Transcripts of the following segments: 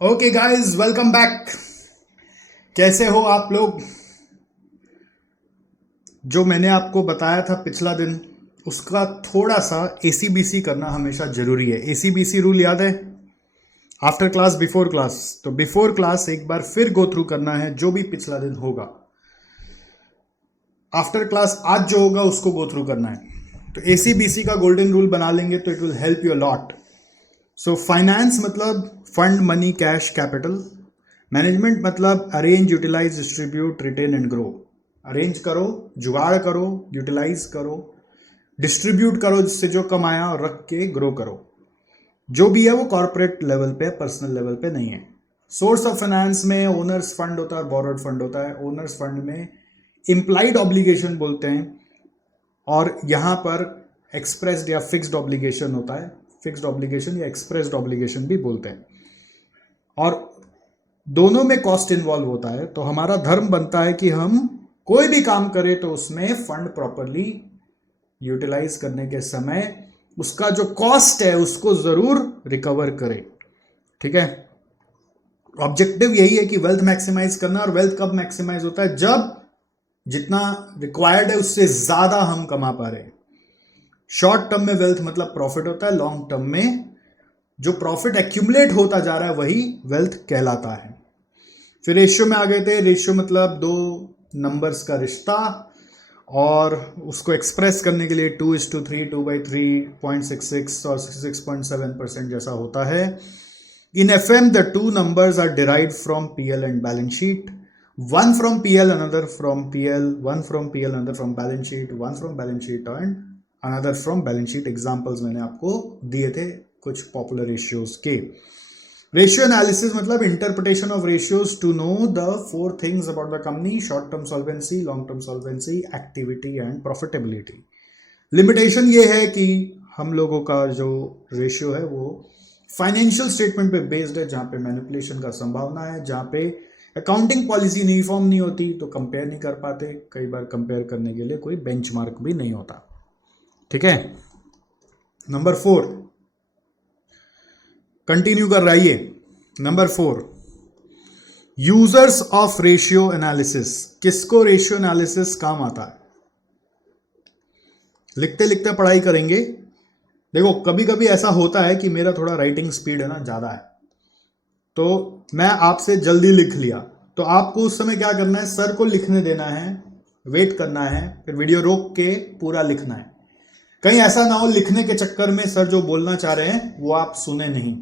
Okay guys, welcome back. कैसे हो आप लोग? जो मैंने आपको बताया था पिछला दिन, उसका थोड़ा सा एसीबीसी करना हमेशा जरूरी है। एसीबीसी रूल याद है? After class before class. तो बिफोर क्लास एक बार फिर गो थ्रू करना है जो भी पिछला दिन होगा। आफ्टर क्लास आज जो होगा उसको गो थ्रू करना है। तो एसीबीसी का गोल्डन रूल बना लेंगे तो it will help you lot. So finance मतलब fund, money, cash, capital. Management मतलब arrange, utilise, distribute, retain and grow. Arrange करो, जुगाड़ करो, यूटिलाइज करो, डिस्ट्रीब्यूट करो जिससे जो कमाया, और रख के ग्रो करो। जो भी है वो कॉर्पोरेट लेवल पे, पर्सनल लेवल पे नहीं है। सोर्स ऑफ फाइनेंस में ओनर्स फंड होता है और बोरोड फंड होता है। ओनर्स फंड में इम्प्लाइड ऑब्लिगेशन बोलते हैं, और यहां पर एक्सप्रेस्ड या फिक्स्ड ऑब्लिगेशन होता है। फिक्स्ड ऑब्लिगेशन या एक्सप्रेस्ड ऑब्लिगेशन भी बोलते हैं, और दोनों में कॉस्ट इन्वॉल्व होता है। तो हमारा धर्म बनता है कि हम कोई भी काम करें तो उसमें फंड प्रॉपरली यूटिलाइज करने के समय उसका जो कॉस्ट है उसको जरूर रिकवर करें। ठीक है? ऑब्जेक्टिव यही है कि वेल्थ मैक्सिमाइज करना। और वेल्थ कब मैक्सिमाइज होता है? जब जितना रिक्वायर्ड है उससे ज्यादा हम कमा पा रहे हैं। शॉर्ट टर्म में वेल्थ मतलब प्रॉफिट होता है, लॉन्ग टर्म में जो प्रॉफिट एक्यूमुलेट होता जा रहा है वही वेल्थ कहलाता है। फिर रेशियो में आ गए थे। रेशियो मतलब दो नंबर्स का रिश्ता, और उसको एक्सप्रेस करने के लिए 2:3, 2/3, 0.66 और 66.7% जैसा होता है। इन FM the two numbers are derived from PL and balance sheet. One from PL, another from PL, one from PL, another from balance sheet, one from balance sheet and another from balance sheet. Examples मैंने आपको दिए थे कुछ popular ratios के। Ratio analysis मतलब interpretation of ratios to know the 4 things about the company: short term solvency, long term solvency, activity and profitability. Limitation ये है कि हम लोगों का जो रेशियो है वो फाइनेंशियल स्टेटमेंट पे बेस्ड है, जहां पे मैनिपुलेशन का संभावना है, जहां पे अकाउंटिंग पॉलिसी यूनिफॉर्म नहीं होती तो कंपेयर नहीं कर पाते। कई बार कंपेयर करने के लिए कोई बेंचमार्क भी नहीं होता। ठीक है? नंबर 4 कंटिन्यू कर रही है। Number 4, users of ratio analysis. किसको रेशियो एनालिसिस काम आता है? लिखते लिखते पढ़ाई करेंगे। देखो, कभी कभी ऐसा होता है कि मेरा थोड़ा राइटिंग स्पीड है ना ज़्यादा है, तो मैं आपसे जल्दी लिख लिया, तो आपको उस समय क्या करना है? सर को लिखने देना है, वेट करना है, फिर वीडियो रोक के पूरा लिखना है। कहीं ऐसा ना हो लिखने के चक्कर में सर जो बोलना चाह रहे हैं वो आप सुने नहीं।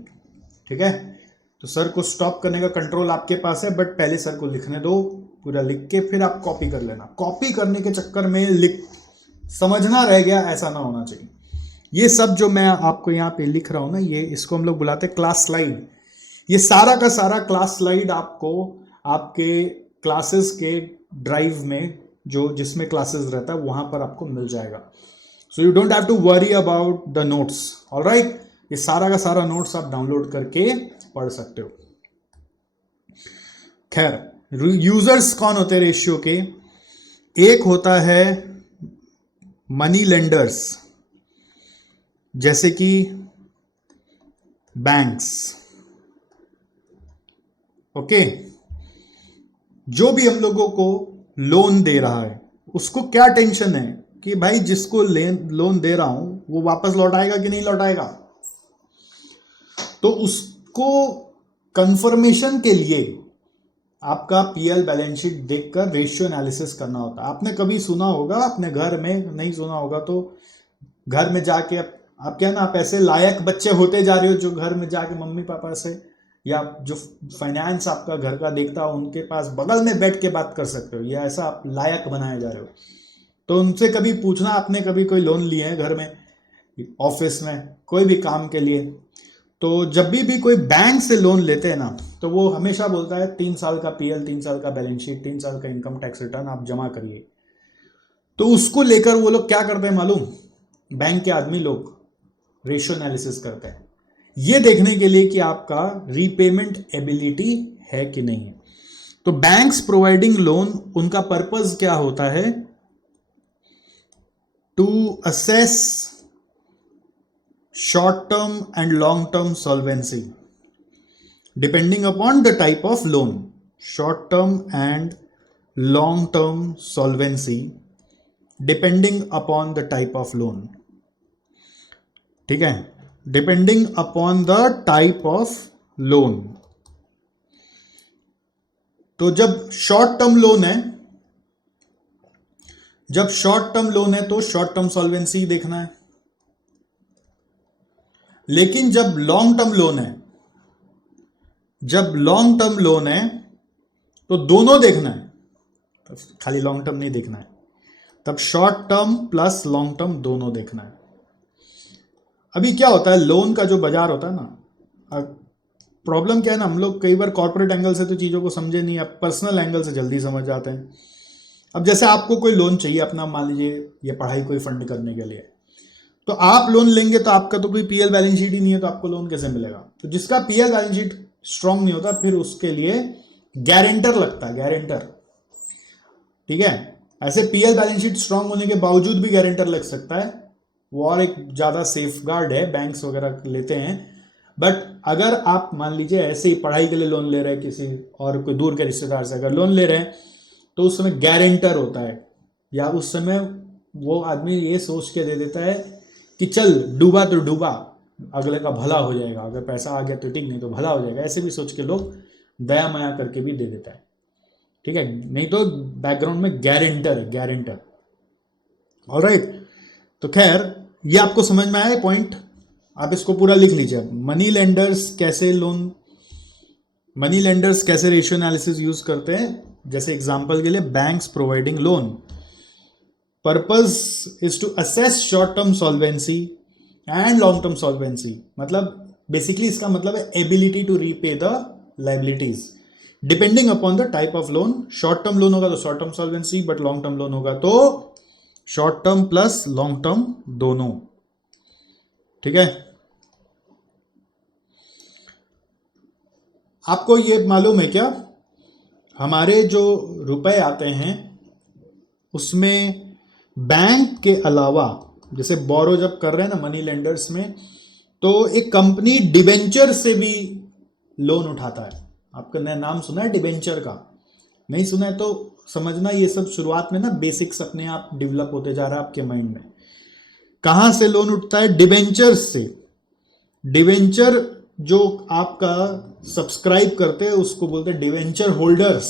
ठीक है? तो सर को स्टॉप करने का कंट्रोल आपके पास है, बट पहले सर को लिखने दो, पूरा लिख के फिर आप कॉपी कर लेना। कॉपी करने के चक्कर में लिख समझना रह गया, ऐसा ना होना चाहिए। ये सब जो मैं आपको यहाँ पे लिख रहा हूं ना, ये इसको हम लोग बुलाते हैं क्लास स्लाइड। ये सारा का सारा क्लास स्लाइड आपको आपके क्लासेस के ड्राइव में, जो जिसमें क्लासेस रहता है वहां पर आपको मिल जाएगा। So you don't have to worry about the notes. Alright? ये सारा का सारा नोट्स आप डाउनलोड करके पढ़ सकते हो। खैर, यूजर्स कौन होते हैं रेशियो के? एक होता है मनी लेंडर्स, जैसे कि बैंक्स। ओके? जो भी हम लोगों को लोन दे रहा है उसको क्या टेंशन है कि भाई जिसको लोन दे रहा हूं वो वापस लौटाएगा कि नहीं लौटाएगा। तो उसको कंफर्मेशन के लिए आपका पीएल बैलेंस शीट देखकर रेशियो एनालिसिस करना होता है। आपने कभी सुना होगा, अपने घर में नहीं सुना होगा तो घर में जाके आप क्या ना, आप ऐसे लायक बच्चे होते जा रहे हो जो घर में जाके मम्मी पापा से या जो फाइनेंस आपका घर का देखता हो उनके पास बगल में बैठ के बात कर सकते हो, या ऐसा आप लायक बनाए जा रहे हो। तो उनसे कभी पूछना, आपने कभी कोई लोन लिए हैं घर में, ऑफिस में, कोई भी काम के लिए? तो जब भी कोई बैंक से लोन लेते हैं ना, तो वो हमेशा बोलता है 3 साल का पीएल, 3 साल का बैलेंस शीट, 3 साल का इनकम टैक्स रिटर्न आप जमा करिए। तो उसको लेकर वो लोग क्या करते हैं मालूम? बैंक के आदमी लोग रेशियो एनालिसिस करते हैं, ये देखने के लिए कि आपका रीपेमेंट एबिलिटी है कि नहीं है। तो बैंक्स प्रोवाइडिंग लोन, उनका पर्पस क्या होता है? To assess short term and long term solvency. Depending upon the type of loan, short term and long term solvency depending upon the type of loan. ठीक है, depending upon the type of loan. तो जब short term loan है, तो short term solvency देखना है। लेकिन जब लॉन्ग टर्म लोन है, तो दोनों देखना है, तो खाली लॉन्ग टर्म नहीं देखना है, तब short term plus long term दोनों देखना है। अभी क्या होता है, लोन का जो बाजार होता है ना, प्रॉब्लम क्या है ना, हम लोग कई बार कॉर्पोरेट एंगल से तो चीज़ों को समझे नहीं, अब पर्सनल एंगल से जल्दी समझ जाते हैं। अब जैसे आपको कोई लोन चाहिए अपना, मान लीजिए ये पढ़ाई कोई फंड करने के लिए, तो आप लोन लेंगे तो आपका तो कोई पीएल बैलेंस शीट ही नहीं है, तो आपको लोन कैसे मिलेगा? तो जिसका पीएल बैलेंस शीट स्ट्रांग नहीं होता, फिर उसके लिए गारंटर लगता है, गारंटर। ठीक है, ऐसे पीएल बैलेंस शीट स्ट्रांग होने के बावजूद भी गारंटर लग सकता है, वो और एक ज़्यादा सेफ गार्ड है, बैंक्स वगैरह लेते हैं। बट अगर आप मान लीजिए ऐसे ही पढ़ाई के लिए लोन ले रहे हैं किसी और कोई दूर के रिश्तेदार से अगर लोन ले रहे हैं, तो उस समय गारंटर होता है, या उस समय वो आदमी ये सोच के दे देता है कि चल डूबा तो डूबा, अगले का भला हो जाएगा, अगर पैसा आ गया तो ठीक, नहीं तो भला हो जाएगा, ऐसे भी सोच के लोग दया माया करके भी दे देता है। ठीक है, नहीं तो बैकग्राउंड में गारंटर है, गारंटर। ऑलराइट, तो खैर ये आपको समझ में आया पॉइंट, आप इसको पूरा लिख लीजिए। मनी लेंडर्स कैसे रेशियो एनालिसिस यूज करते हैं, जैसे एग्जांपल के लिए banks providing loan, purpose is to assess short term solvency and long term solvency. मतलब बेसिकली इसका मतलब है ability to repay the liabilities depending upon the type of loan. Short term loan होगा तो short term solvency, but long term loan होगा तो short term plus long term दोनों। ठीक है, आपको ये मालूम है क्या, हमारे जो रुपए आते हैं उसमें बैंक के अलावा, जैसे बोरो जब कर रहे हैं ना मनी लेंडर्स में, तो एक कंपनी डिबेंचर से भी लोन उठाता है। आपका नया नाम सुना है डिबेंचर का? नहीं सुना है तो समझना, ये सब शुरुआत में ना बेसिक्स अपने आप डेवलप होते जा रहा है आपके माइंड में। कहां से लोन उठता है? डिबेंचर से। डिबेंचर जो आपका सब्सक्राइब करते हैं उसको बोलते हैं डिबेंचर होल्डर्स।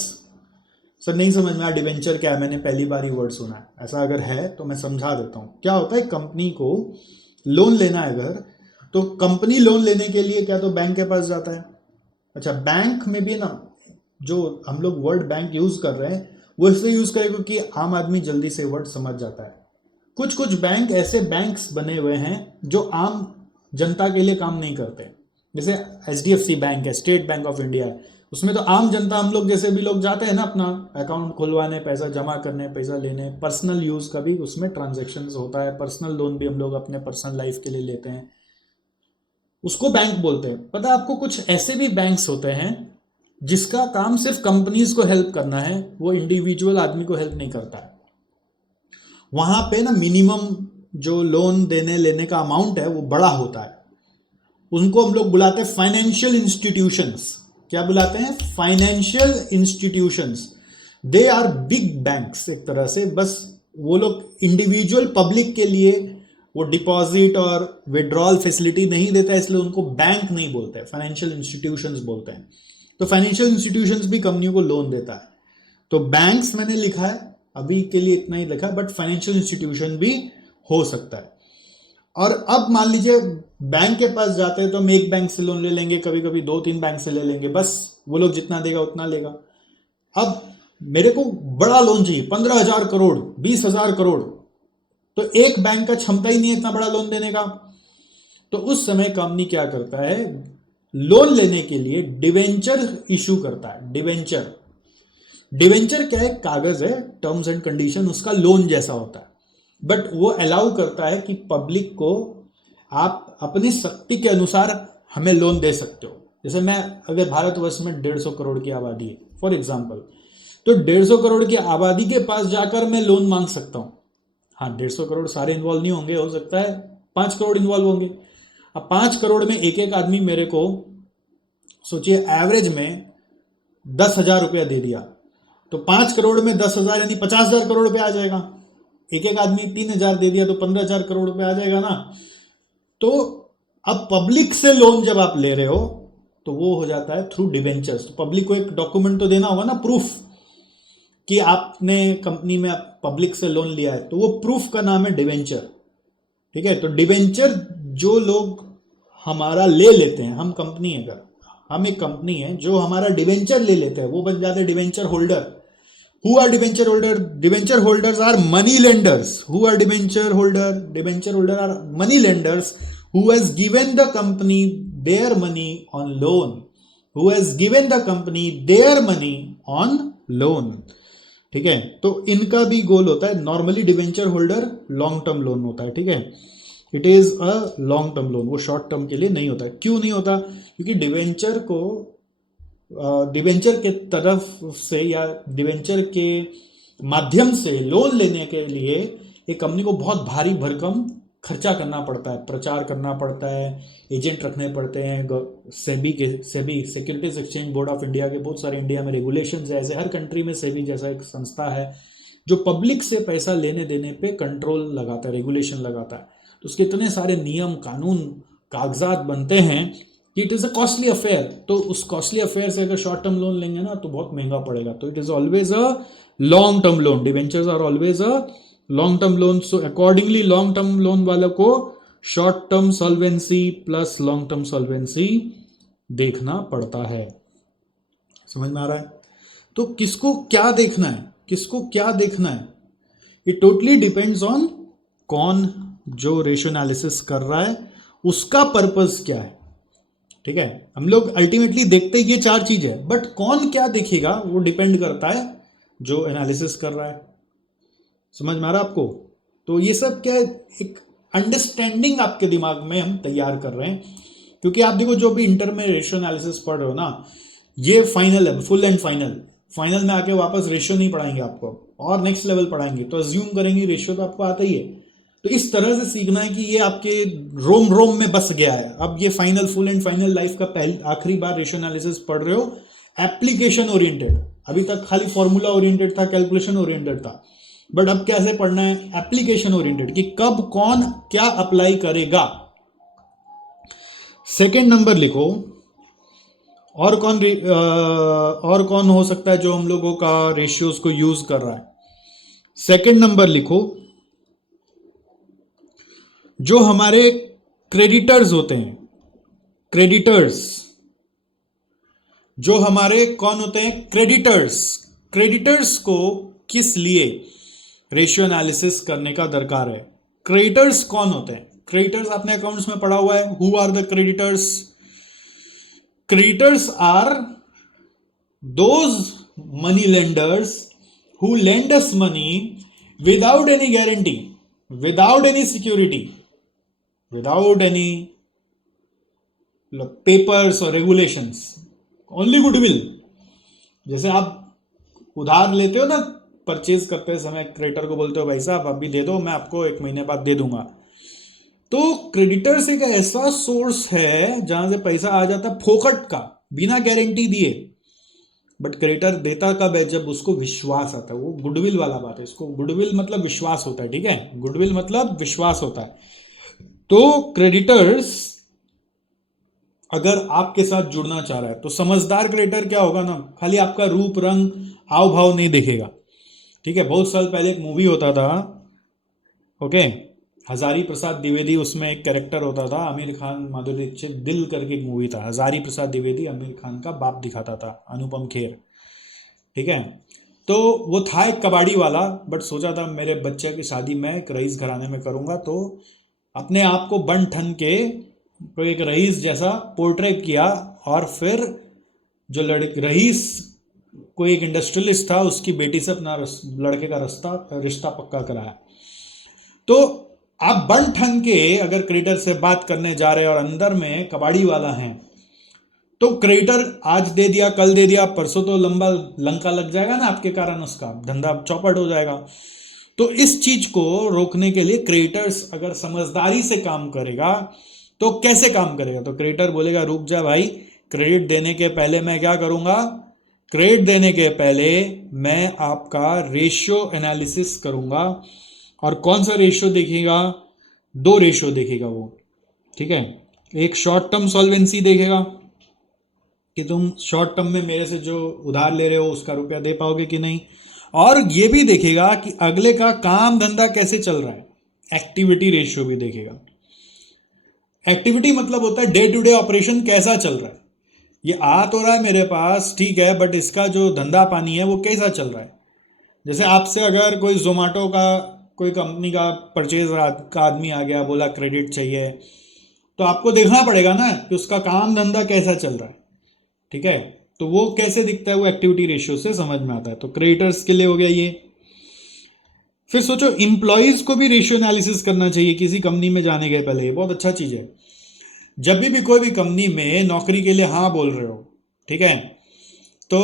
सर नहीं समझ में आया डिबेंचर क्या है, मैंने पहली बार ही वर्ड सुना है। ऐसा अगर है तो मैं समझा देता हूं। क्या होता है, कंपनी को लोन लेना है अगर, तो कंपनी लोन लेने के लिए क्या तो बैंक के पास जाता है। अच्छा, बैंक में भी ना जो हम लोग वर्ड बैंक यूज कर रहे हैं वो इसलिए यूज करेगा कि आम आदमी जल्दी से वर्ड समझ जाता है। कुछ कुछ बैंक ऐसे बैंक्स बने हुए हैं जो आम जनता के लिए काम नहीं करते, जैसे HDFC बैंक है, स्टेट बैंक ऑफ इंडिया है, उसमें तो आम जनता हम लोग जैसे भी लोग जाते हैं ना अपना अकाउंट खुलवाने, पैसा जमा करने, पैसा लेने, पर्सनल यूज का भी उसमें ट्रांजैक्शंस होता है, पर्सनल लोन भी हम लोग अपने पर्सनल लाइफ के लिए लेते हैं, उसको बैंक बोलते हैं। पता है आपको, कुछ ऐसे भी बैंक्स होते हैं जिसका काम सिर्फ कंपनीज को हेल्प करना है, वो इंडिविजुअल आदमी को हेल्प नहीं करता है। वहां पे ना मिनिमम जो लोन देने लेने का अमाउंट है वो बड़ा होता है, उनको हम लोग बुलाते हैं फाइनेंशियल इंस्टीट्यूशंस। क्या बुलाते हैं? Financial institutions. They are big banks एक तरह से, बस वो लोग इंडिविजुअल पब्लिक के लिए वो डिपॉजिट और विड्रॉल फैसिलिटी नहीं देता है, इसलिए उनको बैंक नहीं बोलते, फाइनेंशियल इंस्टीट्यूशंस बोलते हैं। तो फाइनेंशियल इंस्टीट्यूशंस भी कंपनियों को लोन देता है। तो बैंक्स मैंने लिखा है, अभी के लिए इतना ही लिखा, बट फाइनेंशियल इंस्टीट्यूशन भी हो सकता है। और अब मान लीजिए बैंक के पास जाते हैं तो हम एक बैंक से लोन ले लेंगे, कभी कभी 2-3 बैंक से ले लेंगे, बस वो लोग जितना देगा उतना लेगा। अब मेरे को बड़ा लोन चाहिए, 15,000 करोड़, 20,000 करोड़, तो एक बैंक का क्षमता ही नहीं है इतना बड़ा लोन देने का। तो उस समय कंपनी क्या करता है, लोन लेने के लिए डिवेंचर इशू करता है। डिवेंचर क्या है? कागज है, टर्म्स एंड कंडीशन उसका लोन जैसा होता है, बट वो अलाउ करता है कि पब्लिक को आप अपनी शक्ति के अनुसार हमें लोन दे सकते हो। जैसे मैं अगर भारतवर्ष में 150 करोड़ की आबादी है फॉर एग्जांपल, तो 150 करोड़ की आबादी के पास जाकर मैं लोन मांग सकता हूं। हाँ, 150 करोड़ सारे इन्वॉल्व नहीं होंगे, हो सकता है 5 करोड़ इन्वॉल्व होंगे। अब 5 करोड़ में एक एक आदमी मेरे को सोचिए एवरेज में 10,000 रुपया दे दिया तो 5 करोड़ में 10,000 यानी 50,000 करोड़ रुपया आ जाएगा। एक एक आदमी 3,000 दे दिया तो 15,000 करोड़ रुपया आ जाएगा ना। तो अब पब्लिक से लोन जब आप ले रहे हो तो वो हो जाता है थ्रू डिवेंचर्स। तो पब्लिक को एक डॉक्यूमेंट तो देना होगा ना, प्रूफ कि आपने कंपनी में पब्लिक से लोन लिया है, तो वो प्रूफ का नाम है डिवेंचर। ठीक है, तो डिवेंचर जो लोग हमारा ले लेते हैं, हम कंपनी है, अगर हम एक कंपनी है जो हमारा डिवेंचर ले लेते हैं, वो बन जाते हैं debenture holder. Who are debenture holder? Debenture holders are money lenders. Who are debenture holder? Debenture holder are money lenders who has given the company their money on loan. Who has given the company their money on loan. ठीक है, तो इनका भी goal होता है, normally debenture holder long term loan होता है। ठीक है, it is a long term loan, वो शॉर्ट टर्म के लिए नहीं होता है। क्यों नहीं होता? क्योंकि डिवेंचर को डिवेंचर के तरफ से या डिवेंचर के माध्यम से लोन लेने के लिए एक कंपनी को बहुत भारी भरकम खर्चा करना पड़ता है, प्रचार करना पड़ता है, एजेंट रखने पड़ते हैं। SEBI securities exchange board of India के बहुत सारे इंडिया में रेगुलेशंस है। ऐसे हर कंट्री में सेबी जैसा एक संस्था है जो पब्लिक से पैसा लेने देने पे कंट्रोल लगाता है, रेगुलेशन लगाता है। तो उसके इतने सारे नियम कानून कागजात बनते हैं कि it is a costly affair. तो उस कॉस्टली अफेयर से अगर शॉर्ट टर्म लोन लेंगे ना तो बहुत महंगा पड़ेगा। तो it is always a long term loan. Debentures are always a long term loan. So accordingly long term loan वालों को short term solvency plus long term solvency देखना पड़ता है। समझ में आ रहा है? तो किसको क्या देखना है, किसको क्या देखना है, इट टोटली डिपेंड्स ऑन कौन जो रेशियो एनालिसिस कर रहा है उसका पर्पस क्या है। ठीक है, हम लोग अल्टीमेटली देखते ये 4 चीज है, बट कौन क्या देखेगा वो डिपेंड करता है जो एनालिसिस कर रहा है। समझ में आ रहा है आपको? तो ये सब क्या एक अंडरस्टैंडिंग आपके दिमाग में हम तैयार कर रहे हैं, क्योंकि आप देखो जो भी इंटर में रेशियो एनालिसिस पढ़ रहे हो ना, ये फाइनल है, फुल एंड फाइनल में आके वापस रेशियो नहीं पढ़ाएंगे आपको और नेक्स्ट लेवल पढ़ाएंगे, तो अज्यूम करेंगे रेशियो तो आपको आता ही है। तो इस तरह से सीखना है कि ये आपके रोम रोम में बस गया है। अब ये final full and final life का आखिरी बार रेशियो एनालिसिस पढ़ रहे हो, एप्लीकेशन ओरिएंटेड। अभी तक खाली फॉर्मूला ओरिएंटेड था, कैलकुलेशन ओरिएंटेड था, बट अब कैसे पढ़ना है? एप्लीकेशन ओरिएंटेड, कि कब कौन क्या अप्लाई करेगा। सेकेंड नंबर लिखो, और कौन हो सकता है जो हम लोगों का रेशियोज को यूज कर रहा है। सेकेंड नंबर लिखो, जो हमारे क्रेडिटर्स होते हैं, क्रेडिटर्स, जो हमारे कौन होते हैं? क्रेडिटर्स को किस लिए रेशियो एनालिसिस करने का दरकार है? क्रेडिटर्स कौन होते हैं? क्रेडिटर्स आपने अकाउंट्स में पढ़ा हुआ है। Who are the creditors? Creditors are those money lenders who lend us money without any guarantee, without any security, without any papers or regulations, only goodwill। जैसे आप उधार लेते हो ना, परचेज करते समय क्रेडिटर को बोलते हो भाई साहब अभी दे दो, मैं आपको 1 महीने बाद दे दूंगा। तो क्रेडिटर्स एक ऐसा सोर्स है जहां से पैसा आ जाता है फोकट का, बिना गारंटी दिए। बट क्रेडिटर देता कब है? जब उसको विश्वास आता है। वो गुडविल वाला बात है, इसको गुडविल मतलब विश्वास होता है। ठीक है, गुडविल मतलब विश्वास होता है। तो क्रेडिटर्स अगर आपके साथ जुड़ना चाह रहा है तो समझदार क्रेडिटर क्या होगा ना, खाली आपका रूप रंग हाव भाव नहीं देखेगा। ठीक है, बहुत साल पहले एक मूवी होता था, ओके, हजारी प्रसाद द्विवेदी, उसमें एक कैरेक्टर होता था, आमिर खान माधुरी दीक्षित, दिल करके एक मूवी था। हजारी प्रसाद द्विवेदी आमिर खान का बाप दिखाता था, अनुपम खेर। ठीक है, तो वो था एक कबाड़ी वाला, बट सोचा था मेरे बच्चे की शादी मैं एक रईस घराने में करूंगा, तो अपने आप को बन ठन के तो एक रईस जैसा पोर्ट्रेट किया, और फिर जो रईस कोई एक इंडस्ट्रियलिस्ट था, उसकी बेटी से अपना लड़के का रिश्ता पक्का कराया। तो आप बन ठन के अगर क्रेडिटर से बात करने जा रहे हैं और अंदर में कबाड़ी वाला है, तो क्रेडिटर आज दे दिया, कल दे दिया, परसों तो लंबा लंका लग जाएगा ना आपके कारण, उसका धंधा चौपट हो जाएगा। तो इस चीज को रोकने के लिए क्रेडिटर्स अगर समझदारी से काम करेगा तो कैसे काम करेगा? तो क्रेडिटर बोलेगा रुक जा भाई, क्रेडिट देने के पहले मैं क्या करूंगा, क्रेडिट देने के पहले मैं आपका रेशियो एनालिसिस करूंगा। और कौन सा रेशियो देखेगा, दो रेशियो देखेगा वो, ठीक है। एक शॉर्ट टर्म सॉल्वेंसी देखेगा कि तुम शॉर्ट टर्म में मेरे से जो उधार ले रहे हो उसका रुपया दे पाओगे कि नहीं, और ये भी देखेगा कि अगले का काम धंधा कैसे चल रहा है, एक्टिविटी रेशियो भी देखेगा। एक्टिविटी मतलब होता है डे टू डे ऑपरेशन कैसा चल रहा है, ये आ तो रहा है मेरे पास ठीक है, बट इसका जो धंधा पानी है वो कैसा चल रहा है। जैसे आपसे अगर कोई जोमेटो का कोई कंपनी का परचेज का आदमी आ गया, बोला क्रेडिट चाहिए, तो आपको देखना पड़ेगा ना कि उसका काम धंधा कैसा चल रहा है, ठीक है। तो वो कैसे दिखता है, वो एक्टिविटी रेशियो से समझ में आता है। तो क्रेडिटर्स के लिए हो गया ये। फिर सोचो इंप्लॉइज को भी रेशियो एनालिसिस करना चाहिए किसी कंपनी में जाने के पहले, ये बहुत अच्छा चीज है। जब भी कोई भी कंपनी में नौकरी के लिए हाँ बोल रहे हो, ठीक है, तो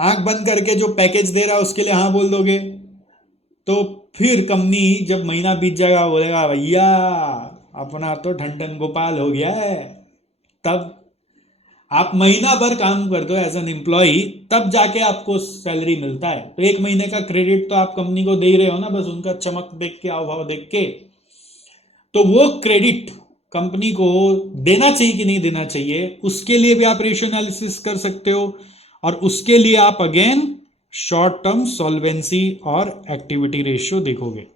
आंख बंद करके जो पैकेज दे रहा है उसके लिए हाँ बोल दोगे, तो फिर कंपनी जब महीना बीत जाएगा बोलेगा भैया अपना तो ठन गोपाल हो गया है। तब आप महीना भर काम करते हो एज एन एम्प्लॉय, तब जाके आपको सैलरी मिलता है। तो एक महीने का क्रेडिट तो आप कंपनी को दे ही रहे हो ना, बस उनका चमक देख के, हाव भाव देख के। तो वो क्रेडिट कंपनी को देना चाहिए कि नहीं देना चाहिए, उसके लिए भी आप रेशियो एनालिसिस कर सकते हो। और उसके लिए आप अगेन शॉर्ट टर्म सॉल्वेंसी और एक्टिविटी रेशियो देखोगे,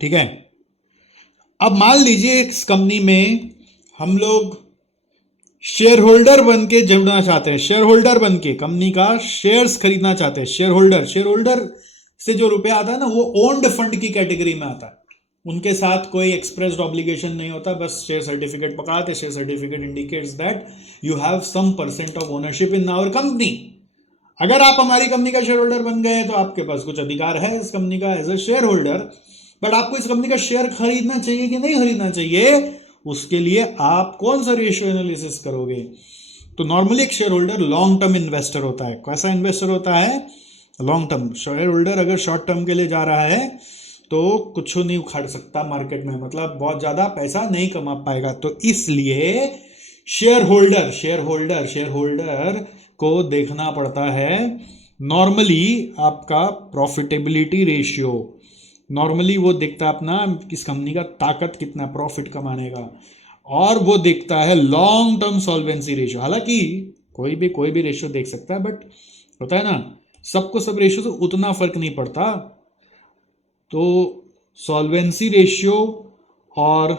ठीक है। अब मान लीजिए इस कंपनी में हम लोग शेयर होल्डर बन के जुड़ना चाहते हैं, शेयर होल्डर बन के कंपनी का शेयर्स खरीदना चाहते हैं। शेयर होल्डर से जो रुपया आता है ना, वो ओन्ड फंड की कैटेगरी में आता है। उनके साथ कोई एक्सप्रेस्ड ऑब्लिगेशन नहीं होता, बस शेयर सर्टिफिकेट पकड़ाते। Share certificate indicates that you have some percent of ownership in our company. अगर आप हमारी कंपनी का शेयर होल्डर बन गए तो आपके पास कुछ अधिकार है इस कंपनी का as a share holder. But आपको इस कंपनी का शेयर खरीदना चाहिए कि नहीं खरीदना चाहिए, उसके लिए आप कौन सा रेशियो एनालिसिस करोगे। तो नॉर्मली एक share holder long term investor होता है। कैसा इन्वेस्टर होता है, लॉन्ग टर्म। शेयर होल्डर अगर शॉर्ट टर्म के लिए जा रहा है तो कुछ नहीं उखाड़ सकता मार्केट में, मतलब बहुत ज्यादा पैसा नहीं कमा पाएगा। तो इसलिए शेयर होल्डर को देखना पड़ता है नॉर्मली आपका प्रॉफिटेबिलिटी रेशियो। नॉर्मली वो देखता है अपना किस कंपनी का ताकत कितना प्रॉफिट कमाने का, और वो देखता है लॉन्ग टर्म सॉल्वेंसी रेशियो। हालांकि कोई भी रेशियो देख सकता है, बट होता है ना सबको सब रेशियो से उतना फर्क नहीं पड़ता। तो सॉल्वेंसी रेशियो और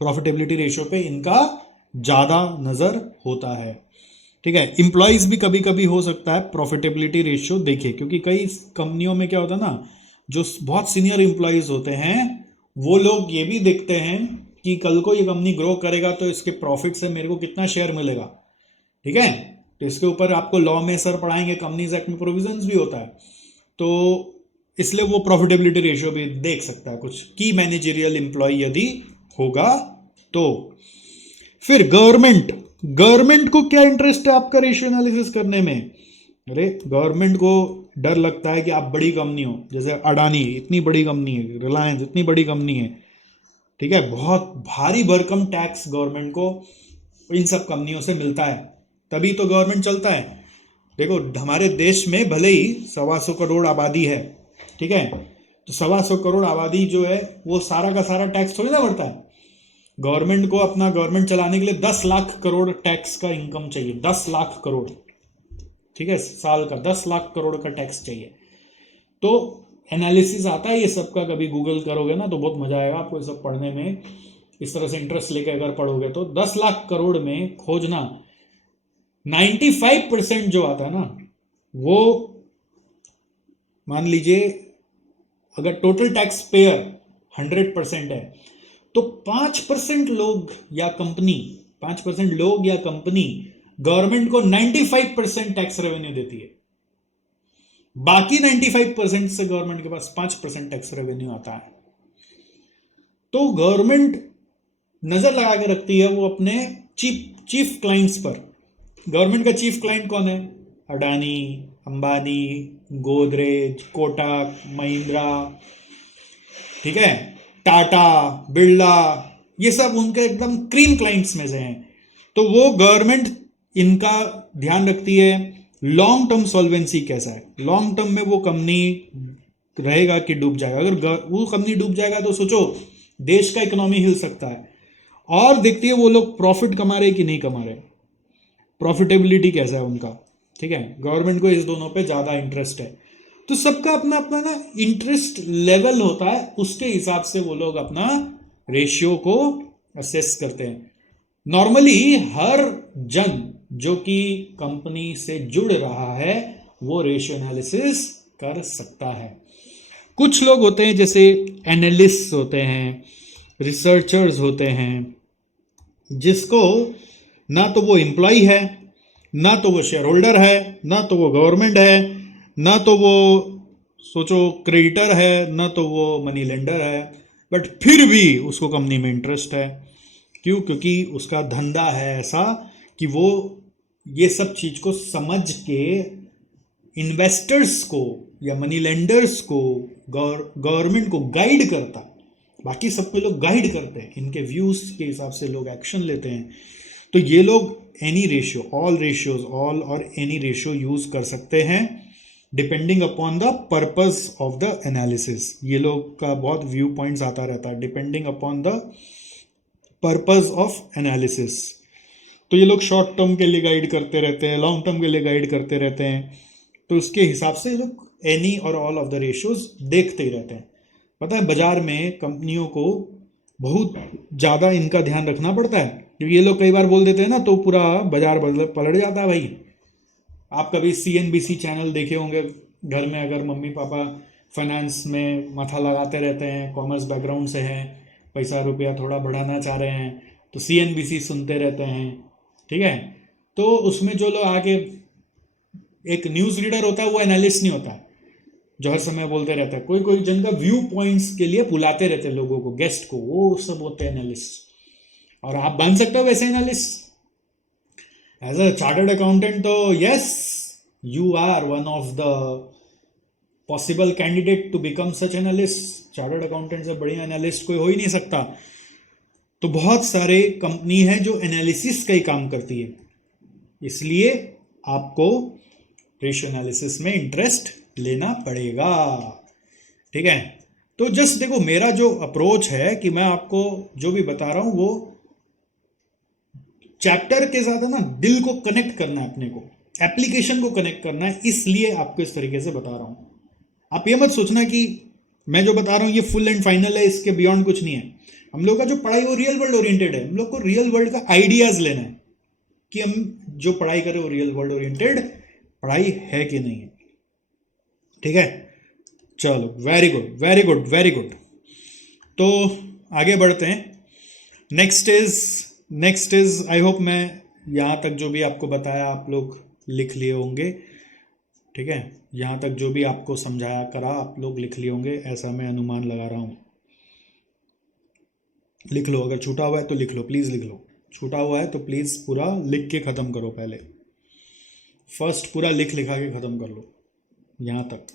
प्रॉफिटेबिलिटी रेशियो पे इनका ज्यादा नजर होता है, ठीक है। इंप्लॉइज भी कभी कभी हो सकता है प्रॉफिटेबिलिटी रेशियो देखे, क्योंकि कई कंपनियों में क्या होता है ना, जो बहुत सीनियर इंप्लॉइज होते हैं वो लोग ये भी देखते हैं कि कल को ये कंपनी ग्रो करेगा तो इसके प्रॉफिट से मेरे को कितना शेयर मिलेगा, ठीक है। तो इसके ऊपर आपको लॉ में सर पढ़ाएंगे, कंपनीज एक्ट में प्रोविजंस भी होता है। तो इसलिए वो प्रॉफिटेबिलिटी रेशियो भी देख सकता है कुछ की मैनेजरियल एम्प्लॉय यदि होगा तो। फिर गवर्नमेंट को क्या इंटरेस्ट है आपका रेशियो एनालिसिस करने में। अरे गवर्नमेंट को डर लगता है कि आप बड़ी कंपनी हो, जैसे अडानी इतनी बड़ी कंपनी है, रिलायंस इतनी बड़ी कंपनी है, ठीक है, बहुत भारी भरकम टैक्स गवर्नमेंट को इन सब कंपनियों से मिलता है, तभी तो गवर्नमेंट चलता है। देखो हमारे देश में भले ही 125 करोड़ आबादी है, ठीक है, तो 125 करोड़ आबादी जो है वो सारा का सारा टैक्स थोड़ी ना भरता है। गवर्नमेंट को अपना गवर्नमेंट चलाने के लिए 10 लाख करोड़ टैक्स का इनकम चाहिए, 10 लाख करोड़, ठीक है, साल का 10 लाख करोड़ का टैक्स चाहिए। तो एनालिसिस आता है ये सब का, कभी गूगल करोगे ना तो बहुत मजा आएगा आपको ये सब पढ़ने में। इस तरह से इंटरेस्ट लेके अगर पढ़ोगे तो 10 लाख करोड़ में खोजना 95% जो आता है ना, वो मान लीजिए अगर टोटल टैक्स पेयर 100% है तो 5% लोग या कंपनी 5% लोग या कंपनी गवर्नमेंट को 95% टैक्स रेवेन्यू देती है। बाकी 95% से गवर्नमेंट के पास 5% टैक्स रेवेन्यू आता है। तो गवर्नमेंट नजर लगा के रखती है वो अपने चीफ क्लाइंट्स पर। गवर्नमेंट का चीफ क्लाइंट कौन है, अडानी, अंबानी, गोदरेज, कोटक महिंद्रा, ठीक है, टाटा, बिरला, ये सब उनके एकदम क्रीम क्लाइंट्स में से हैं। तो वो गवर्नमेंट इनका ध्यान रखती है। लॉन्ग टर्म सॉल्वेंसी कैसा है, लॉन्ग टर्म में वो कंपनी रहेगा कि डूब जाएगा। अगर वो कंपनी डूब जाएगा तो सोचो देश का इकोनॉमी हिल सकता है। और देखती है वो लोग प्रॉफिट कमा रहे कि नहीं कमा रहे, प्रॉफिटेबिलिटी कैसा है उनका। ठीक है, गवर्नमेंट को इस दोनों पे ज़्यादा इंटरेस्ट है। तो सबका अपना अपना ना इंटरेस्ट लेवल होता है, उसके हिसाब से वो लोग अपना रेशियो को असेस करते हैं। नॉर्मली हर जन जो कि कंपनी से जुड़ रहा है वो रेशियो एनालिसिस कर सकता है। कुछ लोग होते हैं जैसे एनालिस्ट होते हैं, रिसर्चर्स होते हैं, जिसको ना तो वो एम्प्लॉय है, ना तो वो शेयर होल्डर है, ना तो वो गवर्नमेंट है, ना तो वो सोचो क्रेडिटर है, ना तो वो मनी लेंडर है, बट फिर भी उसको कंपनी में इंटरेस्ट है। क्यों? क्योंकि उसका धंधा है ऐसा कि वो ये सब चीज को समझ के इन्वेस्टर्स को या मनी लेंडर्स को, गवर्नमेंट को गाइड करता है। बाकी सब पे लोग गाइड करते हैं, इनके व्यूज के हिसाब से लोग एक्शन लेते हैं। तो ये लोग any ratio, all ratios, all और एनी रेशियो यूज कर सकते हैं depending upon the purpose of the analysis. ये लोग का बहुत व्यू पॉइंट्स आता रहता है, depending upon the purpose of analysis. तो ये लोग शॉर्ट टर्म के लिए गाइड करते रहते हैं, लॉन्ग टर्म के लिए गाइड करते रहते हैं। तो उसके हिसाब से ये लोग एनी और ऑल ऑफ द रेशियोज देखते ही रहते हैं। पता है बाजार में कंपनियों को बहुत ज़्यादा इनका ध्यान रखना पड़ता है, क्योंकि ये लोग कई बार बोल देते हैं ना तो पूरा बाजार पलट जाता है भाई। आप कभी CNBC चैनल देखे होंगे घर में, अगर मम्मी पापा फाइनेंस में माथा लगाते रहते हैं, कॉमर्स बैकग्राउंड से हैं, पैसा रुपया थोड़ा बढ़ाना चाह रहे हैं, तो CNBC सुनते रहते हैं। ठीक है, तो उसमें जो लोग आके, एक न्यूज़ रीडर होता है वो एनालिस्ट नहीं होता है, जो हर समय बोलते रहता है। कोई कोई जन का व्यू पॉइंट्स के लिए बुलाते रहते हैं लोगों को, गेस्ट को, वो सब होते हैं एनालिस्ट। और आप बन सकते हो वैसे analyst as a chartered accountant. तो yes, you are one of the possible candidate to become such analyst. Chartered accountant से बढ़िया एनालिस्ट कोई हो ही नहीं सकता। तो बहुत सारे कंपनी है जो एनालिसिस का ही काम करती है, इसलिए आपको रेशियो एनालिसिस में इंटरेस्ट लेना पड़ेगा। ठीक है, तो जस्ट देखो मेरा जो अप्रोच है कि मैं आपको जो भी बता रहा हूं वो चैप्टर के साथ है ना, दिल को कनेक्ट करना है, अपने को एप्लीकेशन को कनेक्ट करना है, इसलिए आपको इस तरीके से बता रहा हूं। आप ये मत सोचना कि मैं जो बता रहा हूं ये फुल एंड फाइनल है, इसके बियॉन्ड कुछ नहीं है। हम लोग का जो पढ़ाई वो रियल वर्ल्ड ओरिएंटेड है। हम लोग को रियल वर्ल्ड का आइडियाज लेना है कि हम जो पढ़ाई करें वो रियल वर्ल्ड ओरिएंटेड पढ़ाई है कि नहीं है। ठीक है, चलो, very good very good very good. तो आगे बढ़ते हैं। नेक्स्ट इज आई होप मैं यहाँ तक जो भी आपको बताया आप लोग लिख लिए होंगे। ठीक है, यहाँ तक जो भी आपको समझाया करा आप लोग लिख लिए होंगे, ऐसा मैं अनुमान लगा रहा हूँ। लिख लो, अगर छूटा हुआ है तो लिख लो, प्लीज़ लिख लो। छूटा हुआ है तो प्लीज़ पूरा लिख के ख़त्म करो, पहले फर्स्ट पूरा लिखा के ख़त्म कर लो यहाँ तक।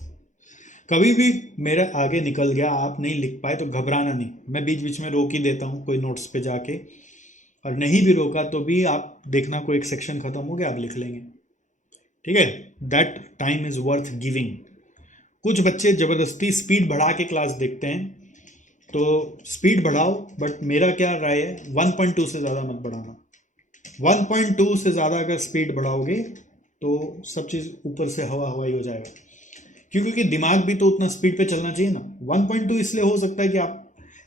कभी भी मेरा आगे निकल गया, आप नहीं लिख पाए तो घबराना नहीं, मैं बीच बीच में रोक ही देता हूँ कोई नोट्स पे जाके, और नहीं भी रोका तो भी आप देखना कोई एक सेक्शन ख़त्म हो गया आप लिख लेंगे। ठीक है, that time is worth giving. कुछ बच्चे ज़बरदस्ती स्पीड बढ़ा के क्लास देखते हैं, तो स्पीड बढ़ाओ, बट मेरा क्या राय है 1.2 से ज़्यादा मत बढ़ाना। 1.2 से ज़्यादा अगर स्पीड बढ़ाओगे तो सब चीज़ ऊपर से हवा हवाई हो जाएगा, क्योंकि दिमाग भी तो उतना स्पीड पे चलना चाहिए ना। 1.2 इसलिए हो सकता है कि आप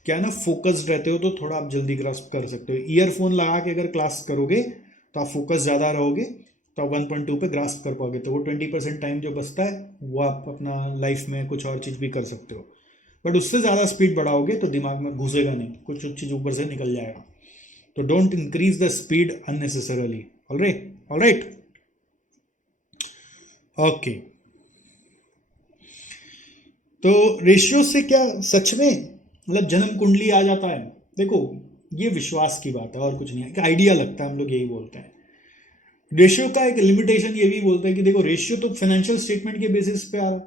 क्या है ना फोकस्ड रहते हो, तो थोड़ा आप जल्दी ग्रास्प कर सकते हो। ईयरफोन लगा के अगर क्लास करोगे तो आप फोकस ज़्यादा रहोगे, तो आप 1.2 पे ग्रास्प कर पाओगे, तो वो 20% टाइम जो बचता है वो आप अपना लाइफ में कुछ और चीज़ भी कर सकते हो। बट उससे ज़्यादा स्पीड बढ़ाओगे तो दिमाग में घुसेगा नहीं, कुछ चीज़ ऊपर से निकल जाएगा। तो don't increase the speed unnecessarily. Alright, okay. तो रेशियो से क्या सच में मतलब जन्म कुंडली आ जाता है? देखो ये विश्वास की बात है और कुछ नहीं है, एक आइडिया लगता है, हम लोग यही बोलते हैं। रेशियो का एक लिमिटेशन ये भी बोलते हैं कि देखो रेशियो तो फाइनेंशियल स्टेटमेंट के बेसिस पे आ रहा है,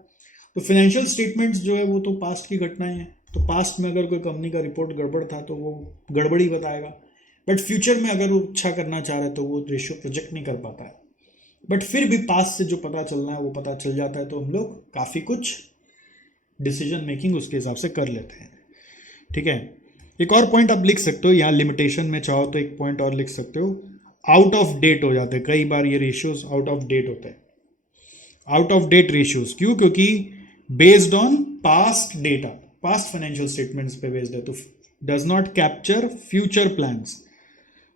तो फाइनेंशियल स्टेटमेंट्स जो है वो तो पास्ट की घटनाएं हैं, तो पास्ट में अगर कोई कंपनी का रिपोर्ट गड़बड़ था तो वो गड़बड़ ही बताएगा। बट फ्यूचर में अगर वो अच्छा करना चाह रहा है तो वो रेशियो प्रोजेक्ट नहीं कर पाता है, बट फिर भी पास्ट से जो पता चलना है वो पता चल जाता है, तो हम लोग काफ़ी कुछ डिसीजन मेकिंग उसके हिसाब से कर लेते हैं। ठीक है, एक और पॉइंट आप लिख सकते हो यहाँ लिमिटेशन में, चाहो तो एक पॉइंट और लिख सकते हो, आउट ऑफ डेट हो जाते हैं कई बार, ये रेशियोज आउट ऑफ डेट होते हैं। आउट ऑफ डेट रेशियोज क्यों? क्योंकि based on past data, past financial statements पे बेस्ड है, तो does not capture future plans,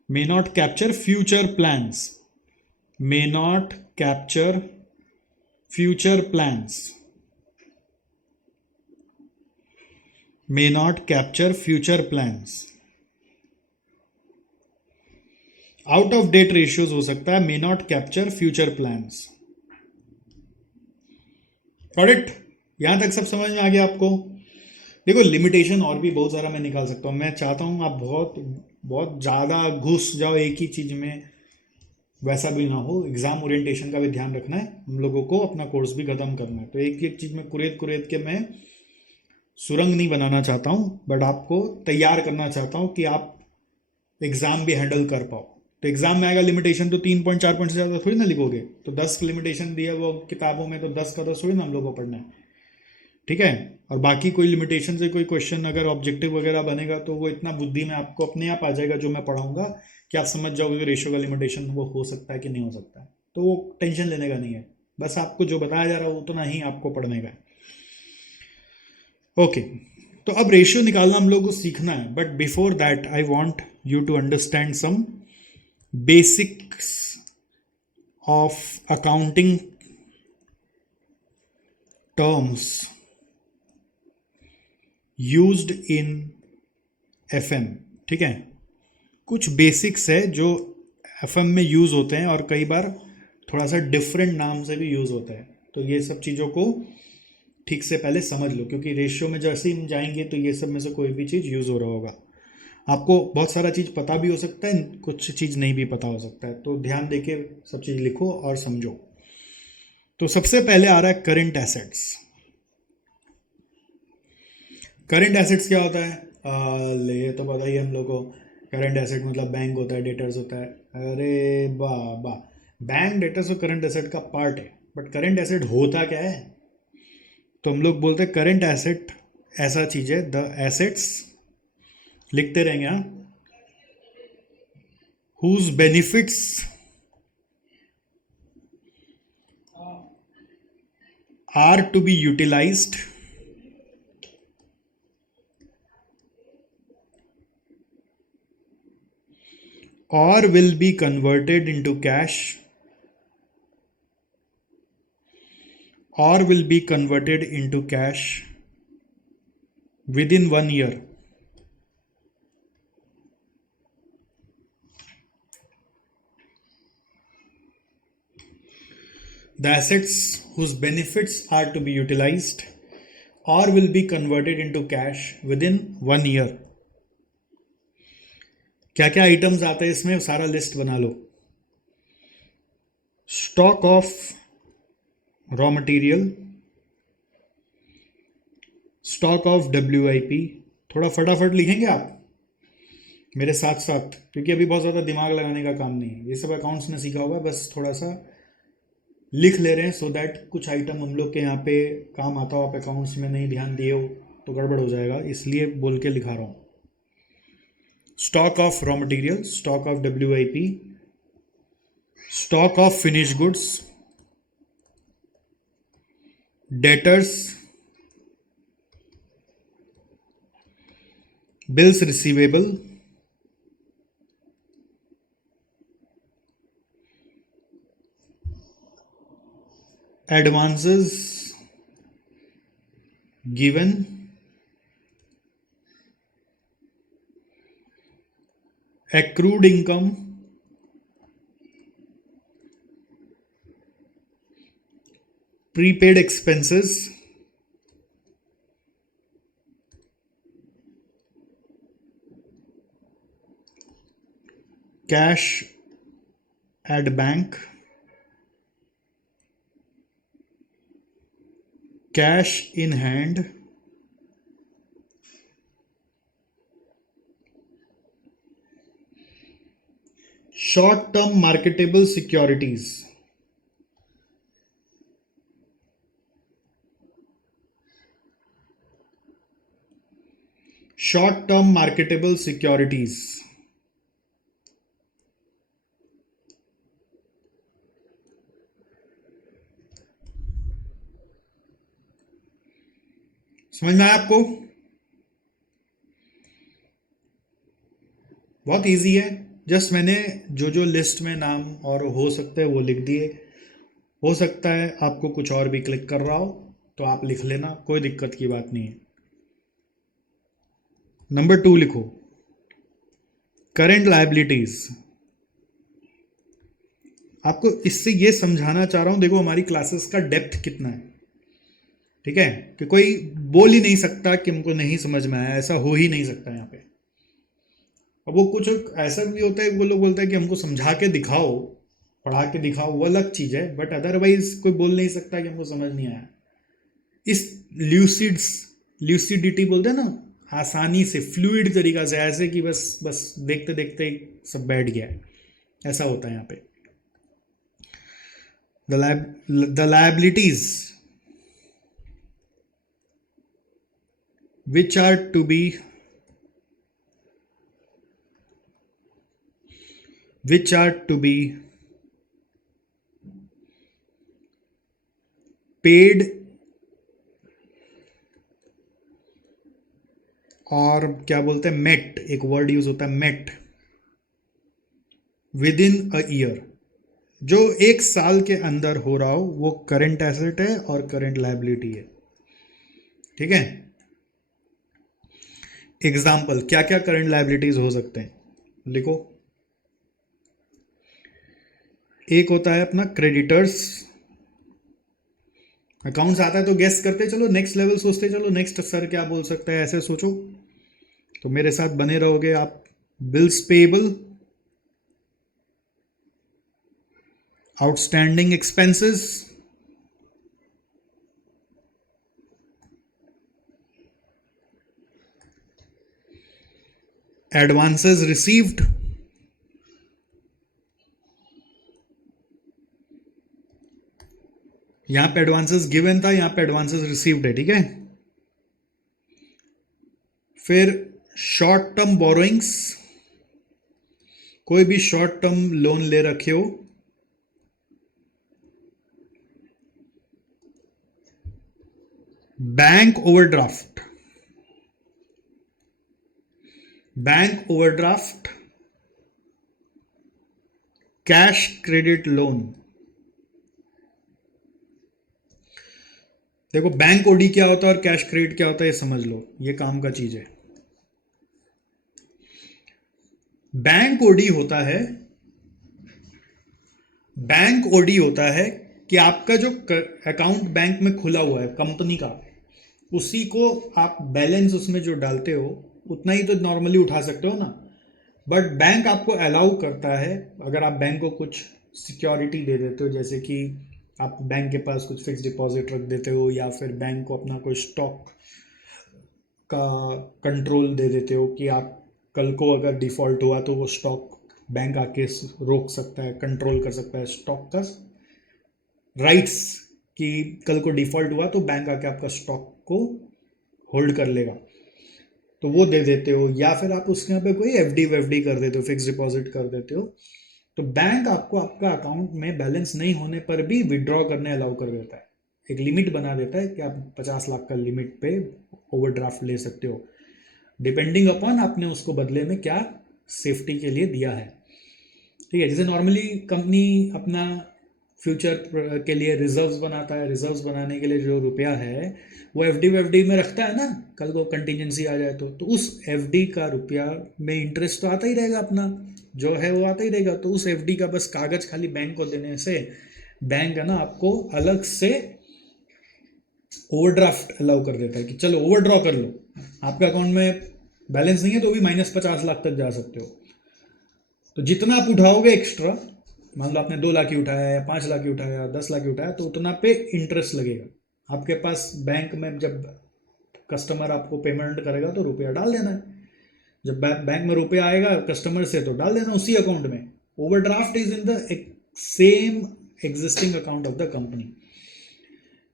may not capture future plans, may not capture future plans, may not capture future plans। Out of debt ratios हो सकता है may not capture future plans। Correct? यहां तक सब समझ में आ गया आपको? देखो लिमिटेशन और भी बहुत सारा मैं निकाल सकता हूं, मैं चाहता हूं आप बहुत बहुत ज़्यादा घुस जाओ एक ही चीज़ में, वैसा भी ना हो। एग्जाम ओरिएंटेशन का भी ध्यान रखना है हम लोगों को, अपना कोर्स भी खत्म करना है, तो एक एक चीज़ में कुरेद कुरेद के मैं सुरंग नहीं बनाना चाहता हूँ, बट आपको तैयार करना चाहता हूँ कि आप एग्जाम भी हैंडल कर पाओ। तो एग्जाम में आएगा लिमिटेशन तो 3 पॉइंट 4 पॉइंट से ज़्यादा थोड़ी ना लिखोगे, तो 10 लिमिटेशन दिया वो किताबों में, तो 10 का तो थोड़ी ना हम लोग को पढ़ना है। ठीक है, और बाकी कोई लिमिटेशन से कोई क्वेश्चन अगर ऑब्जेक्टिव वगैरह बनेगा तो वो इतना बुद्धि में आपको अपने आप आ जाएगा जो मैं पढ़ाऊंगा, कि आप समझ जाओगे कि रेशियो का लिमिटेशन वो हो सकता है कि नहीं हो सकता है, तो वो टेंशन लेने का नहीं है, बस आपको जो बताया जा रहा है उतना ही आपको पढ़ने का है। ओके, तो अब रेशियो निकालना हम लोग को सीखना है, but before that I want you to understand some basics of accounting terms used in FM. ठीक है, कुछ बेसिक्स है जो एफएम में यूज़ होते हैं और कई बार थोड़ा सा डिफरेंट नाम से भी यूज़ होता है, तो ये सब चीज़ों को ठीक से पहले समझ लो, क्योंकि रेशियो में जैसे ही हम जाएंगे तो ये सब में से कोई भी चीज़ यूज़ हो रहा होगा। आपको बहुत सारा चीज़ पता भी हो सकता है, कुछ चीज़ नहीं भी पता हो सकता है, तो ध्यान देके सब चीज़ लिखो और समझो। तो सबसे पहले आ रहा है करंट एसेट्स। करंट एसेट्स क्या होता है? ये तो पता ही है हम लोग को। करंट एसेट मतलब बैंक होता है, डेटर्स होता है। अरे वाह वाह, बैंक डेटर्स और करंट एसेट का पार्ट है, बट करंट एसेट होता क्या है? तो हम लोग बोलते हैं करंट एसेट ऐसा चीज है, द एसेट्स, लिखते रहेंगे हाँ, whose benefits are to be utilised or will be converted into cash, or will be converted into cash within 1 year. The assets whose benefits are to be utilized or will be converted into cash within 1 year. क्या क्या items आते हैं इसमें, सारा list बना लो। Stock of raw material, stock of WIP, थोड़ा फटाफट लिखेंगे आप मेरे साथ साथ, क्योंकि अभी बहुत ज़्यादा दिमाग लगाने का काम नहीं है, ये सब अकाउंट्स में सीखा हुआ है, बस थोड़ा सा लिख ले रहे हैं सो दैट कुछ आइटम हम लोग के यहाँ पे काम आता हो, आप अकाउंट्स में नहीं ध्यान दिए हो तो गड़बड़ हो जाएगा, इसलिए बोल के लिखा रहा हूँ। Stock of raw material, stock of WIP, stock of finish goods, debtors, bills receivable, advances given, accrued income, prepaid expenses, cash at bank, cash in hand, short term marketable securities, short term marketable securities, समझ में आया आपको? बहुत easy है। Just मैंने जो जो list में नाम और हो सकते हैं वो लिख दिए। हो सकता है आपको कुछ और भी क्लिक कर रहा हो तो आप लिख लेना, कोई दिक्कत की बात नहीं है। नंबर 2 लिखो, करेंट लायबिलिटीज। आपको इससे ये समझाना चाह रहा हूं, देखो हमारी क्लासेस का डेप्थ कितना है, ठीक है? कि कोई बोल ही नहीं सकता कि हमको नहीं समझ में आया, ऐसा हो ही नहीं सकता यहाँ पे। अब वो कुछ ऐसा भी होता है, वो लोग बोलते हैं कि हमको समझा के दिखाओ, पढ़ा के दिखाओ, वो अलग चीज़ है, बट अदरवाइज कोई बोल नहीं सकता कि हमको समझ नहीं आया। इस ल्यूसिडिटी बोलते हैं ना, आसानी से फ्लूइड तरीका से, ऐसे कि बस बस देखते देखते सब बैठ गया है, ऐसा होता है यहाँ पे। The liabilities which are to be paid, और क्या बोलते हैं, मेट, एक वर्ड यूज होता है met, within a year, जो एक साल के अंदर हो रहा हो, वो करंट एसेट है और करंट लायबिलिटी है, ठीक है? एग्जाम्पल, क्या क्या करंट लायबिलिटीज हो सकते हैं, लिखो। एक होता है अपना क्रेडिटर्स, अकाउंट्स आता है तो गेस करते चलो, नेक्स्ट लेवल सोचते चलो, नेक्स्ट सर क्या बोल सकता है, ऐसे सोचो तो मेरे साथ बने रहोगे आप। Bills payable, outstanding expenses, advances received, यहां पे एडवांसेस गिवन था, यहां पे एडवांसेस रिसीव्ड है, ठीक है? फिर शॉर्ट टर्म बोरोइंग्स, कोई भी शॉर्ट टर्म लोन ले रखे हो, bank overdraft, cash credit loan. देखो बैंक ओडी क्या होता है और कैश क्रेडिट क्या होता है, ये समझ लो, ये काम का चीज है। बैंक ओडी होता है, कि आपका जो अकाउंट बैंक में खुला हुआ है कंपनी का, उसी को आप बैलेंस उसमें जो डालते हो उतना ही तो नॉर्मली उठा सकते हो ना, बट बैंक आपको अलाउ करता है, अगर आप बैंक को कुछ सिक्योरिटी दे देते हो, जैसे कि आप बैंक के पास कुछ फिक्स डिपॉजिट रख देते हो, या फिर बैंक को अपना कोई स्टॉक का कंट्रोल दे देते हो कि आप कल को अगर डिफ़ॉल्ट हुआ तो वो स्टॉक बैंक आके रोक सकता है, कंट्रोल कर सकता है स्टॉक का राइट्स, कि कल को डिफ़ॉल्ट हुआ तो बैंक आके आपका स्टॉक को होल्ड कर लेगा, तो वो दे देते हो। या फिर आप उसके यहाँ पे कोई एफडी वेफडी कर देते हो, फिक्स डिपॉजिट कर देते हो, तो बैंक आपको आपका अकाउंट में बैलेंस नहीं होने पर भी विड्रॉ करने अलाउ कर देता है, एक लिमिट बना देता है कि आप 50 लाख का लिमिट पे ओवरड्राफ्ट ले सकते हो, डिपेंडिंग अपॉन आपने उसको बदले में क्या सेफ्टी के लिए दिया है, ठीक है? जैसे नॉर्मली कंपनी अपना फ्यूचर के लिए रिजर्व्स बनाता है, रिजर्व्स बनाने के लिए जो रुपया है वो एफडी वेफडी में रखता है ना, कल को कंटिजेंसी आ जाए तो उस एफडी का रुपया में इंटरेस्ट तो आता ही रहेगा, अपना जो है वो आता ही रहेगा, तो उस एफडी का बस कागज खाली बैंक को देने से बैंक है ना आपको अलग से ओवरड्राफ्ट अलाउ कर देता है कि चलो ओवरड्रॉ कर लो, आपके अकाउंट में बैलेंस नहीं है तो भी -50 लाख तक जा सकते हो, तो जितना आप उठाओगे एक्स्ट्रा, मान लो आपने 2 लाख ही उठाया या 5 लाख ही उठाया या 10 लाख ही उठाया, तो उतना पे इंटरेस्ट लगेगा आपके पास। बैंक में जब कस्टमर आपको पेमेंट करेगा तो रुपया डाल देना है, जब बैंक में रुपया आएगा कस्टमर से तो डाल देना उसी अकाउंट में, overdraft is in the same existing account of the company.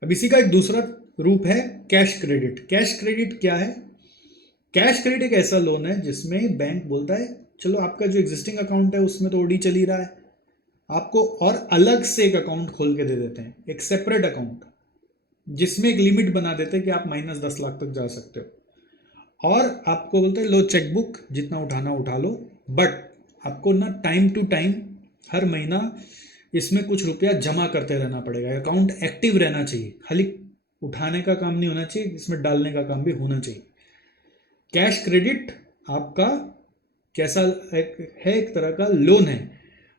अब इसी का एक दूसरा रूप है कैश क्रेडिट। कैश क्रेडिट क्या है? कैश क्रेडिट एक ऐसा लोन है जिसमें बैंक बोलता है चलो आपका जो एग्जिस्टिंग अकाउंट है उसमें तो ओडी चल ही रहा है, आपको और अलग से एक अकाउंट खोल के दे देते हैं, एक सेपरेट अकाउंट, जिसमें एक लिमिट बना देते हैं कि आप -10 लाख तक जा सकते हो, और आपको बोलते हैं लो चेकबुक, जितना उठाना उठा लो, बट आपको ना टाइम टू टाइम हर महीना इसमें कुछ रुपया जमा करते रहना पड़ेगा। अकाउंट एक्टिव रहना चाहिए, खाली उठाने का काम नहीं होना चाहिए, इसमें डालने का काम भी होना चाहिए। कैश क्रेडिट आपका कैसा है? एक तरह का लोन है,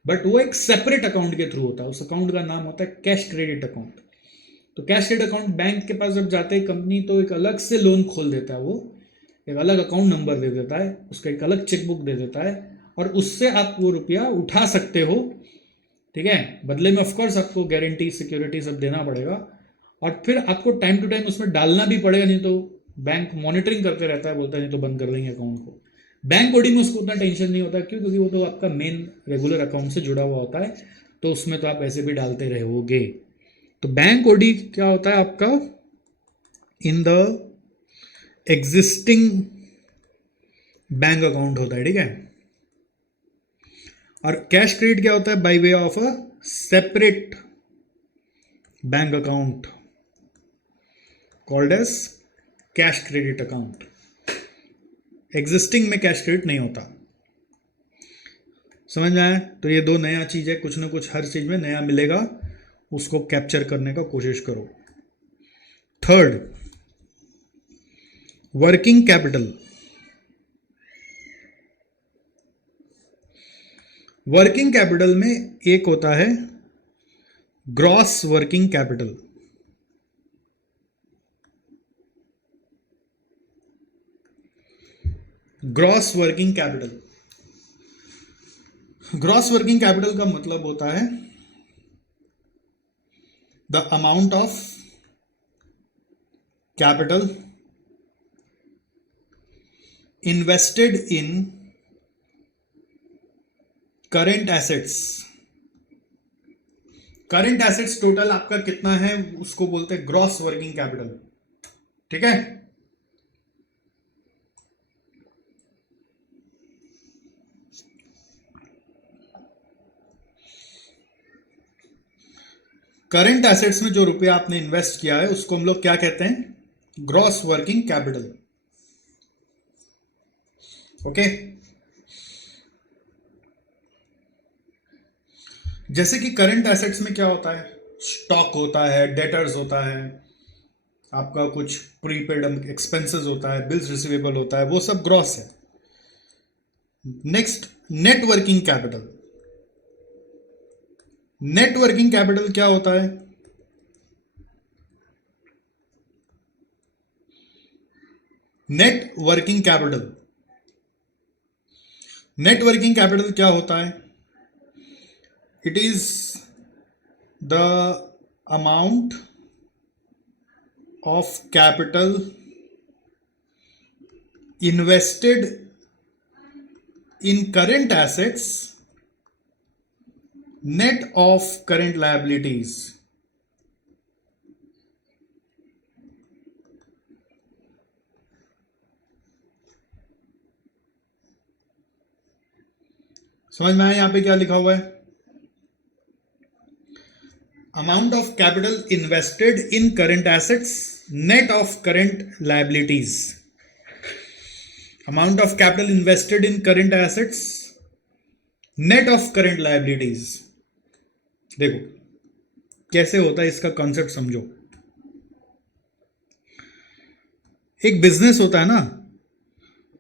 बट वो एक सेपरेट अकाउंट के थ्रू होता है। उस अकाउंट का नाम होता है कैश क्रेडिट अकाउंट। तो कैश क्रेडिट अकाउंट बैंक के पास जब जाते हैं कंपनी, तो एक अलग से लोन खोल देता है, वो एक अलग अकाउंट नंबर दे देता है, उसका एक अलग चेकबुक दे देता है, और उससे आप वो रुपया उठा सकते हो। ठीक है, बदले में ऑफकोर्स आपको गारंटी सिक्योरिटी सब देना पड़ेगा, और फिर आपको टाइम टू टाइम उसमें डालना भी पड़ेगा, नहीं तो बैंक मॉनिटरिंग करते रहता है, बोलता है नहीं तो बंद कर देंगे अकाउंट को। बैंक ओडी में उसको उतना टेंशन नहीं होता, क्यों? क्योंकि वो तो आपका मेन रेगुलर अकाउंट से जुड़ा हुआ होता है, तो उसमें तो आप ऐसे भी डालते रहोगे। तो बैंक ओडी क्या होता है आपका? In the existing bank account होता है, ठीक है। और कैश क्रेडिट क्या होता है? By way of a separate bank account called as cash credit account. Existing में कैश क्रेडिट नहीं होता। समझ में आया? तो ये दो नया चीज है, कुछ ना कुछ हर चीज में नया मिलेगा, उसको कैप्चर करने का कोशिश करो। Third, working capital. Working capital में एक होता है gross working capital. Gross working capital, gross working capital का मतलब होता है the amount of capital invested in current assets. Current assets total आपका कितना है, उसको बोलते हैं ग्रॉस वर्किंग कैपिटल। ठीक है, करंट एसेट्स में जो रुपया आपने इन्वेस्ट किया है उसको हम लोग क्या कहते हैं? Gross working capital. ओके, जैसे कि करंट एसेट्स में क्या होता है? स्टॉक होता है, डेटर्स होता है, आपका कुछ प्रीपेड एक्सपेंसेस होता है, बिल्स रिसीवेबल होता है, वो सब ग्रॉस है। Next, net working capital. Net working capital क्या होता है? Net working capital, net working capital क्या होता है? It is the amount of capital invested in current assets net of current liabilities। समझ में आया यहां पे क्या लिखा हुआ है? Amount of capital invested in current assets net of current liabilities. Amount of capital invested in current assets net of current liabilities. देखो कैसे होता है, इसका कॉन्सेप्ट समझो। एक बिजनेस होता है ना,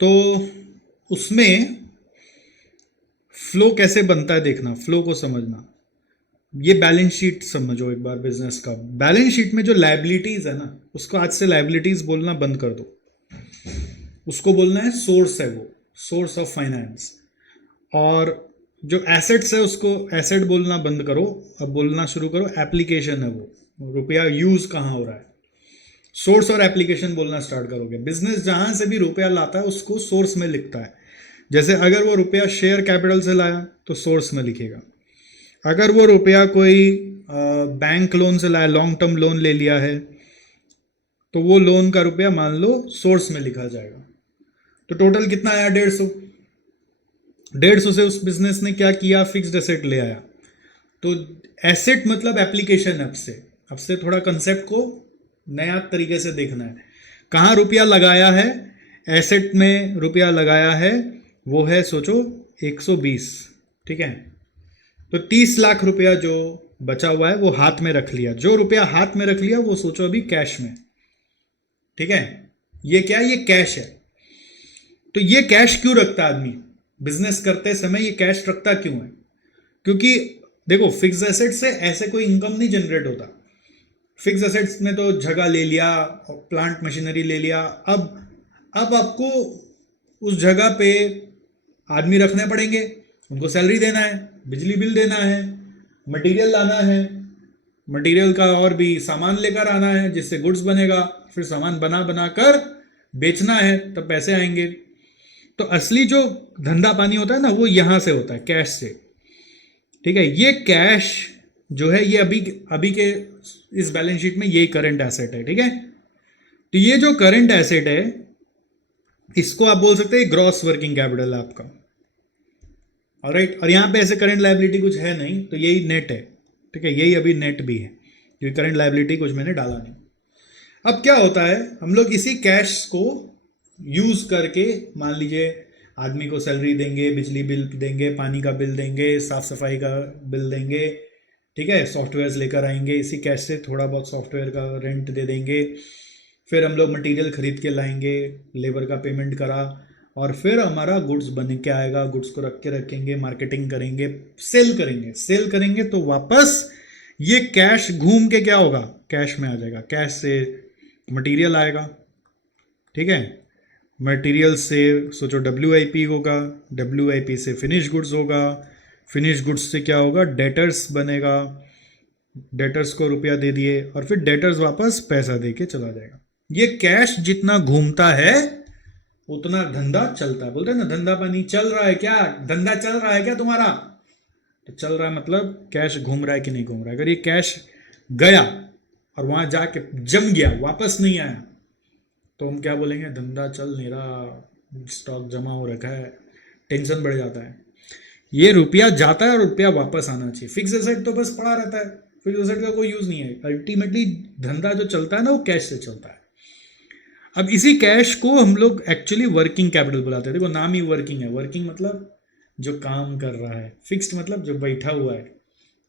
तो उसमें फ्लो कैसे बनता है देखना, फ्लो को समझना। ये बैलेंस शीट समझो एक बार बिजनेस का। बैलेंस शीट में जो लायबिलिटीज है ना, उसको आज से लायबिलिटीज बोलना बंद कर दो, उसको बोलना है सोर्स है, वो सोर्स ऑफ फाइनेंस। और जो एसेट्स है उसको एसेट बोलना बंद करो, अब बोलना शुरू करो एप्लीकेशन है, वो रुपया यूज कहाँ हो रहा है। सोर्स और एप्लीकेशन बोलना स्टार्ट करोगे। बिजनेस जहां से भी रुपया लाता है उसको सोर्स में लिखता है, जैसे अगर वो रुपया शेयर कैपिटल से लाया तो सोर्स में लिखेगा, अगर वो रुपया कोई बैंक लोन से लाया, लॉन्ग टर्म लोन ले लिया है, तो वो लोन का रुपया मान लो सोर्स में लिखा जाएगा। तो टोटल कितना आया? 150। 150 से उस बिजनेस ने क्या किया? फिक्स्ड एसेट ले आया। तो एसेट मतलब एप्लीकेशन। अब से थोड़ा कंसेप्ट को नया तरीके से देखना है। कहाँ रुपया लगाया है? एसेट में रुपया लगाया है, वो है सोचो 120, ठीक है। तो 30 लाख रुपया जो बचा हुआ है वो हाथ में रख लिया। जो रुपया हाथ में रख लिया वो सोचो अभी कैश में, ठीक है। ये क्या है? ये कैश है। तो ये कैश क्यों रखता है आदमी? बिजनेस करते समय ये कैश रखता क्यों है? क्योंकि देखो, फिक्स एसेट से ऐसे कोई इनकम नहीं जनरेट होता। फिक्स एसेट्स में तो जगह ले लिया, प्लांट मशीनरी ले लिया, अब आपको उस जगह पे आदमी रखने पड़ेंगे, उनको सैलरी देना है, बिजली बिल देना है, मटेरियल लाना है, मटेरियल का और भी सामान लेकर आना है जिससे गुड्स बनेगा, फिर सामान बना बना कर बेचना है, तब पैसे आएंगे। तो असली जो धंधा पानी होता है ना, वो यहां से होता है, कैश से, ठीक है। ये कैश जो है ये अभी के इस बैलेंस शीट में यही करंट एसेट है, ठीक है। तो ये जो करंट एसेट है इसको आप बोल सकते हैं ग्रॉस वर्किंग कैपिटल है आपका, ऑलराइट। और यहां पे ऐसे करंट लायबिलिटी कुछ है नहीं, तो यही नेट है, ठीक है। यही अभी नेट भी है, क्योंकि करंट लायबिलिटी कुछ मैंने डाला नहीं। अब क्या होता है, हम लोग इसी कैश को यूज करके, मान लीजिए आदमी को सैलरी देंगे, बिजली बिल देंगे, पानी का बिल देंगे, साफ सफाई का बिल देंगे, ठीक है। सॉफ्टवेयर्स लेकर आएंगे, इसी कैश से थोड़ा बहुत सॉफ्टवेयर का रेंट दे देंगे, फिर हम लोग मटेरियल खरीद के लाएंगे, लेबर का पेमेंट करा, और फिर हमारा गुड्स बन के आएगा, गुड्स को रखेंगे, मार्केटिंग करेंगे, सेल करेंगे तो वापस ये कैश घूम के क्या होगा? कैश में आ जाएगा। कैश से मटेरियल आएगा, ठीक है। मटेरियल से सोचो WIP होगा, WIP से फिनिश गुड्स होगा, फिनिश गुड्स से क्या होगा? डेटर्स बनेगा, डेटर्स को रुपया दे दिए, और फिर डेटर्स वापस पैसा दे के चला जाएगा। ये कैश जितना घूमता है उतना धंधा चलता है। बोलते हैं ना, धंधा पानी चल रहा है क्या? धंधा चल रहा है क्या तुम्हारा? तो चल रहा है मतलब कैश घूम रहा है कि नहीं घूम रहा है। अगर ये कैश गया और वहां जाके जम गया, वापस नहीं आया, तो हम क्या बोलेंगे? धंधा चल नहीं रहा, स्टॉक जमा हो रखा है, टेंशन बढ़ जाता है। ये रुपया जाता है और रुपया वापस आना चाहिए। फिक्स एसेट तो बस पड़ा रहता है, फिक्स एसेट का कोई यूज नहीं है। अल्टीमेटली धंधा जो चलता है ना, वो कैश से चलता है। अब इसी कैश को हम लोग एक्चुअली वर्किंग कैपिटल बुलाते हैं। देखो, नाम ही वर्किंग है। वर्किंग मतलब जो काम कर रहा है, फिक्स्ड मतलब जो बैठा हुआ है,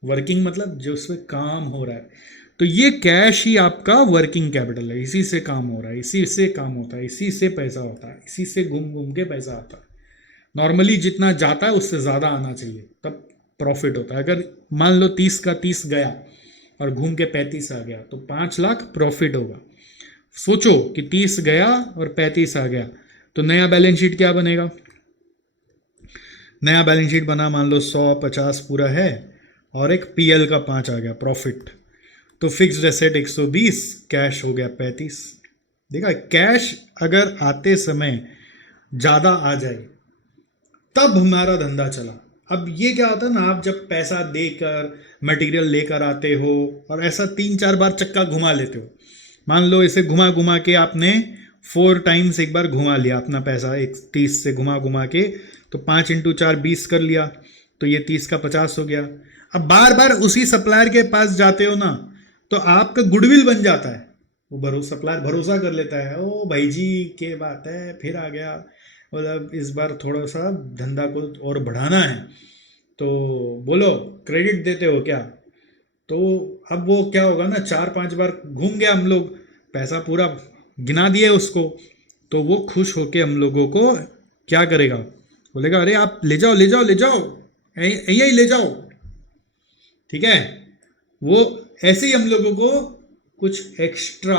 वर्किंग मतलब जो उसमें काम हो रहा है। तो ये कैश ही आपका वर्किंग कैपिटल है। इसी से काम हो रहा है, इसी से काम होता है, इसी से पैसा होता है, इसी से घूम घूम के पैसा आता है। नॉर्मली जितना जाता है उससे ज़्यादा आना चाहिए, तब प्रॉफिट होता है। अगर मान लो 30 का 30 गया और घूम के 35 आ गया, तो 5 लाख प्रॉफिट होगा। सोचो कि 30 गया और 35 आ गया, तो नया बैलेंस शीट क्या बनेगा? नया बैलेंस शीट बना, मान लो 150 पूरा है और एक PL का 5 आ गया, प्रॉफिट। तो फिक्स्ड एसेट 120, कैश हो गया 35। देखा, कैश अगर आते समय ज़्यादा आ जाए तब हमारा धंधा चला। अब ये क्या होता है ना, आप जब पैसा देकर मटेरियल लेकर आते हो और ऐसा 3-4 बार चक्का घुमा लेते हो, मान लो इसे घुमा घुमा के आपने 4 टाइम्स एक बार घुमा लिया अपना पैसा, 30 से घुमा घुमा के, तो 5 × 4 20 कर लिया, तो ये 30 का 50 हो गया। अब बार बार उसी सप्लायर के पास जाते हो ना, तो आपका गुडविल बन जाता है। वो सप्लायर भरोसा कर लेता है, ओ भाई जी के बात है, फिर आ गया, मतलब इस बार थोड़ा सा धंधा को और बढ़ाना है, तो बोलो क्रेडिट देते हो क्या? तो अब वो क्या होगा ना, 4-5 बार घूम गया, हम लोग पैसा पूरा गिना दिए उसको, तो वो खुश होके हम लोगों को क्या करेगा? बोलेगा अरे आप ले जाओ ले जाओ ले जाओ, यही ले जाओ, ठीक है। वो ऐसे ही हम लोगों को कुछ एक्स्ट्रा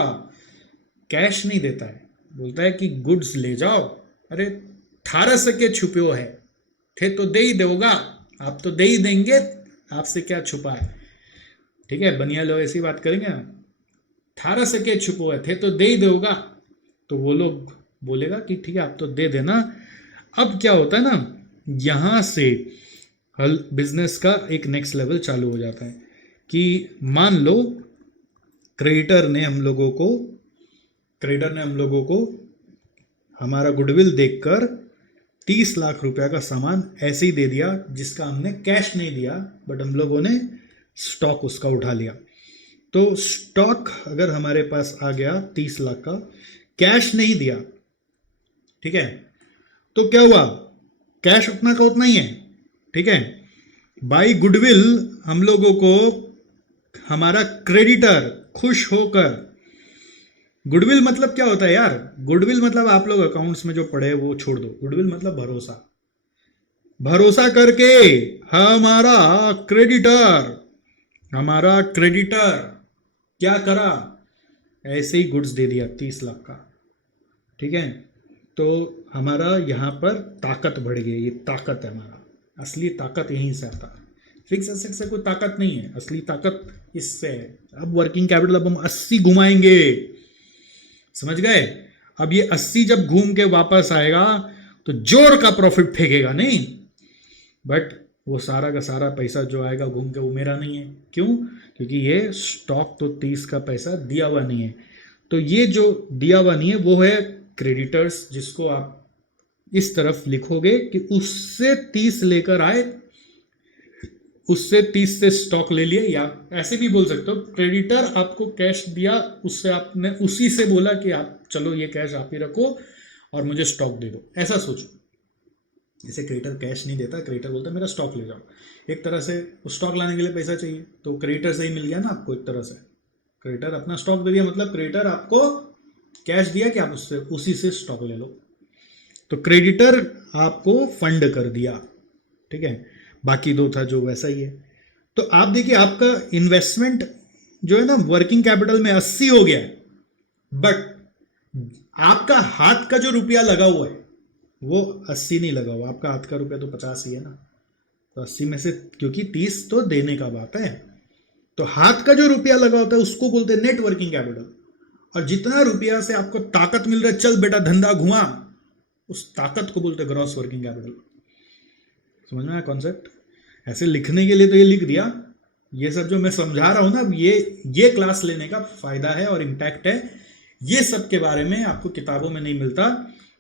कैश नहीं देता है, बोलता है कि गुड्स ले जाओ। अरे थारा सके छुपे हो है, थे तो दे ही दोगा, आप तो दे ही देंगे, आपसे क्या छुपा है, ठीक है। बनिया लोग ऐसी बात करेंगे ना, थारा सके छुपो है, थे तो दे ही दोगा, तो वो लोग बोलेगा कि ठीक है आप तो दे देना, अब क्या होता है ना, यहां से हल बिजनेस का एक नेक्स्ट लेवल चालू हो जाता है कि मान लो क्रेडिटर ने हम लोगों को क्रेडिटर ने हम लोगों को हमारा गुडविल देखकर 30 लाख रुपया का सामान ऐसे ही दे दिया, जिसका हमने कैश नहीं दिया, बट हम लोगों ने स्टॉक उसका उठा लिया। तो स्टॉक अगर हमारे पास आ गया 30 लाख का, कैश नहीं दिया, ठीक है, तो क्या हुआ, कैश उतना का उतना ही है, ठीक है। बाई गुडविल हम लोगों को हमारा क्रेडिटर खुश होकर, गुडविल मतलब क्या होता है यार, गुडविल मतलब आप लोग अकाउंट्स में जो पढ़े वो छोड़ दो, गुडविल मतलब भरोसा, भरोसा करके हमारा क्रेडिटर क्या करा, ऐसे ही गुड्स दे दिया 30 लाख का, ठीक है। तो हमारा यहाँ पर ताकत बढ़ गई, ये ताकत है हमारा, असली ताकत यहीं से आता है। फिक्स एसेट से कोई ताकत नहीं है, असली ताकत इससे है। अब वर्किंग कैपिटल अब हम 80 घुमाएंगे, समझ गए। अब ये 80 जब घूम के वापस आएगा तो जोर का प्रॉफिट फेंकेगा नहीं, बट वो सारा का सारा पैसा जो आएगा घूम के वो मेरा नहीं है। क्यों? क्योंकि ये स्टॉक तो 30 का पैसा दिया हुआ नहीं है। तो ये जो दिया हुआ नहीं है वो है क्रेडिटर्स, जिसको आप इस तरफ लिखोगे कि उससे 30 लेकर आए, उससे 30 से स्टॉक ले लिए, या ऐसे भी बोल सकते हो क्रेडिटर आपको कैश दिया, उससे आपने उसी से बोला कि आप चलो ये कैश आप ही रखो और मुझे स्टॉक दे दो, ऐसा सोचो। जैसे क्रेडिटर कैश नहीं देता, क्रेडिटर बोलता है मेरा स्टॉक ले जाओ, एक तरह से स्टॉक लाने के लिए पैसा चाहिए, तो क्रेडिटर से ही मिल गया ना आपको एक तरह से। क्रेडिटर अपना स्टॉक दे दिया, मतलब क्रेडिटर आपको कैश दिया कि आप उससे उसी से स्टॉक ले लो। तो क्रेडिटर आपको फंड कर दिया, ठीक है। बाकी दो था जो वैसा ही है। तो आप देखिए आपका इन्वेस्टमेंट जो है ना वर्किंग कैपिटल में 80 हो गया है, बट आपका हाथ का जो रुपया लगा हुआ है वो 80 नहीं लगा हुआ, आपका हाथ का रुपया तो 50 ही है ना। तो 80 में से, क्योंकि 30 तो देने का बात है, तो हाथ का जो रुपया लगा होता है उसको बोलते हैं नेट वर्किंग कैपिटल। और जितना रुपया से आपको ताकत मिल रहा है, चल बेटा धंधा घुमा, उस ताकत को बोलते हैं ग्रॉस वर्किंग कैपिटल। समझ में आया कॉन्सेप्ट? ऐसे लिखने के लिए तो ये लिख दिया, ये सब जो मैं समझा रहा हूं ना, ये क्लास लेने का फायदा है और इम्पैक्ट है। ये सब के बारे में आपको किताबों में नहीं मिलता।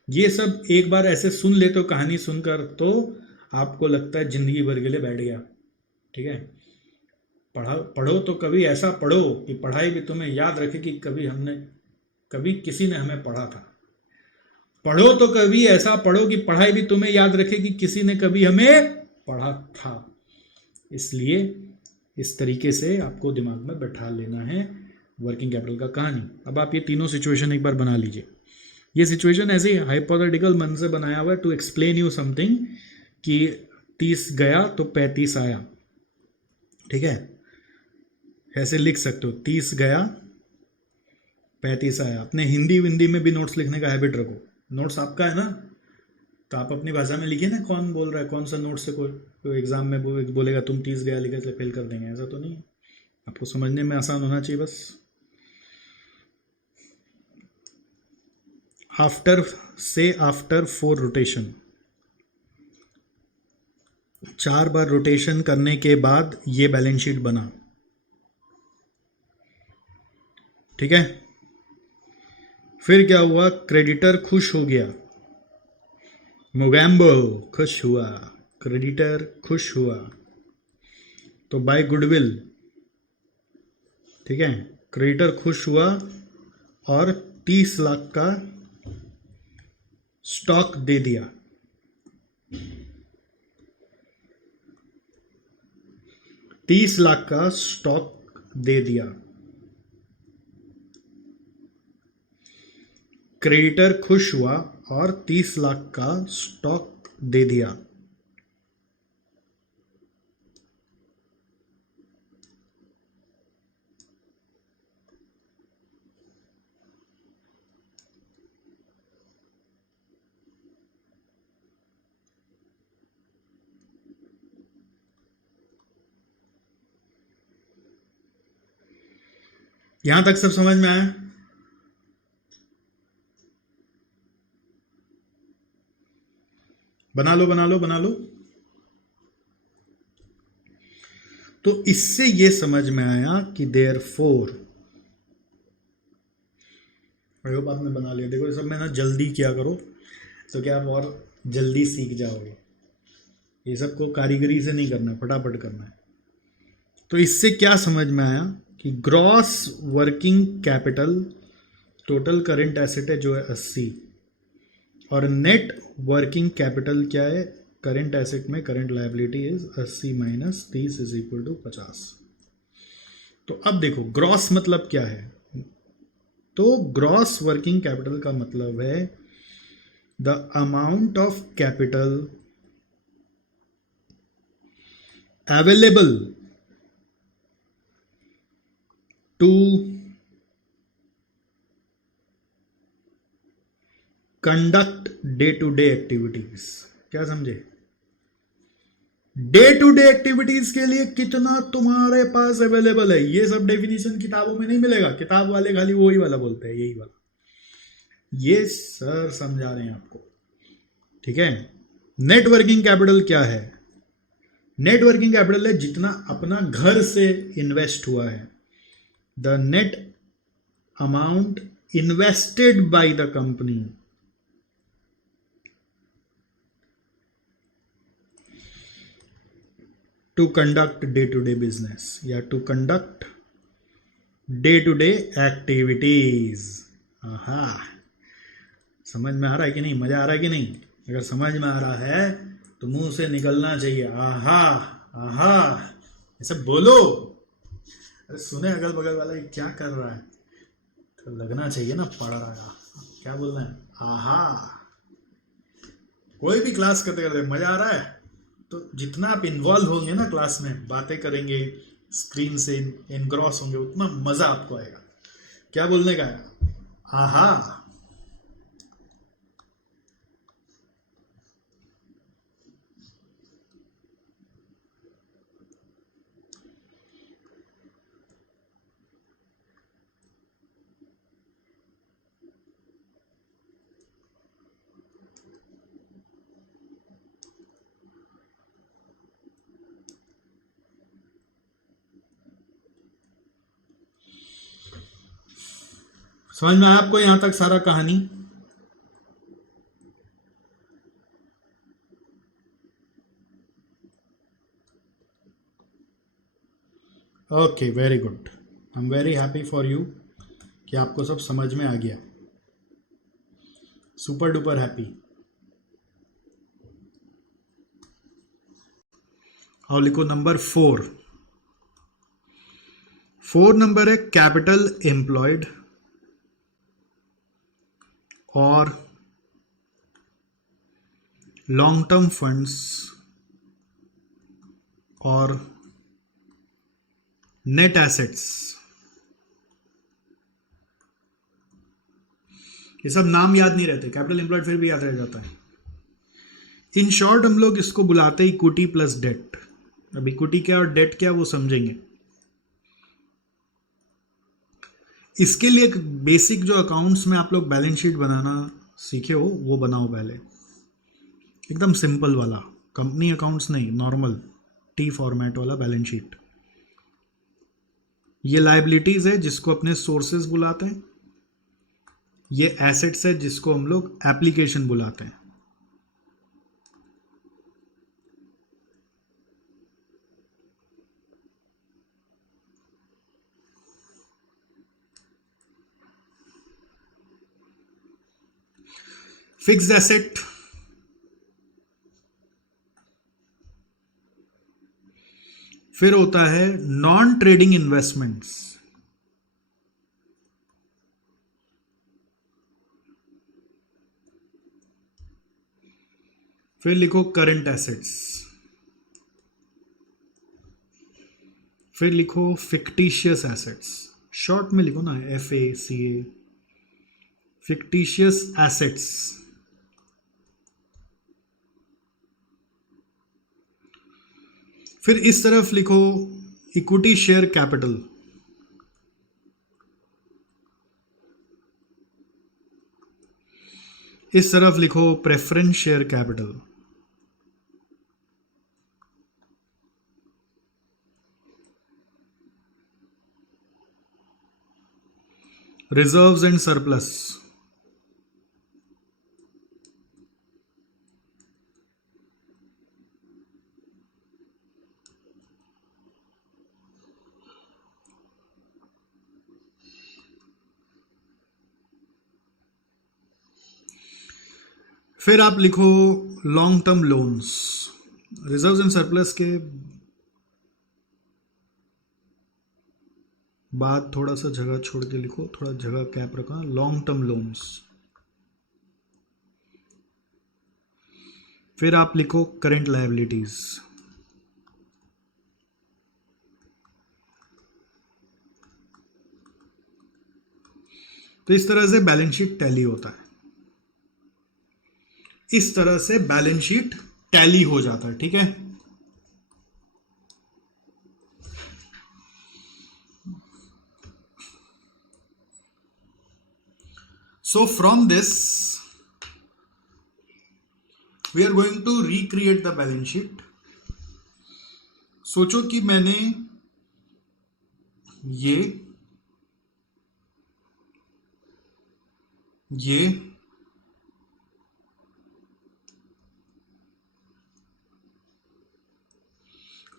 ये सब एक बार ऐसे सुन लेते हो कहानी सुनकर, तो आपको लगता है जिंदगी भर के लिए बैठ गया, ठीक है। पढ़ो तो कभी ऐसा पढ़ो कि पढ़ाई भी तुम्हें याद रखे कि कभी किसी ने हमें पढ़ा था। पढ़ो तो कभी ऐसा पढ़ो कि पढ़ाई भी तुम्हें याद रखे कि किसी ने कभी हमें पढ़ा था। इसलिए इस तरीके से आपको दिमाग में बैठा लेना है वर्किंग कैपिटल का कहानी। अब आप ये तीनों सिचुएशन एक बार बना लीजिए। ये सिचुएशन ऐसे ही हाइपोथेटिकल मन से बनाया हुआ है टू एक्सप्लेन यू समथिंग, कि 30 गया तो 35 आया, ठीक है। ऐसे लिख सकते हो 30 गया 35 आया। अपने हिंदी विंदी में भी नोट्स लिखने का हैबिट रखो, नोट्स आपका है ना, तो आप अपनी भाषा में लिखिए ना। कौन बोल रहा है, कौन सा नोट से कोई एग्जाम में बोलेगा तुम 30 गया लिखे से फेल कर देंगे, ऐसा तो नहीं है। आपको समझने में आसान होना चाहिए बस। आफ्टर 4 रोटेशन, 4 बार रोटेशन करने के बाद ये बैलेंस शीट बना, ठीक है। फिर क्या हुआ, क्रेडिटर खुश हो गया, मोगैम्बो खुश हुआ, क्रेडिटर खुश हुआ, तो बाय गुडविल, ठीक है, क्रेडिटर खुश हुआ और 30 लाख का स्टॉक दे दिया। तीस लाख का स्टॉक दे दिया। क्रेडिटर खुश हुआ और 30 लाख का स्टॉक दे दिया। यहां तक सब समझ में आया? बना लो बना लो बना लो। तो इससे ये समझ में आया कि देयर फोर, आई होप आपने बना लिया। देखो ये सब में ना जल्दी किया करो तो क्या आप और जल्दी सीख जाओगे। ये सब को कारीगरी से नहीं करना है, फटाफट करना है। तो इससे क्या समझ में आया कि gross working capital, total current asset है जो है 80, और नेट वर्किंग कैपिटल क्या है, करंट एसेट में current liability is 80 minus 30 is equal to 50। तो अब देखो ग्रॉस मतलब क्या है, तो ग्रॉस वर्किंग कैपिटल का मतलब है the amount of capital available to conduct day to day activities. क्या समझे? डे टू डे एक्टिविटीज के लिए कितना तुम्हारे पास अवेलेबल है, ये सब डेफिनेशन किताबों में नहीं मिलेगा। किताब वाले खाली वही वाला बोलते हैं, यही वाला। ये सर समझा रहे हैं आपको, ठीक है। नेट वर्किंग कैपिटल क्या है? नेट वर्किंग कैपिटल है जितना अपना घर से इन्वेस्ट हुआ है, the net amount invested by the company to conduct day to day business या to conduct day to day activities. आहा, समझ में आ रहा है कि नहीं? मजा आ रहा है कि नहीं? अगर समझ में आ रहा है तो मुंह से निकलना चाहिए आहा आहा, ऐसे बोलो। अरे सुने अगल बगल वाला ये क्या कर रहा है, तो लगना चाहिए ना पढ़ रहा है। क्या बोल रहे हैं? आहा। कोई भी क्लास करते करते मजा आ रहा है तो जितना आप इन्वॉल्व होंगे ना क्लास में, बातें करेंगे, स्क्रीन से इनग्रॉस होंगे, उतना मजा आपको आएगा। क्या बोलने का है? आहा। समझ में आया आपको यहां तक सारा कहानी? Okay, very good. I am very happy for you कि आपको सब समझ में आ गया। Super duper happy. और लिखो नंबर 4। 4 नंबर है कैपिटल एम्प्लॉयड और लॉन्ग टर्म फंड्स और नेट एसेट्स। ये सब नाम याद नहीं रहते, कैपिटल एम्प्लॉयड फिर भी याद रह जाता है। इन शॉर्ट हम लोग इसको बुलाते हैं इक्विटी प्लस डेट। अब इक्विटी क्या और डेट क्या वो समझेंगे। इसके लिए एक बेसिक जो अकाउंट्स में आप लोग बैलेंस शीट बनाना सीखे हो वो बनाओ पहले, एकदम सिंपल वाला, कंपनी अकाउंट्स नहीं, नॉर्मल टी फॉर्मेट वाला बैलेंस शीट। ये लायबिलिटीज है जिसको अपने सोर्सेज बुलाते हैं, ये एसेट्स है जिसको हम लोग एप्लीकेशन बुलाते हैं। फिक्स्ड एसेट फिर होता है नॉन ट्रेडिंग इन्वेस्टमेंट्स, फिर लिखो करंट एसेट्स, फिर लिखो फिक्टिशियस एसेट्स, शॉर्ट में लिखो ना FACA, फिक्टिशियस एसेट्स। फिर इस तरफ लिखो इक्विटी शेयर कैपिटल, इस तरफ लिखो preference share capital, reserves and surplus, फिर आप लिखो long term loans. Reserves and surplus के बाद थोड़ा सा जगह छोड़ के लिखो, थोड़ा जगह कैप रखा, लॉन्ग टर्म लोन्स। फिर आप लिखो करंट लायबिलिटीज। तो इस तरह से बैलेंस शीट टैली होता है, इस तरह से बैलेंस शीट टैली हो जाता है, ठीक है। So from this we are going to recreate the balance sheet. सोचो कि मैंने ये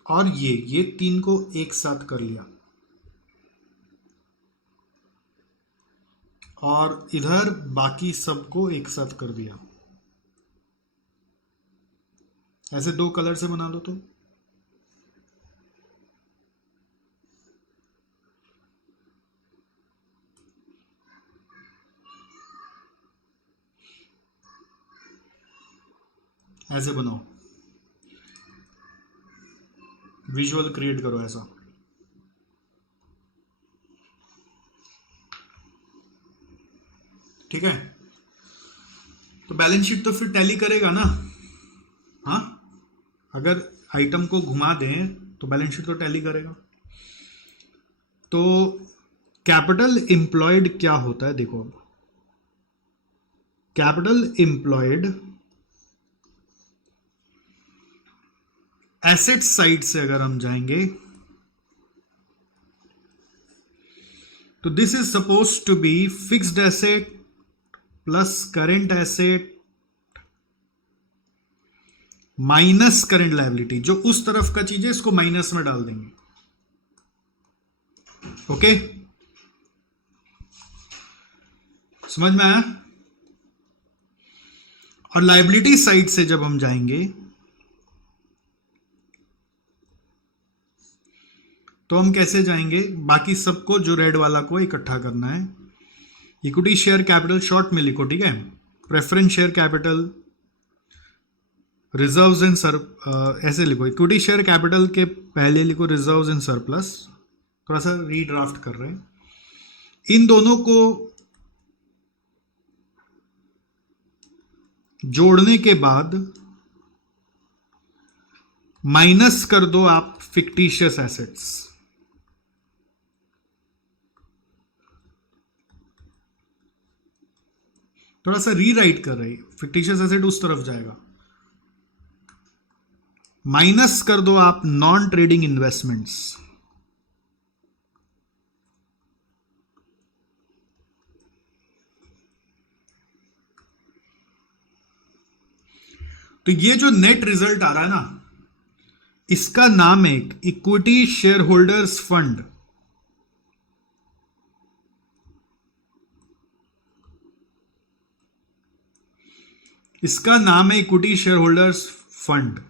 और ये तीन को एक साथ कर लिया और इधर बाकी सबको एक साथ कर दिया। ऐसे दो कलर से बना लो तो ऐसे बनाओ, विजुअल क्रिएट करो ऐसा। ठीक है, तो बैलेंस शीट तो फिर टैली करेगा ना। हाँ, अगर आइटम को घुमा दें तो बैलेंस शीट तो टैली करेगा। तो कैपिटल एम्प्लॉयड क्या होता है, देखो कैपिटल एम्प्लॉयड एसेट साइड से अगर हम जाएंगे तो this is suppose to be fixed asset plus current asset minus current liability. जो उस तरफ का चीज है इसको माइनस में डाल देंगे। ओके, समझ में आया। और लायबिलिटी साइड से जब हम जाएंगे तो हम कैसे जाएंगे, बाकी सबको जो रेड वाला को इकट्ठा करना है। इक्विटी शेयर कैपिटल शॉर्ट में लिखो, ठीक है। Preference share capital, reserves and ऐसे लिखो। इक्विटी शेयर कैपिटल के पहले लिखो रिजर्व्स एंड सरप्लस। थोड़ा सा रीड्राफ्ट कर रहे हैं। इन दोनों को जोड़ने के बाद माइनस कर दो आप फिक्टिशियस एसेट्स। थोड़ा सा रीराइट कर रही, फिक्टिशियस एसेट उस तरफ जाएगा। माइनस कर दो आप नॉन ट्रेडिंग इन्वेस्टमेंट्स। तो ये जो नेट रिजल्ट आ रहा है ना, इसका नाम है इक्विटी शेयर होल्डर्स फंड। इसका नाम है equity shareholders fund.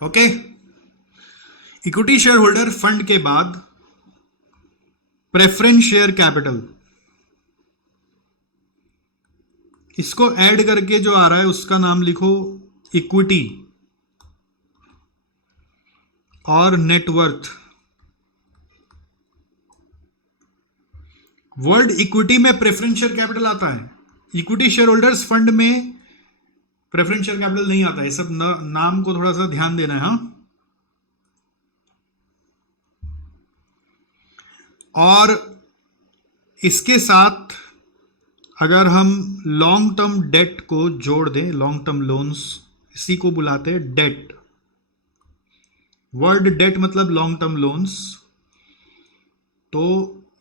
Okay, equity share holder fund के बाद प्रेफरेंस शेयर कैपिटल, इसको ऐड करके जो आ रहा है उसका नाम लिखो इक्विटी और नेटवर्थ। वर्ड इक्विटी में प्रेफरेंस शेयर कैपिटल आता है, इक्विटी शेयर होल्डर्स फंड में प्रेफरेंस शेयर कैपिटल नहीं आता है, सब नाम को थोड़ा सा ध्यान देना है। हाँ, और इसके साथ अगर हम लॉन्ग टर्म डेट को जोड़ दें, लॉन्ग टर्म लोन्स, इसी को बुलाते हैं डेट। वर्ड डेट मतलब लॉन्ग टर्म लोन्स। तो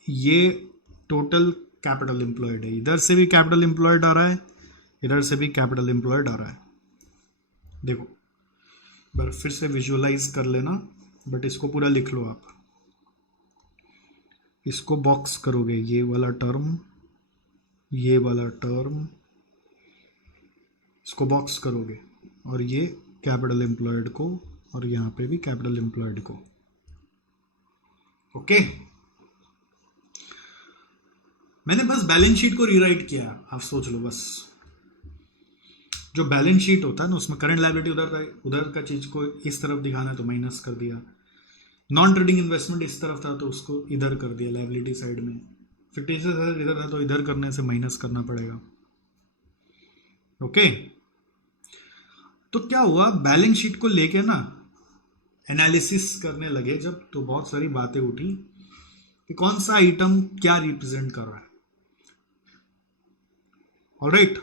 ये टोटल कैपिटल एम्प्लॉयड है, इधर से भी कैपिटल एम्प्लॉयड आ रहा है, इधर से भी कैपिटल एम्प्लॉयड आ रहा है। देखो बार फिर से विजुअलाइज कर लेना, बट इसको पूरा लिख लो आप, इसको बॉक्स करोगे, ये वाला टर्म, ये वाला टर्म, इसको बॉक्स करोगे, और ये कैपिटल एम्प्लॉयड को, और यहां पे भी कैपिटल एम्प्लॉयड को। ओके, मैंने बस बैलेंस शीट को रीराइट किया, आप सोच लो बस। जो बैलेंस शीट होता है ना, उसमें करंट लायबिलिटी उधर का चीज को इस तरफ दिखाना है तो माइनस कर दिया, नॉन ट्रेडिंग इन्वेस्टमेंट इस तरफ था तो उसको इधर कर दिया लायबिलिटी साइड में, फिक्टिशियस एसेट इधर था तो इधर करने से माइनस करना पड़ेगा। ओके, तो क्या हुआ, बैलेंस शीट को लेके ना एनालिसिस करने लगे जब, तो बहुत सारी बातें उठी कि कौन सा आइटम क्या रिप्रेजेंट कर रहा है। Alright,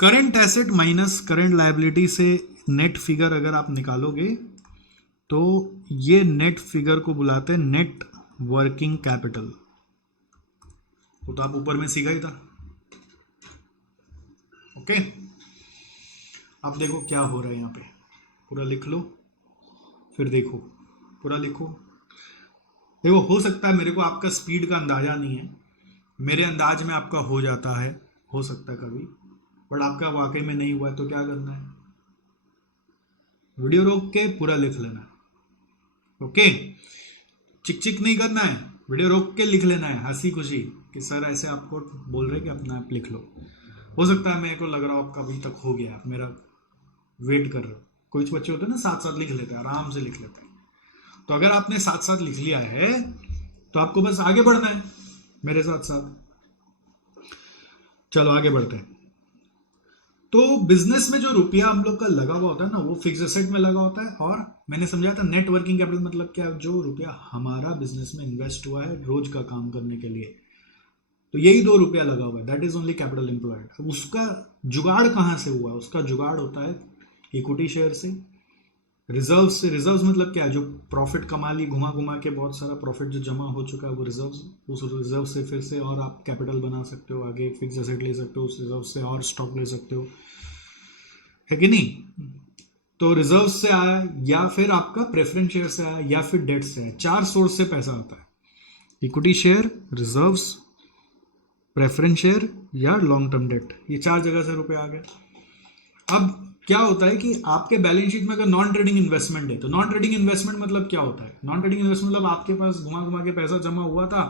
current asset minus current liability से नेट फिगर अगर आप निकालोगे तो ये नेट फिगर को बुलाते हैं नेट वर्किंग कैपिटल। तो आप ऊपर में सीखा ही था। ओके, अब देखो क्या हो रहा है यहां पे, पूरा लिख लो, फिर देखो, पूरा लिखो। देखो, हो सकता है मेरे को आपका स्पीड का अंदाजा नहीं है, मेरे अंदाज में आपका हो जाता है, हो सकता है कभी, बट आपका वाकई में नहीं हुआ है तो क्या करना है, वीडियो रोक के पूरा लिख लेना। ओके, चिक चिक नहीं करना है, वीडियो रोक के लिख लेना है, हंसी खुशी कि सर ऐसे आपको बोल रहे कि अपना आप लिख लो। हो सकता है मेरे को लग रहा हो आपका अभी तक हो गया, आप मेरा वेट कर रहे हो। कुछ बच्चे होते हैं ना साथ साथ लिख लेते हैं, आराम से लिख लेते हैं। तो अगर आपने साथ साथ लिख लिया है तो आपको बस आगे बढ़ना है मेरे साथ साथ। चलो आगे बढ़ते हैं। तो बिजनेस में जो रुपया हम लोग का लगा हुआ होता है ना, वो फिक्स एसेट में लगा होता है, और मैंने समझाया था नेट वर्किंग कैपिटल मतलब क्या, जो रुपया हमारा बिजनेस में इन्वेस्ट हुआ है रोज का काम करने के लिए, तो यही 2 रुपया लगा हुआ है, that is only capital employed. अब उसका जुगाड़ कहां से हुआ, उसका जुगाड़ होता है इक्विटी शेयर से, रिजर्व से। रिजर्व मतलब क्या है, जो प्रॉफिट कमा ली, घुमा घुमा के बहुत सारा प्रॉफिट जो जमा हो चुका है वो रिजर्व, उस रिजर्व से फिर से और आप कैपिटल बना सकते हो, आगे फिक्स एसेट ले सकते हो, उस रिजर्व से और स्टॉक ले सकते हो, है कि नहीं। तो रिजर्व से आया, या फिर आपका प्रेफरेंस शेयर से आया, या फिर डेट से आया। 4 सोर्स से पैसा आता है, equity share, reserves, preference share या लॉन्ग टर्म डेट, ये 4 जगह से रुपए आ गए। अब क्या होता है कि आपके बैलेंस शीट में अगर नॉन ट्रेडिंग इन्वेस्टमेंट है, तो नॉन ट्रेडिंग इन्वेस्टमेंट मतलब क्या होता है, नॉन ट्रेडिंग इन्वेस्टमेंट मतलब आपके पास घुमा घुमा के पैसा जमा हुआ था,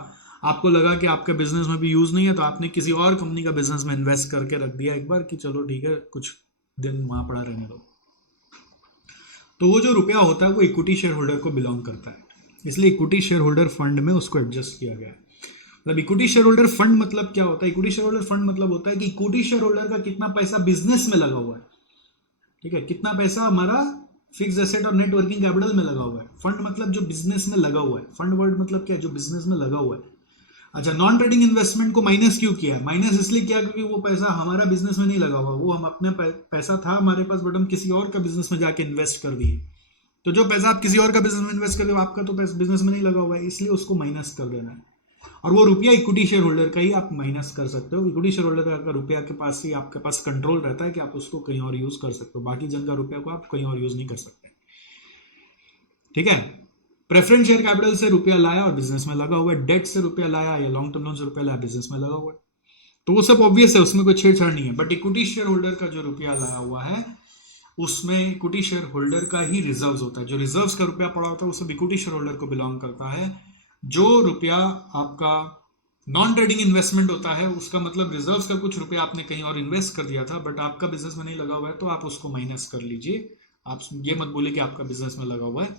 आपको लगा कि आपके बिजनेस में भी यूज नहीं है, तो आपने किसी और कंपनी का बिजनेस में इन्वेस्ट करके रख दिया एक बार कि चलो ठीक है कुछ दिन वहां पड़ा रहने दो। तो वो जो रुपया होता है वो इक्विटी शेयर होल्डर को बिलोंग करता है, इसलिए इक्विटी शेयर होल्डर फंड में उसको एडजस्ट किया गया है। मतलब इक्विटी शेयर होल्डर फंड मतलब क्या होता है, इक्विटी शेयर होल्डर फंड मतलब होता है कि इक्विटी शेयर होल्डर का कितना पैसा बिजनेस में लगा हुआ है, ठीक है, कितना पैसा हमारा फिक्स एसेट और नेट वर्किंग कैपिटल में लगा हुआ है। फंड मतलब जो बिजनेस में लगा हुआ है, फंड वर्ड मतलब क्या है, जो बिजनेस में लगा हुआ है। अच्छा, नॉन ट्रेडिंग इन्वेस्टमेंट को माइनस क्यों किया, माइनस इसलिए किया क्योंकि वो पैसा हमारा बिजनेस में नहीं लगा हुआ, वो हम अपने पैसा था हमारे पास, बट हम किसी और का बिजनेस में जाके इन्वेस्ट कर दिए। तो जो पैसा आप किसी और का बिजनेस में इन्वेस्ट कर दिए, आपका तो बिजनेस में नहीं लगा हुआ है, इसलिए उसको माइनस कर देना है। और वो रुपया इक्विटी शेयर होल्डर का ही आप माइनस कर सकते हो। इक्विटी शेयर होल्डर का रुपया के पास ही आपके पास कंट्रोल रहता है कि आप उसको कहीं और यूज कर सकते हो, बाकी जन का रुपया को आप कहीं और यूज नहीं कर सकते, ठीक है। प्रेफरेंस शेयर कैपिटल से रुपया लाया और बिजनेस में लगा हुआ है, डेट से रुपया लाया या लॉन्ग टर्म लोन से रुपया लाया, बिजनेस में लगा हुआ है, तो वो सब ऑब्वियस है, उसमें कोई छेड़छाड़ नहीं है। बट इक्विटी शेयर होल्डर का जो रुपया लाया हुआ है उसमें इक्विटी शेयर होल्डर का ही रिजर्व्स होता है, जो रिजर्व्स का रुपया पड़ा होता है वो सब इक्विटी शेयर होल्डर को बिलोंग करता है। जो रुपया आपका नॉन ट्रेडिंग इन्वेस्टमेंट होता है, उसका मतलब रिजर्व्स का कुछ रुपया आपने कहीं और इन्वेस्ट कर दिया था बट आपका बिजनेस में नहीं लगा हुआ है, तो आप उसको माइनस कर लीजिए। आप ये मत बोले कि आपका बिजनेस में लगा हुआ है।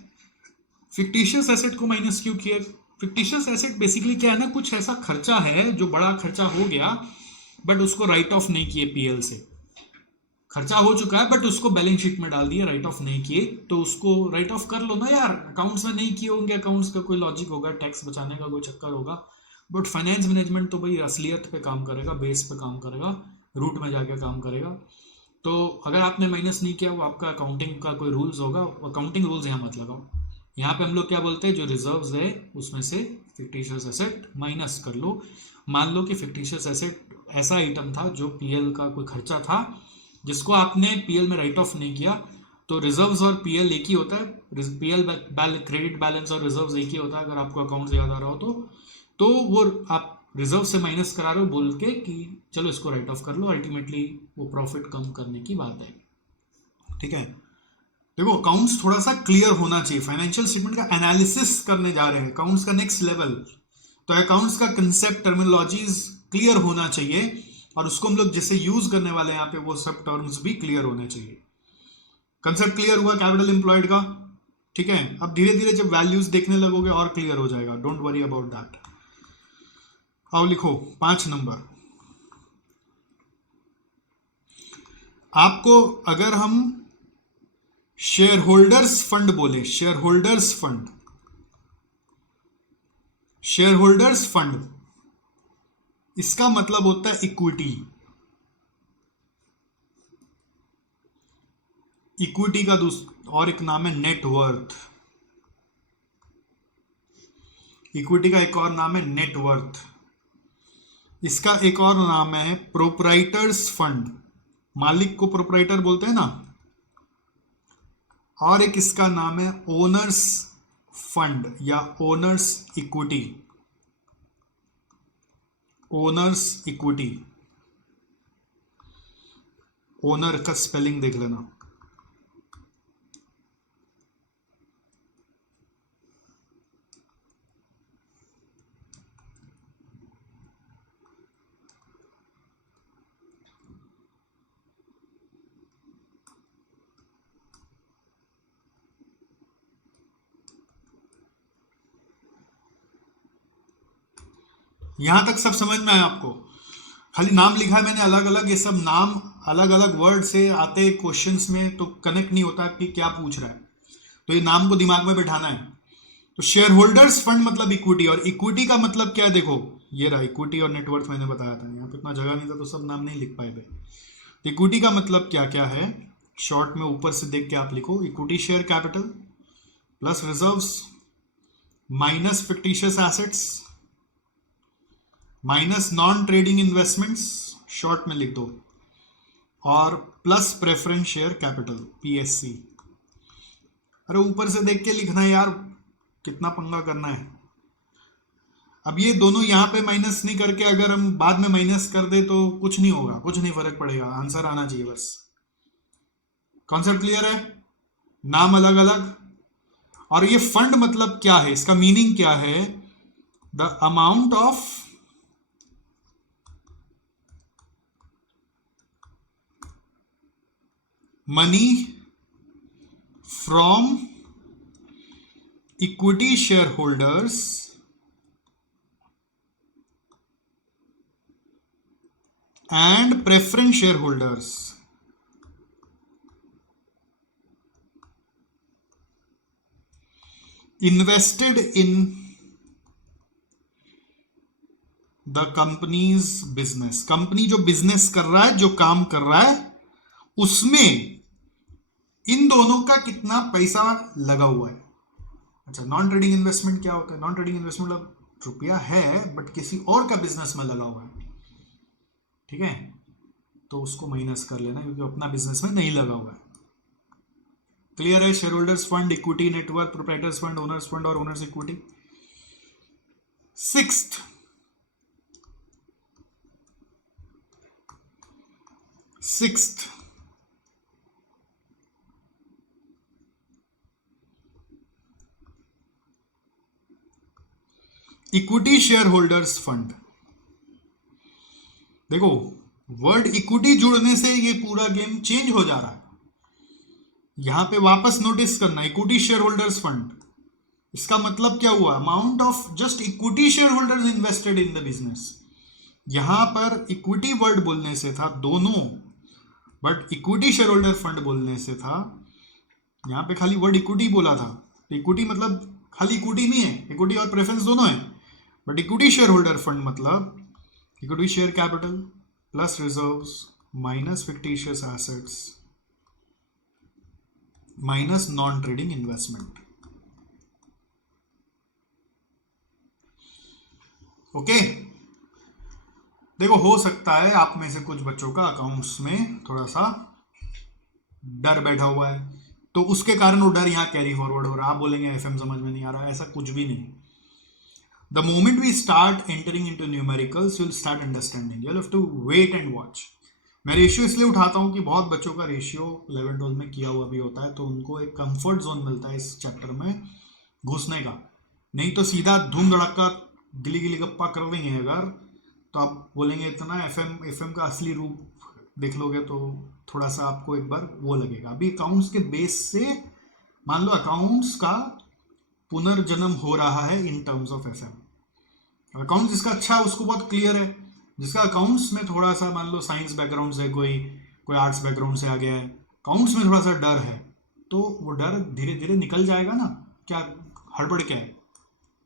फिक्टिशियस एसेट को माइनस क्यों किया, फिक्टिशियस एसेट बेसिकली क्या है ना, कुछ ऐसा खर्चा है जो बड़ा खर्चा हो गया बट उसको राइट ऑफ नहीं किए पीएल से, खर्चा हो चुका है बट उसको बैलेंस शीट में डाल दिया, राइट ऑफ नहीं किए, तो उसको राइट ऑफ कर लो ना यार। अकाउंट्स में नहीं किए होंगे, अकाउंट्स का कोई लॉजिक होगा, टैक्स बचाने का कोई चक्कर होगा, बट फाइनेंस मैनेजमेंट तो भाई असलियत पे काम करेगा, बेस पे काम करेगा, रूट में जाके काम करेगा। तो अगर आपने माइनस नहीं किया, वो आपका अकाउंटिंग का कोई रूल्स होगा, अकाउंटिंग रूल्स यहाँ मत लगाओ। यहाँ पे हम लोग क्या बोलते हैं, जो रिजर्व्स है उसमें से फिक्टिशियस एसेट माइनस कर लो। मान लो कि फिक्टिशियस एसेट ऐसा आइटम था जो पीएल का कोई खर्चा था जिसको आपने पीएल में राइट ऑफ नहीं किया, तो रिजर्व्स और पीएल एक ही होता है, पीएल क्रेडिट बैलेंस और रिजर्व्स एक ही होता है, अगर आपको अकाउंट से याद आ रहा हो तो वो आप रिजर्व से माइनस करा रहे हो बोल के कि चलो इसको राइट ऑफ कर लो, अल्टीमेटली वो प्रॉफिट कम करने की बात है। ठीक है, देखो अकाउंट्स थोड़ा सा क्लियर होना चाहिए, फाइनेंशियल स्टेटमेंट का एनालिसिस करने जा रहे हैं, अकाउंट्स का नेक्स्ट लेवल, तो अकाउंट्स का कंसेप्ट टर्मिनोलॉजीज क्लियर होना चाहिए, और उसको हम लोग जैसे यूज करने वाले हैं यहाँ पे वो सब टर्म्स भी क्लियर होने चाहिए। कंसेप्ट क्लियर हुआ कैपिटल एम्प्लॉयड का, ठीक है। अब धीरे धीरे जब वैल्यूज देखने लगोगे और क्लियर हो जाएगा, डोंट वरी अबाउट दैट। आओ लिखो 5 नंबर। आपको अगर हम शेयर होल्डर्स फंड बोले, share holders fund, share holders fund इसका मतलब होता है इक्विटी। इक्विटी का और एक नाम है नेटवर्थ। इक्विटी का एक और नाम है नेटवर्थ। इसका एक और नाम है प्रोप्राइटर्स फंड, मालिक को प्रोप्राइटर बोलते हैं ना। और एक इसका नाम है ओनर्स फंड या owners equity. Owners equity, owner का स्पेलिंग देख लेना। यहां तक सब समझ में आया आपको? खाली नाम लिखा है मैंने अलग अलग, ये सब नाम अलग अलग वर्ड से आते क्वेश्चंस में, तो कनेक्ट नहीं होता कि क्या पूछ रहा है, तो ये नाम को दिमाग में बैठाना है। तो शेयर होल्डर्स फंड मतलब इक्विटी, और इक्विटी का मतलब क्या है, देखो ये रहा इक्विटी और नेटवर्थ, मैंने बताया था। यहाँ पे इतना जगह नहीं था तो सब नाम नहीं लिख पाए थे। तो इक्विटी का मतलब क्या क्या है, शॉर्ट में ऊपर से देख के आप लिखो, equity share capital plus reserves minus fictitious assets minus non trading investments, short में लिख दो, और plus preference share capital PSC. अरे ऊपर से देख के लिखना है यार, कितना पंगा करना है। अब ये दोनों यहां पे माइनस नहीं करके अगर हम बाद में माइनस कर दे तो कुछ नहीं होगा, कुछ नहीं फर्क पड़ेगा, आंसर आना चाहिए बस। कॉन्सेप्ट क्लियर है? नाम अलग अलग। और ये फंड मतलब क्या है, इसका मीनिंग क्या है, the amount of money from equity shareholders and preference shareholders invested in the company's business। Company जो बिजनेस कर रहा है, जो काम कर रहा है, उसमें इन दोनों का कितना पैसा लगा हुआ है। अच्छा, नॉन ट्रेडिंग इन्वेस्टमेंट क्या होता है? नॉन ट्रेडिंग इन्वेस्टमेंट मतलब रुपया है बट किसी और का बिजनेस में लगा हुआ है, ठीक है, तो उसको माइनस कर लेना क्योंकि अपना बिजनेस में नहीं लगा हुआ है। क्लियर है? Shareholders fund, equity, network, proprietors fund, owners fund और owners equity. Sixth equity shareholders fund. देखो वर्ड इक्विटी जुड़ने से ये पूरा गेम चेंज हो जा रहा है। यहां पे वापस नोटिस करना, इक्विटी शेयर होल्डर्स फंड, इसका मतलब क्या हुआ, amount of just equity share holders invested in the business. यहां पर इक्विटी वर्ड बोलने से था दोनों, but equity share holder fund बोलने से था, यहां पे खाली वर्ड इक्विटी बोला था। इक्विटी मतलब खाली इक्विटी नहीं है, इक्विटी और प्रेफरेंस दोनों है, but equity share holder fund मतलब equity share capital plus reserves minus fictitious assets minus non trading investment. Okay, देखो हो सकता है आप में से कुछ बच्चों का अकाउंट्स में थोड़ा सा डर बैठा हुआ है, तो उसके कारण वो डर यहाँ कैरी फॉरवर्ड हो रहा है। आप बोलेंगे एफएम समझ में नहीं आ रहा, ऐसा कुछ भी नहीं। The moment we start entering into numericals you will start understanding, you have to wait and watch. मैं रेशियो इसलिए उठाता हूँ कि बहुत बच्चों का रेशियो 11-12 में किया हुआ भी होता है, तो उनको एक कंफर्ट जोन मिलता है इस चैप्टर में घुसने का। नहीं तो सीधा धूम धड़क्का गिली गिली गप्पा कर देंगे अगर, तो आप बोलेंगे इतना एफएम का असली रूप देख लोगे तो थोड़ा सा आपको एक बार वो लगेगा। अभी अकाउंट्स के बेस से मान लो अकाउंट्स का पुनर्जन्म हो रहा है in terms of FM. Accounts जिसका अच्छा है उसको बहुत क्लियर है, जिसका अकाउंट्स में थोड़ा सा मान लो साइंस बैकग्राउंड से, कोई आर्ट्स बैकग्राउंड से आ गया है, अकाउंट्स में थोड़ा सा डर है, तो वो डर धीरे धीरे निकल जाएगा ना। क्या हड़बड़ क्या है,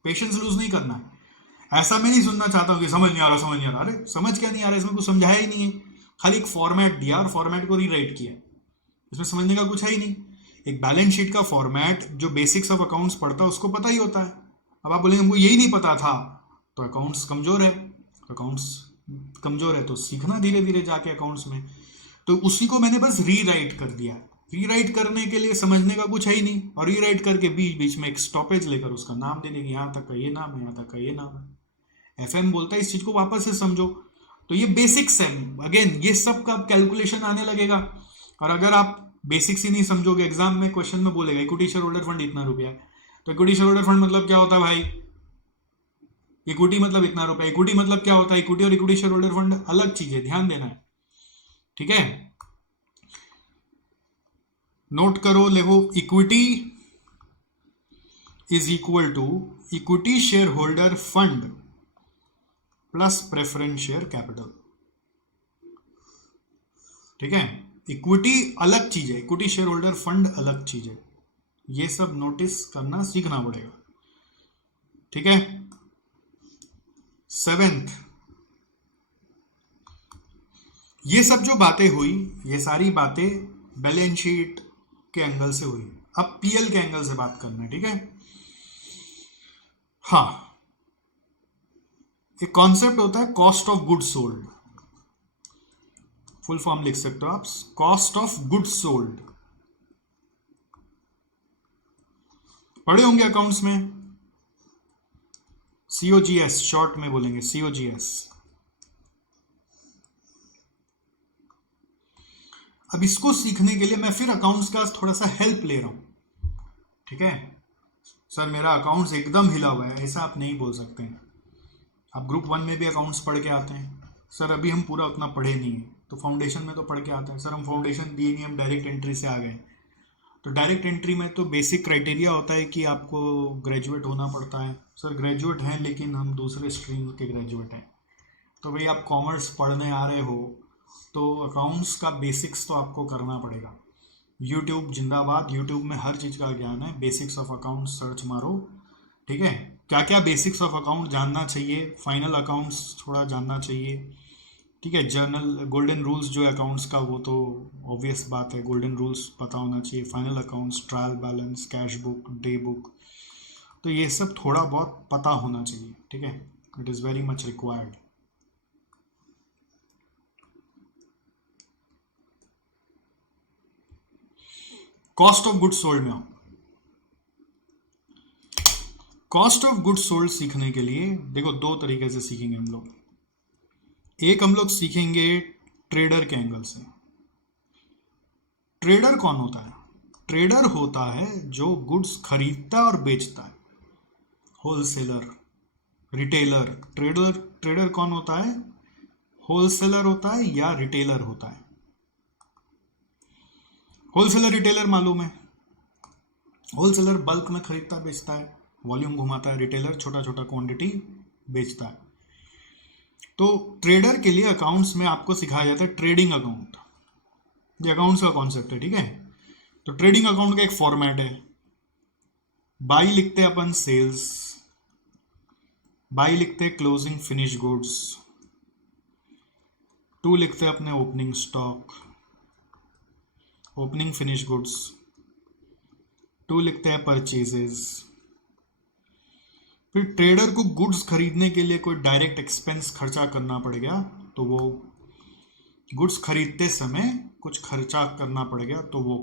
पेशेंस लूज नहीं करना है। ऐसा मैं नहीं सुनना चाहता हूँ कि समझ नहीं आ रहा, समझ नहीं आ रहा। अरे समझ क्या नहीं आ रहा, इसमें कुछ समझाया ही नहीं है, खाली एक फॉर्मेट दिया और फॉर्मेट को रीराइट किया, इसमें समझने का कुछ है ही नहीं। एक बैलेंस शीट का फॉर्मेट जो बेसिक्स ऑफ अकाउंट्स पढ़ता है उसको पता ही होता है। अब आप बोलेंगे हमको यही नहीं पता था, तो अकाउंट्स कमजोर है। अकाउंट्स कमजोर है तो सीखना धीरे धीरे जाके अकाउंट्स में। तो उसी को मैंने बस रीराइट कर दिया। रीराइट करने के लिए समझने का कुछ है ही नहीं, और रीराइट करके बीच बीच में एक स्टॉपेज लेकर उसका नाम दे देंगे, यहाँ तक का ये नाम है, यहाँ तक का ये नाम है। एफएम बोलता है इस चीज को वापस से समझो। तो ये बेसिक्स है, अगेन ये सब का कैलकुलेशन आने लगेगा। और अगर आप बेसिक्स ही नहीं समझोगे, एग्जाम में क्वेश्चन में बोलेगा इक्विटी शेयर होल्डर फंड इतना रुपया है, तो इक्विटी शेयर होल्डर फंड मतलब क्या होता है भाई, इक्विटी मतलब इतना रुपया। इक्विटी मतलब क्या होता है, इक्विटी और इक्विटी शेयर होल्डर फंड अलग चीज है, ध्यान देना है, ठीक है। नोट करो, देखो equity is equal to equity share holder fund plus preference share capital, ठीक है। इक्विटी अलग चीज है, इक्विटी शेयर होल्डर फंड अलग चीज है, ये सब नोटिस करना सीखना पड़ेगा, ठीक है। 7th, ये सब जो बातें हुई, ये सारी बातें बैलेंस शीट के एंगल से हुई। अब पीएल के एंगल से बात करना है, ठीक है। हाँ, एक कॉन्सेप्ट होता है cost of goods sold, full form लिख सकते हो आप, कॉस्ट ऑफ गुड्स सोल्ड। पढ़े होंगे अकाउंट्स में, सीओजीएस शॉर्ट में बोलेंगे, सीओजीएस। अब इसको सीखने के लिए मैं फिर अकाउंट्स का थोड़ा सा हेल्प ले रहा हूं, ठीक है। सर मेरा अकाउंट्स एकदम हिला हुआ है, ऐसा आप नहीं बोल सकते हैं। आप ग्रुप 1 में भी अकाउंट्स पढ़ के आते हैं, सर अभी हम पूरा उतना पढ़े नहीं है, तो फाउंडेशन में तो पढ़ के आते हैं। सर हम फाउंडेशन दिए नहीं, हम डायरेक्ट एंट्री से आ गए। तो डायरेक्ट एंट्री में तो बेसिक क्राइटेरिया होता है कि आपको ग्रेजुएट होना पड़ता है। सर ग्रेजुएट हैं लेकिन हम दूसरे स्ट्रीम के ग्रेजुएट हैं, तो भाई आप कॉमर्स पढ़ने आ रहे हो तो अकाउंट्स का बेसिक्स तो आपको करना पड़ेगा। यूट्यूब जिंदाबाद, यूट्यूब में हर चीज़ का ज्ञान है, बेसिक्स ऑफ अकाउंट्स सर्च मारो, ठीक है। क्या क्या बेसिक्स ऑफ अकाउंट जानना चाहिए, फाइनल अकाउंट्स थोड़ा जानना चाहिए, ठीक है। जर्नल गोल्डन रूल्स जो है अकाउंट्स का, वो तो ऑब्वियस बात है, गोल्डन रूल्स पता होना चाहिए। Final accounts, trial balance, cash book, day book, तो ये सब थोड़ा बहुत पता होना चाहिए, ठीक है। It is very much required. Cost of goods sold में आओ। कॉस्ट ऑफ गुड्स सोल्ड सीखने के लिए देखो दो तरीके से सीखेंगे हम लोग। एक हम लोग सीखेंगे ट्रेडर के एंगल से। ट्रेडर कौन होता है? ट्रेडर होता है जो गुड्स खरीदता है और बेचता है, होलसेलर, रिटेलर। ट्रेडर कौन होता है? होलसेलर होता है या रिटेलर होता है। होलसेलर रिटेलर मालूम है, होलसेलर बल्क में खरीदता बेचता है, वॉल्यूम घुमाता है। रिटेलर छोटा छोटा क्वांटिटी बेचता है। तो ट्रेडर के लिए अकाउंट्स में आपको सिखाया जाता है ट्रेडिंग अकाउंट। ये अकाउंट्स का कॉन्सेप्ट है, ठीक है। तो ट्रेडिंग अकाउंट का एक फॉर्मेट है। बाई लिखते हैं अपन सेल्स, बाई लिखते हैं क्लोजिंग फिनिश गुड्स, टू लिखते हैं अपने opening stock, opening finish goods, to लिखते हैं परचेजेस। फिर ट्रेडर को गुड्स खरीदने के लिए कोई डायरेक्ट एक्सपेंस खर्चा करना पड़ गया तो वो गुड्स खरीदते समय कुछ खर्चा करना पड़ गया तो वो,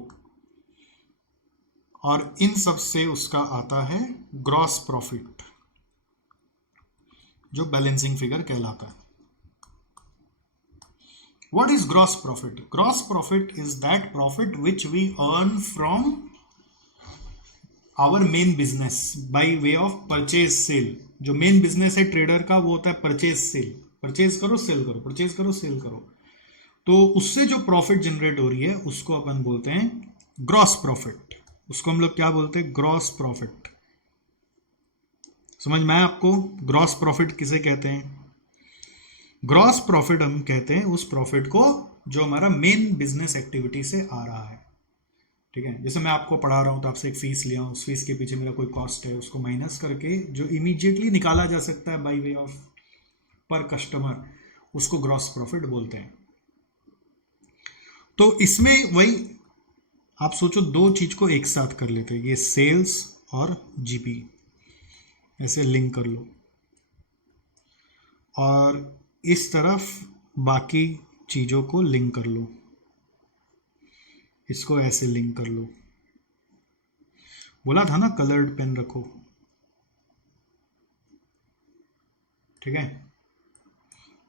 और इन सब से उसका आता है ग्रॉस प्रॉफिट, जो बैलेंसिंग फिगर कहलाता है। What is gross profit? Gross profit is that profit which we earn from our main business by way of purchase sale. जो मेन बिजनेस है ट्रेडर का वो होता है परचेज सेल, परचेज करो सेल करो, परचेज करो सेल करो। तो उससे जो प्रॉफिट जनरेट हो रही है उसको अपन बोलते हैं ग्रॉस प्रॉफिट। उसको हम लोग क्या बोलते हैं? Gross profit. समझ में आया आपको? ग्रॉस प्रॉफिट किसे कहते हैं? ग्रॉस प्रॉफिट हम कहते हैं उस प्रॉफिट को जो हमारा मेन बिजनेस एक्टिविटी से आ रहा है, ठीक है। जैसे मैं आपको पढ़ा रहा हूं तो आपसे एक फीस लिया हूं, उस फीस के पीछे मेरा कोई कॉस्ट है, उसको माइनस करके जो इमीडिएटली निकाला जा सकता है बाय वे ऑफ पर कस्टमर, उसको ग्रॉस प्रॉफिट बोलते हैं। तो इसमें वही आप सोचो, दो चीज को एक साथ कर लेते हैं, ये सेल्स और जीपी ऐसे लिंक कर लो, और इस तरफ बाकी चीजों को लिंक कर लो, इसको ऐसे लिंक कर लो। बोला था ना कलर्ड पेन रखो, ठीक है।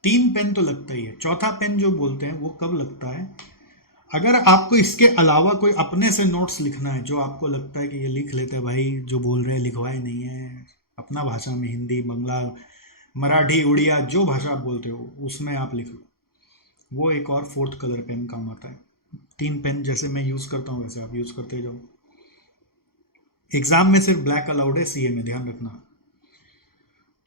3 पेन तो लगता ही है, चौथा पेन जो बोलते हैं वो कब लगता है? अगर आपको इसके अलावा कोई अपने से नोट्स लिखना है, जो आपको लगता है कि ये लिख लेते हैं भाई, जो बोल रहे हैं लिखवाए नहीं है, अपना भाषा में हिंदी, बंगला, मराठी, उड़िया, जो भाषा आप बोलते हो उसमें आप लिख लो, वो एक और 4th कलर पेन काम आता है। 3 पेन जैसे मैं यूज़ करता हूँ वैसे आप यूज़ करते जाओ। एग्जाम में सिर्फ ब्लैक अलाउड है, सीए में ध्यान रखना।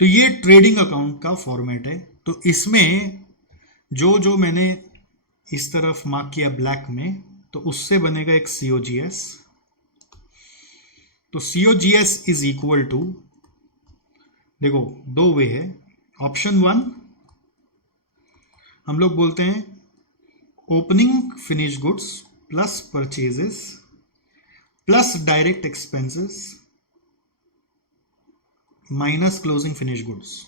तो ये ट्रेडिंग अकाउंट का फॉर्मेट है। तो इसमें जो जो मैंने इस तरफ मार्क किया ब्लैक में, तो उससे बनेगा एक COGS। तो COGS इज इक्वल टू, देखो दो वे है। ऑप्शन 1 हम लोग बोलते हैं opening finish goods plus purchases plus direct expenses minus closing finish goods.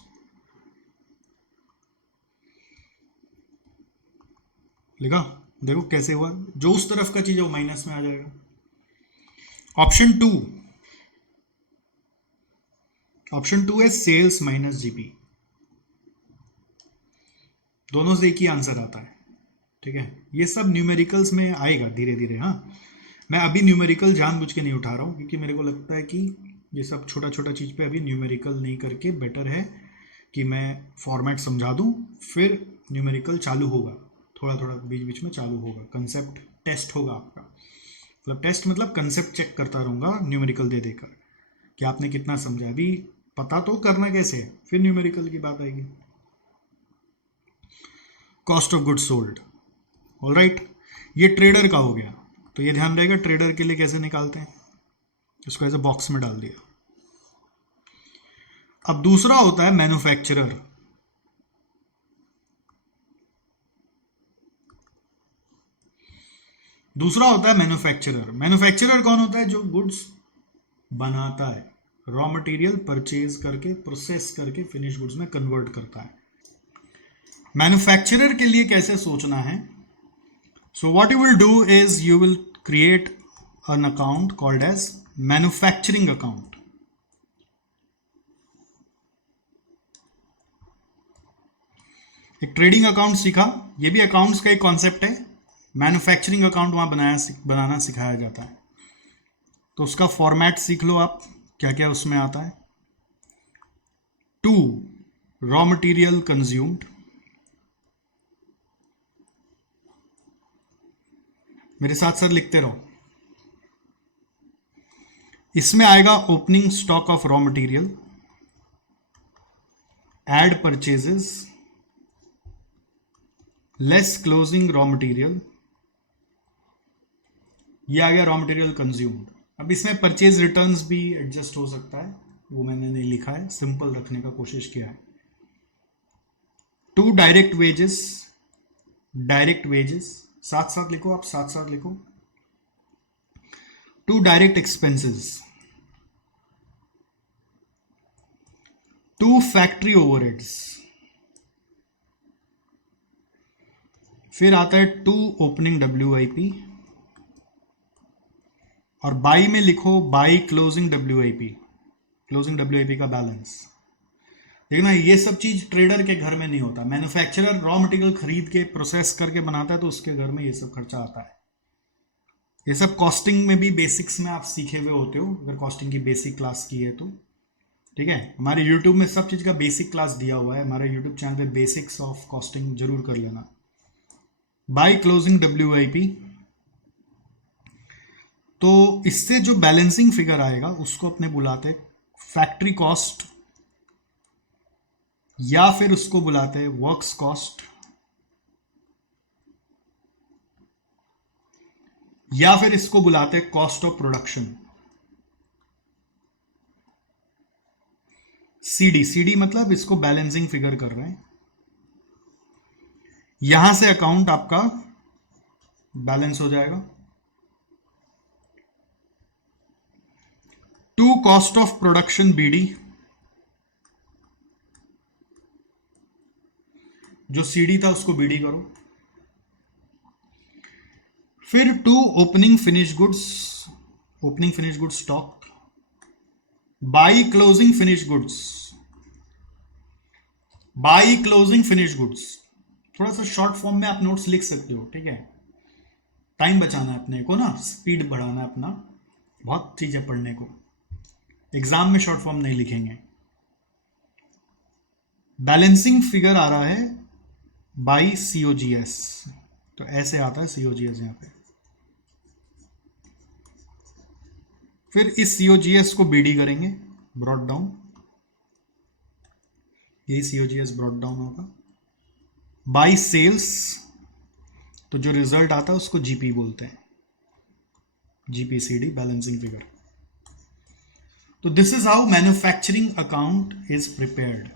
लिखा? देखो कैसे हुआ, जो उस तरफ का चीज है वो माइनस में आ जाएगा। ऑप्शन टू है सेल्स माइनस जीपी, दोनों से एक ही आंसर आता है, ठीक है। ये सब न्यूमेरिकल्स में आएगा धीरे धीरे। हाँ, मैं अभी न्यूमेरिकल जानबूझ के नहीं उठा रहा हूँ, क्योंकि मेरे को लगता है कि ये सब छोटा छोटा चीज़ पे अभी न्यूमेरिकल नहीं करके बेटर है कि मैं फॉर्मेट समझा दूँ, फिर न्यूमेरिकल चालू होगा, थोड़ा थोड़ा बीच बीच में चालू होगा, कंसेप्ट टेस्ट होगा आपका। मतलब टेस्ट मतलब कंसेप्ट चेक करता रहूँगा न्यूमेरिकल दे देकर कि आपने कितना समझा। अभी पता तो करना कैसे है, फिर न्यूमेरिकल की बात आएगी। Cost of goods sold, alright, ये ट्रेडर का हो गया। तो ये ध्यान रहेगा ट्रेडर के लिए कैसे निकालते हैं, इसको ऐसे बॉक्स में डाल दिया। अब दूसरा होता है मैन्युफैक्चरर। दूसरा होता है मैन्युफैक्चरर। मैन्युफैक्चरर कौन होता है? जो गुड्स बनाता है, रॉ मटेरियल परचेज करके प्रोसेस करके फिनिश गुड्स में कन्वर्ट करता है। मैन्युफैक्चरर के लिए कैसे सोचना है? So what you will do is you will create an account called as manufacturing account. एक ट्रेडिंग अकाउंट सीखा, ये भी अकाउंट्स का एक कॉन्सेप्ट है। मैन्युफैक्चरिंग अकाउंट वहां बनाना सिखाया जाता है। तो उसका फॉर्मेट सीख लो आप, क्या क्या उसमें आता है। 2 रॉ मटेरियल कंज्यूम्ड, मेरे साथ साथ लिखते रहो। इसमें आएगा opening stock of raw material, add purchases, less closing raw material, ये आ गया रॉ मटेरियल कंज्यूम्ड। अब इसमें परचेज रिटर्न्स भी एडजस्ट हो सकता है, वो मैंने नहीं लिखा है, सिंपल रखने का कोशिश किया है। To direct wages, direct wages साथ साथ लिखो, आप साथ साथ लिखो। To direct expenses, to factory overheads, फिर आता है टू ओपनिंग WIP, और बाई में लिखो by closing WIP, closing WIP का बैलेंस। देखना ये सब चीज ट्रेडर के घर में नहीं होता, मैन्युफैक्चरर रॉ मटेरियल खरीद के प्रोसेस करके बनाता है तो उसके घर में ये सब खर्चा आता है। ये सब कॉस्टिंग में भी बेसिक्स में आप सीखे हुए होते हो, अगर कॉस्टिंग की बेसिक क्लास की है तो। ठीक है, हमारे यूट्यूब में सब चीज का बेसिक क्लास दिया हुआ है, हमारे यूट्यूब चैनल पे बेसिक्स ऑफ कॉस्टिंग जरूर कर लेना। बाय क्लोजिंग WIP, तो इससे जो बैलेंसिंग फिगर आएगा उसको अपने बुलाते हैं फैक्ट्री कॉस्ट, या फिर उसको बुलाते हैं वर्क्स कॉस्ट, या फिर इसको बुलाते हैं कॉस्ट ऑफ प्रोडक्शन। CD मतलब इसको बैलेंसिंग फिगर कर रहे हैं। यहां से अकाउंट आपका बैलेंस हो जाएगा। To cost of production BD, जो CD था उसको BD करो। फिर to opening finish goods, opening finish goods stock, by closing finish goods, by closing finish goods. थोड़ा सा शॉर्ट फॉर्म में आप नोट्स लिख सकते हो, ठीक है, टाइम बचाना है अपने को ना, स्पीड बढ़ाना है अपना, बहुत चीजें पढ़ने को, एग्जाम में शॉर्ट फॉर्म नहीं लिखेंगे। बैलेंसिंग फिगर आ रहा है बाई COGS, तो ऐसे आता है COGS यहां पे। फिर इस COGS को BD करेंगे, ब्रॉट डाउन, यही COGS ब्रॉट डाउन होगा। बाई सेल्स, तो जो रिजल्ट आता है उसको GP बोलते हैं, GPCD बैलेंसिंग फिगर। तो this is how manufacturing account is prepared.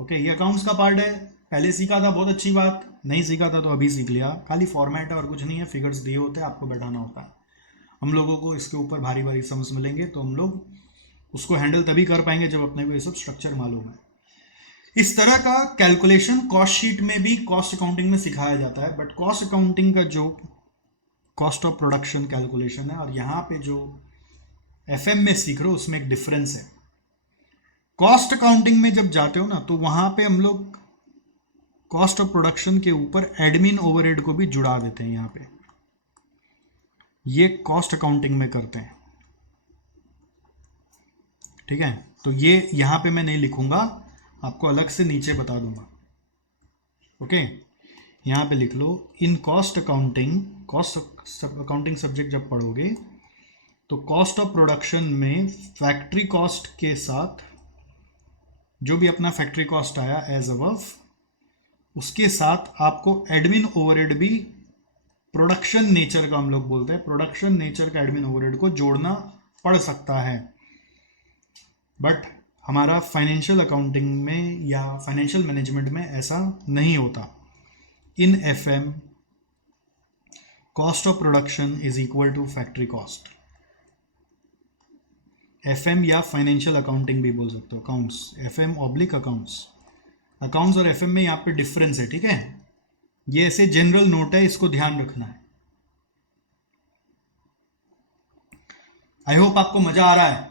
Okay, ये अकाउंट्स का पार्ट है, पहले सीखा था बहुत अच्छी बात, नहीं सीखा था तो अभी सीख लिया, खाली फॉर्मेट है और कुछ नहीं है, फिगर्स दिए होते हैं, आपको बैठाना होता है। हम लोगों को इसके ऊपर भारी भारी सम्स मिलेंगे तो हम लोग उसको हैंडल तभी कर पाएंगे जब अपने को ये सब स्ट्रक्चर मालूम है। इस तरह का कैलकुलेशन कॉस्ट शीट में भी कॉस्ट अकाउंटिंग में सिखाया जाता है, बट कॉस्ट अकाउंटिंग का जो कॉस्ट ऑफ प्रोडक्शन कैलकुलेशन है और यहाँ पे जो FM में सीख रहे हो उसमें एक डिफरेंस है। कॉस्ट अकाउंटिंग में जब जाते हो ना तो वहां पे हम लोग कॉस्ट ऑफ प्रोडक्शन के ऊपर एडमिन ओवरहेड को भी जुड़ा देते हैं, यहाँ पे ये कॉस्ट अकाउंटिंग में करते हैं। ठीक है, तो ये यहां पे मैं नहीं लिखूंगा, आपको अलग से नीचे बता दूंगा। ओके, यहां पे लिख लो in cost accounting, cost accounting subject जब पढ़ोगे तो कॉस्ट ऑफ प्रोडक्शन में फैक्ट्री कॉस्ट के साथ जो भी अपना फैक्ट्री कॉस्ट आया एज अबव, उसके साथ आपको एडमिन ओवरहेड भी प्रोडक्शन नेचर का, हम लोग बोलते हैं प्रोडक्शन नेचर का एडमिन ओवरहेड को जोड़ना पड़ सकता है। बट हमारा फाइनेंशियल अकाउंटिंग में या फाइनेंशियल मैनेजमेंट में ऐसा नहीं होता। In FM cost of production is equal to factory cost. FM या फाइनेंशियल अकाउंटिंग भी बोल सकते हो, अकाउंट्स, FM/ अकाउंट्स। अकाउंट्स और FM में यहाँ पे डिफरेंस है, ठीक है, ये ऐसे जनरल नोट है, इसको ध्यान रखना है। आई होप आपको मजा आ रहा है,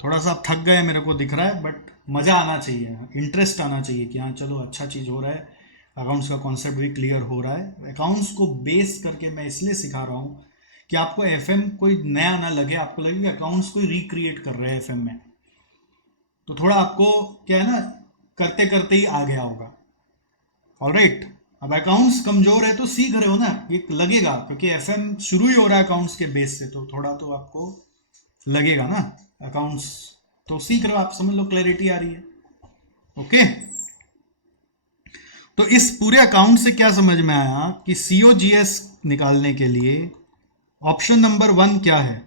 थोड़ा सा आप थक गए मेरे को दिख रहा है, बट मजा आना चाहिए, इंटरेस्ट आना चाहिए कि हाँ चलो अच्छा चीज हो रहा है, अकाउंट्स का कॉन्सेप्ट भी क्लियर हो रहा है। अकाउंट्स को बेस करके मैं इसलिए सिखा रहा हूँ कि आपको FM कोई नया ना लगे, आपको लगे कि अकाउंट्स कोई रिक्रिएट कर रहे हैं FM में, तो थोड़ा आपको क्या है ना, करते करते ही आ गया होगा। ऑलराइट, अब अकाउंट्स कमजोर है तो सीख रहे हो ना, ये लगेगा, क्योंकि FM शुरू ही हो रहा है अकाउंट्स के बेस से, तो थोड़ा तो आपको लगेगा ना, अकाउंट्स तो सीख रहे हो आप, समझ लो, क्लैरिटी आ रही है। ओके, तो इस पूरे अकाउंट से क्या समझ में आया कि COGS निकालने के लिए ऑप्शन नंबर 1 क्या है?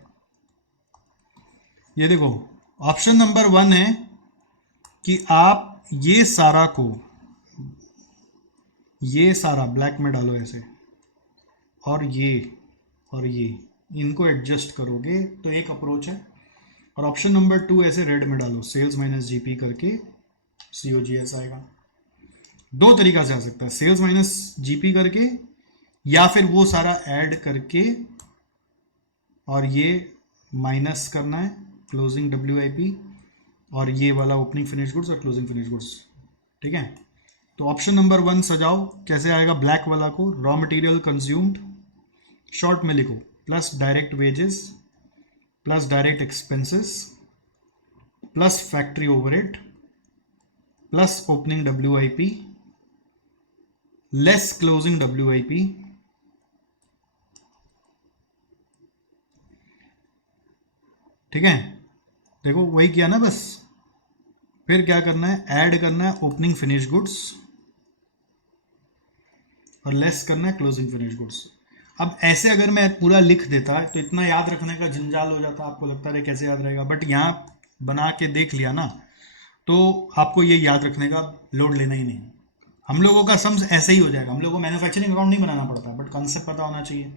ये देखो, ऑप्शन नंबर 1 है कि आप ये सारा ब्लैक में डालो ऐसे, और ये इनको एडजस्ट करोगे तो एक अप्रोच है। और ऑप्शन नंबर 2 ऐसे रेड में डालो, सेल्स माइनस GP करके COGS आएगा। दो तरीका से आ सकता है, सेल्स माइनस GP करके, या फिर वो सारा ऐड करके और ये माइनस करना है क्लोजिंग WIP, और ये वाला ओपनिंग फिनिश गुड्स और क्लोजिंग फिनिश गुड्स। ठीक है, तो ऑप्शन नंबर 1 सजाओ, कैसे आएगा? ब्लैक वाला को रॉ मटेरियल कंज्यूम्ड शॉर्ट में लिखो, plus direct wages plus direct expenses plus factory overhead plus opening WIP less closing WIP, ठीक है। देखो वही किया ना बस। फिर क्या करना है? ऐड करना है ओपनिंग फिनिश गुड्स और लेस करना है क्लोजिंग फिनिश गुड्स। अब ऐसे अगर मैं पूरा लिख देता तो इतना याद रखने का जंजाल हो जाता, आपको लगता है कैसे याद रहेगा, बट यहाँ बना के देख लिया ना तो आपको ये याद रखने का लोड लेना ही नहीं। हम लोगों का सम्स ऐसे ही हो जाएगा, हम लोगों को मैन्युफैक्चरिंग अकाउंट नहीं बनाना पड़ता है, बट कॉन्सेप्ट पता होना चाहिए।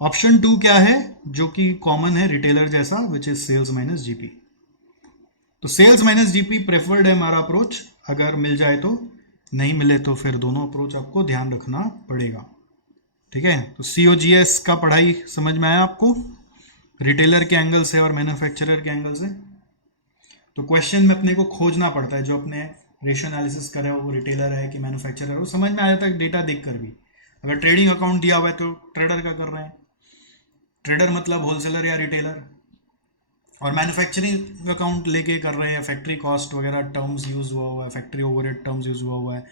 ऑप्शन 2 क्या है जो कि कॉमन है रिटेलर जैसा, which is sales minus GP। तो सेल्स माइनस GP प्रेफर्ड है हमारा अप्रोच, अगर मिल जाए तो, नहीं मिले तो फिर दोनों अप्रोच आपको ध्यान रखना पड़ेगा। ठीक है, तो COGS का पढ़ाई समझ में आया आपको, रिटेलर के एंगल से और मैन्युफैक्चरर के एंगल से। तो क्वेश्चन में अपने को खोजना पड़ता है, जो अपने रेशियो एनालिसिस कर रहे हो वो रिटेलर है कि मैन्युफैक्चरर हो, समझ में आ जाता है डेटा देख कर भी। अगर ट्रेडिंग अकाउंट दिया हुआ है तो ट्रेडर का कर रहे हैं, ट्रेडर मतलब होलसेलर या रिटेलर, और मैन्युफैक्चरिंग अकाउंट लेके कर रहे हैं, फैक्ट्री कॉस्ट वगैरह टर्म्स यूज हुआ है, फैक्ट्री ओवरहेड टर्म्स यूज हुआ है,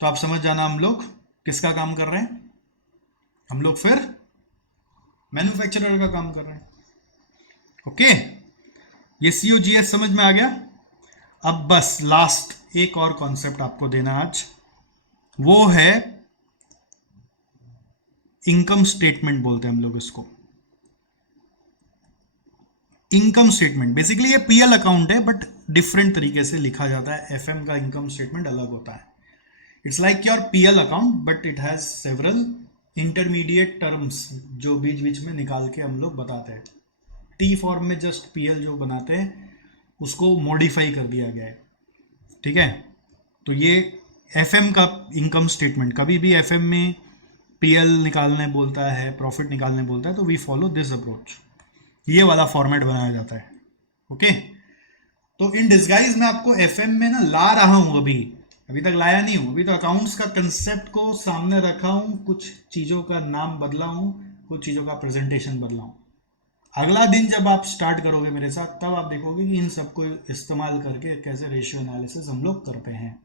तो आप समझ जाना हम लोग किसका काम कर रहे हैं, हम लोग फिर मैन्युफैक्चरर का काम कर रहे हैं। ओके, ये COGS समझ में आ गया। अब बस लास्ट एक और कॉन्सेप्ट आपको देना आज, वो है इनकम स्टेटमेंट बोलते हैं हम लोग इसको। इनकम स्टेटमेंट बेसिकली ये PL अकाउंट है, बट डिफरेंट तरीके से लिखा जाता है। FM का इनकम स्टेटमेंट अलग होता है। It's like your PL account, but it has several intermediate terms जो बीच बीच में निकाल के हम लोग बताते हैं। T फॉर्म में जस्ट PL जो बनाते हैं उसको मॉडिफाई कर दिया गया है। ठीक है, तो ये FM का इनकम स्टेटमेंट, कभी भी FM में PL निकालने बोलता है, प्रॉफिट निकालने बोलता है, तो वी फॉलो दिस अप्रोच, ये वाला फॉर्मेट बनाया जाता है। ओके, तो इन डिस्गाइज मैं आपको FM में ना ला रहा हूं, अभी तक लाया नहीं हूं, अभी तो अकाउंट्स का कंसेप्ट को सामने रखा हूं, कुछ चीजों का नाम बदला हूं, कुछ चीजों का प्रेजेंटेशन बदला हूं। अगला दिन जब आप स्टार्ट करोगे मेरे साथ, तब आप देखोगे कि इन सबको इस्तेमाल करके कैसे रेशियो एनालिसिस हम लोग करते हैं।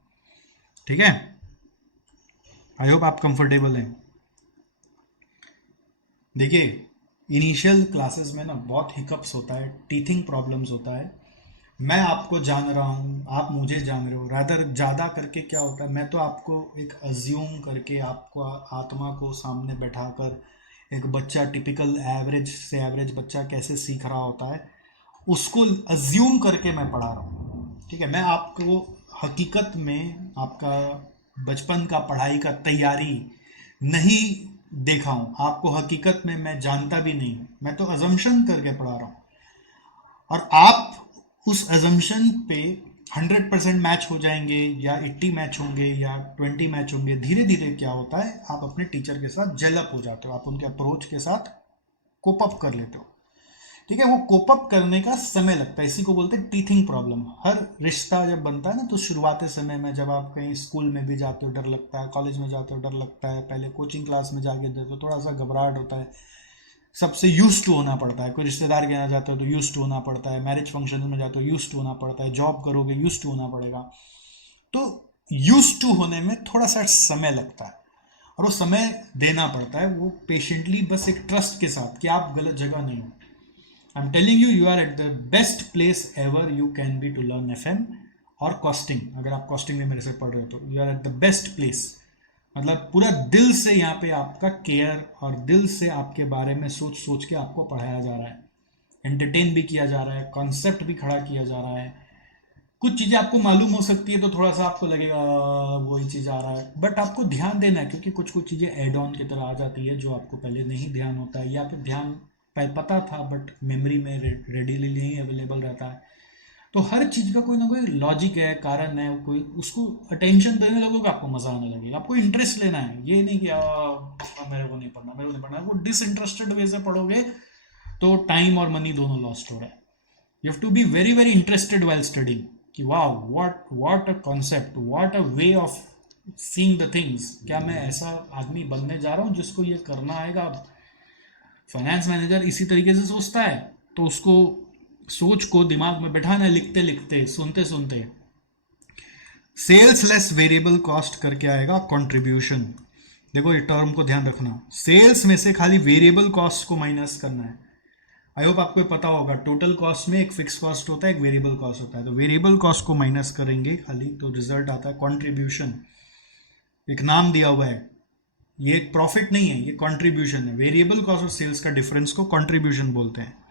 ठीक है, आई होप आप कंफर्टेबल हैं। देखिए, इनिशियल क्लासेस में ना बहुत हिकअप्स होता है, टीथिंग प्रॉब्लम्स होता है। मैं आपको जान रहा हूँ, आप मुझे जान रहे हो, रादर ज़्यादा करके क्या होता है, मैं तो आपको एक अज्यूम करके, आपको आत्मा को सामने बैठाकर, एक बच्चा टिपिकल एवरेज से एवरेज बच्चा कैसे सीख रहा होता है उसको अज्यूम करके मैं पढ़ा रहा हूँ। ठीक है, मैं आपको हकीकत में आपका बचपन का पढ़ाई का तैयारी नहीं देखा हूँ, आपको हकीकत में मैं जानता भी नहीं हूँ, मैं तो अजम्पशन करके पढ़ा रहा हूँ, और आप उस अजम्पशन पे 100% मैच हो जाएंगे या 80 मैच होंगे या 20 मैच होंगे। धीरे धीरे क्या होता है, आप अपने टीचर के साथ जेलअप हो जाते हो, आप उनके अप्रोच के साथ कोप अप कर लेते हो। ठीक है, वो कोप अप करने का समय लगता है, इसी को बोलते हैं टीथिंग प्रॉब्लम। हर रिश्ता जब बनता है ना, तो शुरुआती समय में जब आप कहीं स्कूल में भी जाते हो डर लगता है, कॉलेज में जाते हो डर लगता है, पहले कोचिंग क्लास में जाके देखो तो थोड़ा सा घबराहट होता है, सबसे यूज टू होना पड़ता है, कोई रिश्तेदार के यहाँ जाते हो तो यूज टू होना पड़ता है, मैरिज फंक्शन में जाते हो यूज टू होना पड़ता है, जॉब करोगे यूज टू होना पड़ेगा। तो यूज टू होने में थोड़ा सा समय लगता है, और वो समय देना पड़ता है, वो पेशेंटली, बस एक ट्रस्ट के साथ कि आप गलत जगह नहीं हो। I am telling you, you are at the best place ever you can be to learn FM। और कॉस्टिंग, अगर आप कॉस्टिंग में मेरे से पढ़ रहे हो तो you are at the best place. मतलब पूरा दिल से यहाँ पे आपका केयर और दिल से आपके बारे में सोच सोच के आपको पढ़ाया जा रहा है, एंटरटेन भी किया जा रहा है, कॉन्सेप्ट भी खड़ा किया जा रहा है। कुछ चीज़ें आपको मालूम हो सकती है तो थोड़ा सा आपको लगेगा वही चीज़ आ रहा है, बट आपको ध्यान देना है क्योंकि कुछ कुछ चीज़ें एड ऑन की तरह आ जाती है जो आपको पहले नहीं ध्यान होता है, या फिर ध्यान पता था बट मेमोरी में रेडीली नहीं अवेलेबल रहता है। तो हर चीज़ का कोई ना कोई लॉजिक है, कारण है, कोई उसको अटेंशन देने लगोगे आपको मजा आने लगेगा, आपको इंटरेस्ट लेना है। ये नहीं कि मेरे को नहीं पढ़ना, मेरे को नहीं पढ़ना, वो डिसइंटरेस्टेड वे से पढ़ोगे तो टाइम और मनी दोनों लॉस्ट हो रहा है। You have to be very very interested while studying कि वाह what a concept, what a way of seeing the things. क्या मैं ऐसा आदमी बनने जा रहा हूँ जिसको ये करना आएगा? फाइनेंस मैनेजर इसी तरीके से सोचता है, तो उसको सोच को दिमाग में बैठाना है, लिखते लिखते, सुनते सुनते। सेल्स लेस वेरिएबल कॉस्ट करके आएगा कंट्रीब्यूशन। देखो ये टर्म को ध्यान रखना, सेल्स में से खाली वेरिएबल कॉस्ट को माइनस करना है। आई होप आपको पता होगा, टोटल कॉस्ट में एक फिक्स कॉस्ट होता है, एक वेरिएबल कॉस्ट होता है। तो वेरिएबल कॉस्ट को माइनस करेंगे खाली तो रिजल्ट आता है कंट्रीब्यूशन। एक नाम दिया हुआ है, ये एक प्रॉफिट नहीं है, ये कंट्रीब्यूशन है। वेरिएबल कॉस्ट और सेल्स का डिफरेंस को कंट्रीब्यूशन बोलते हैं।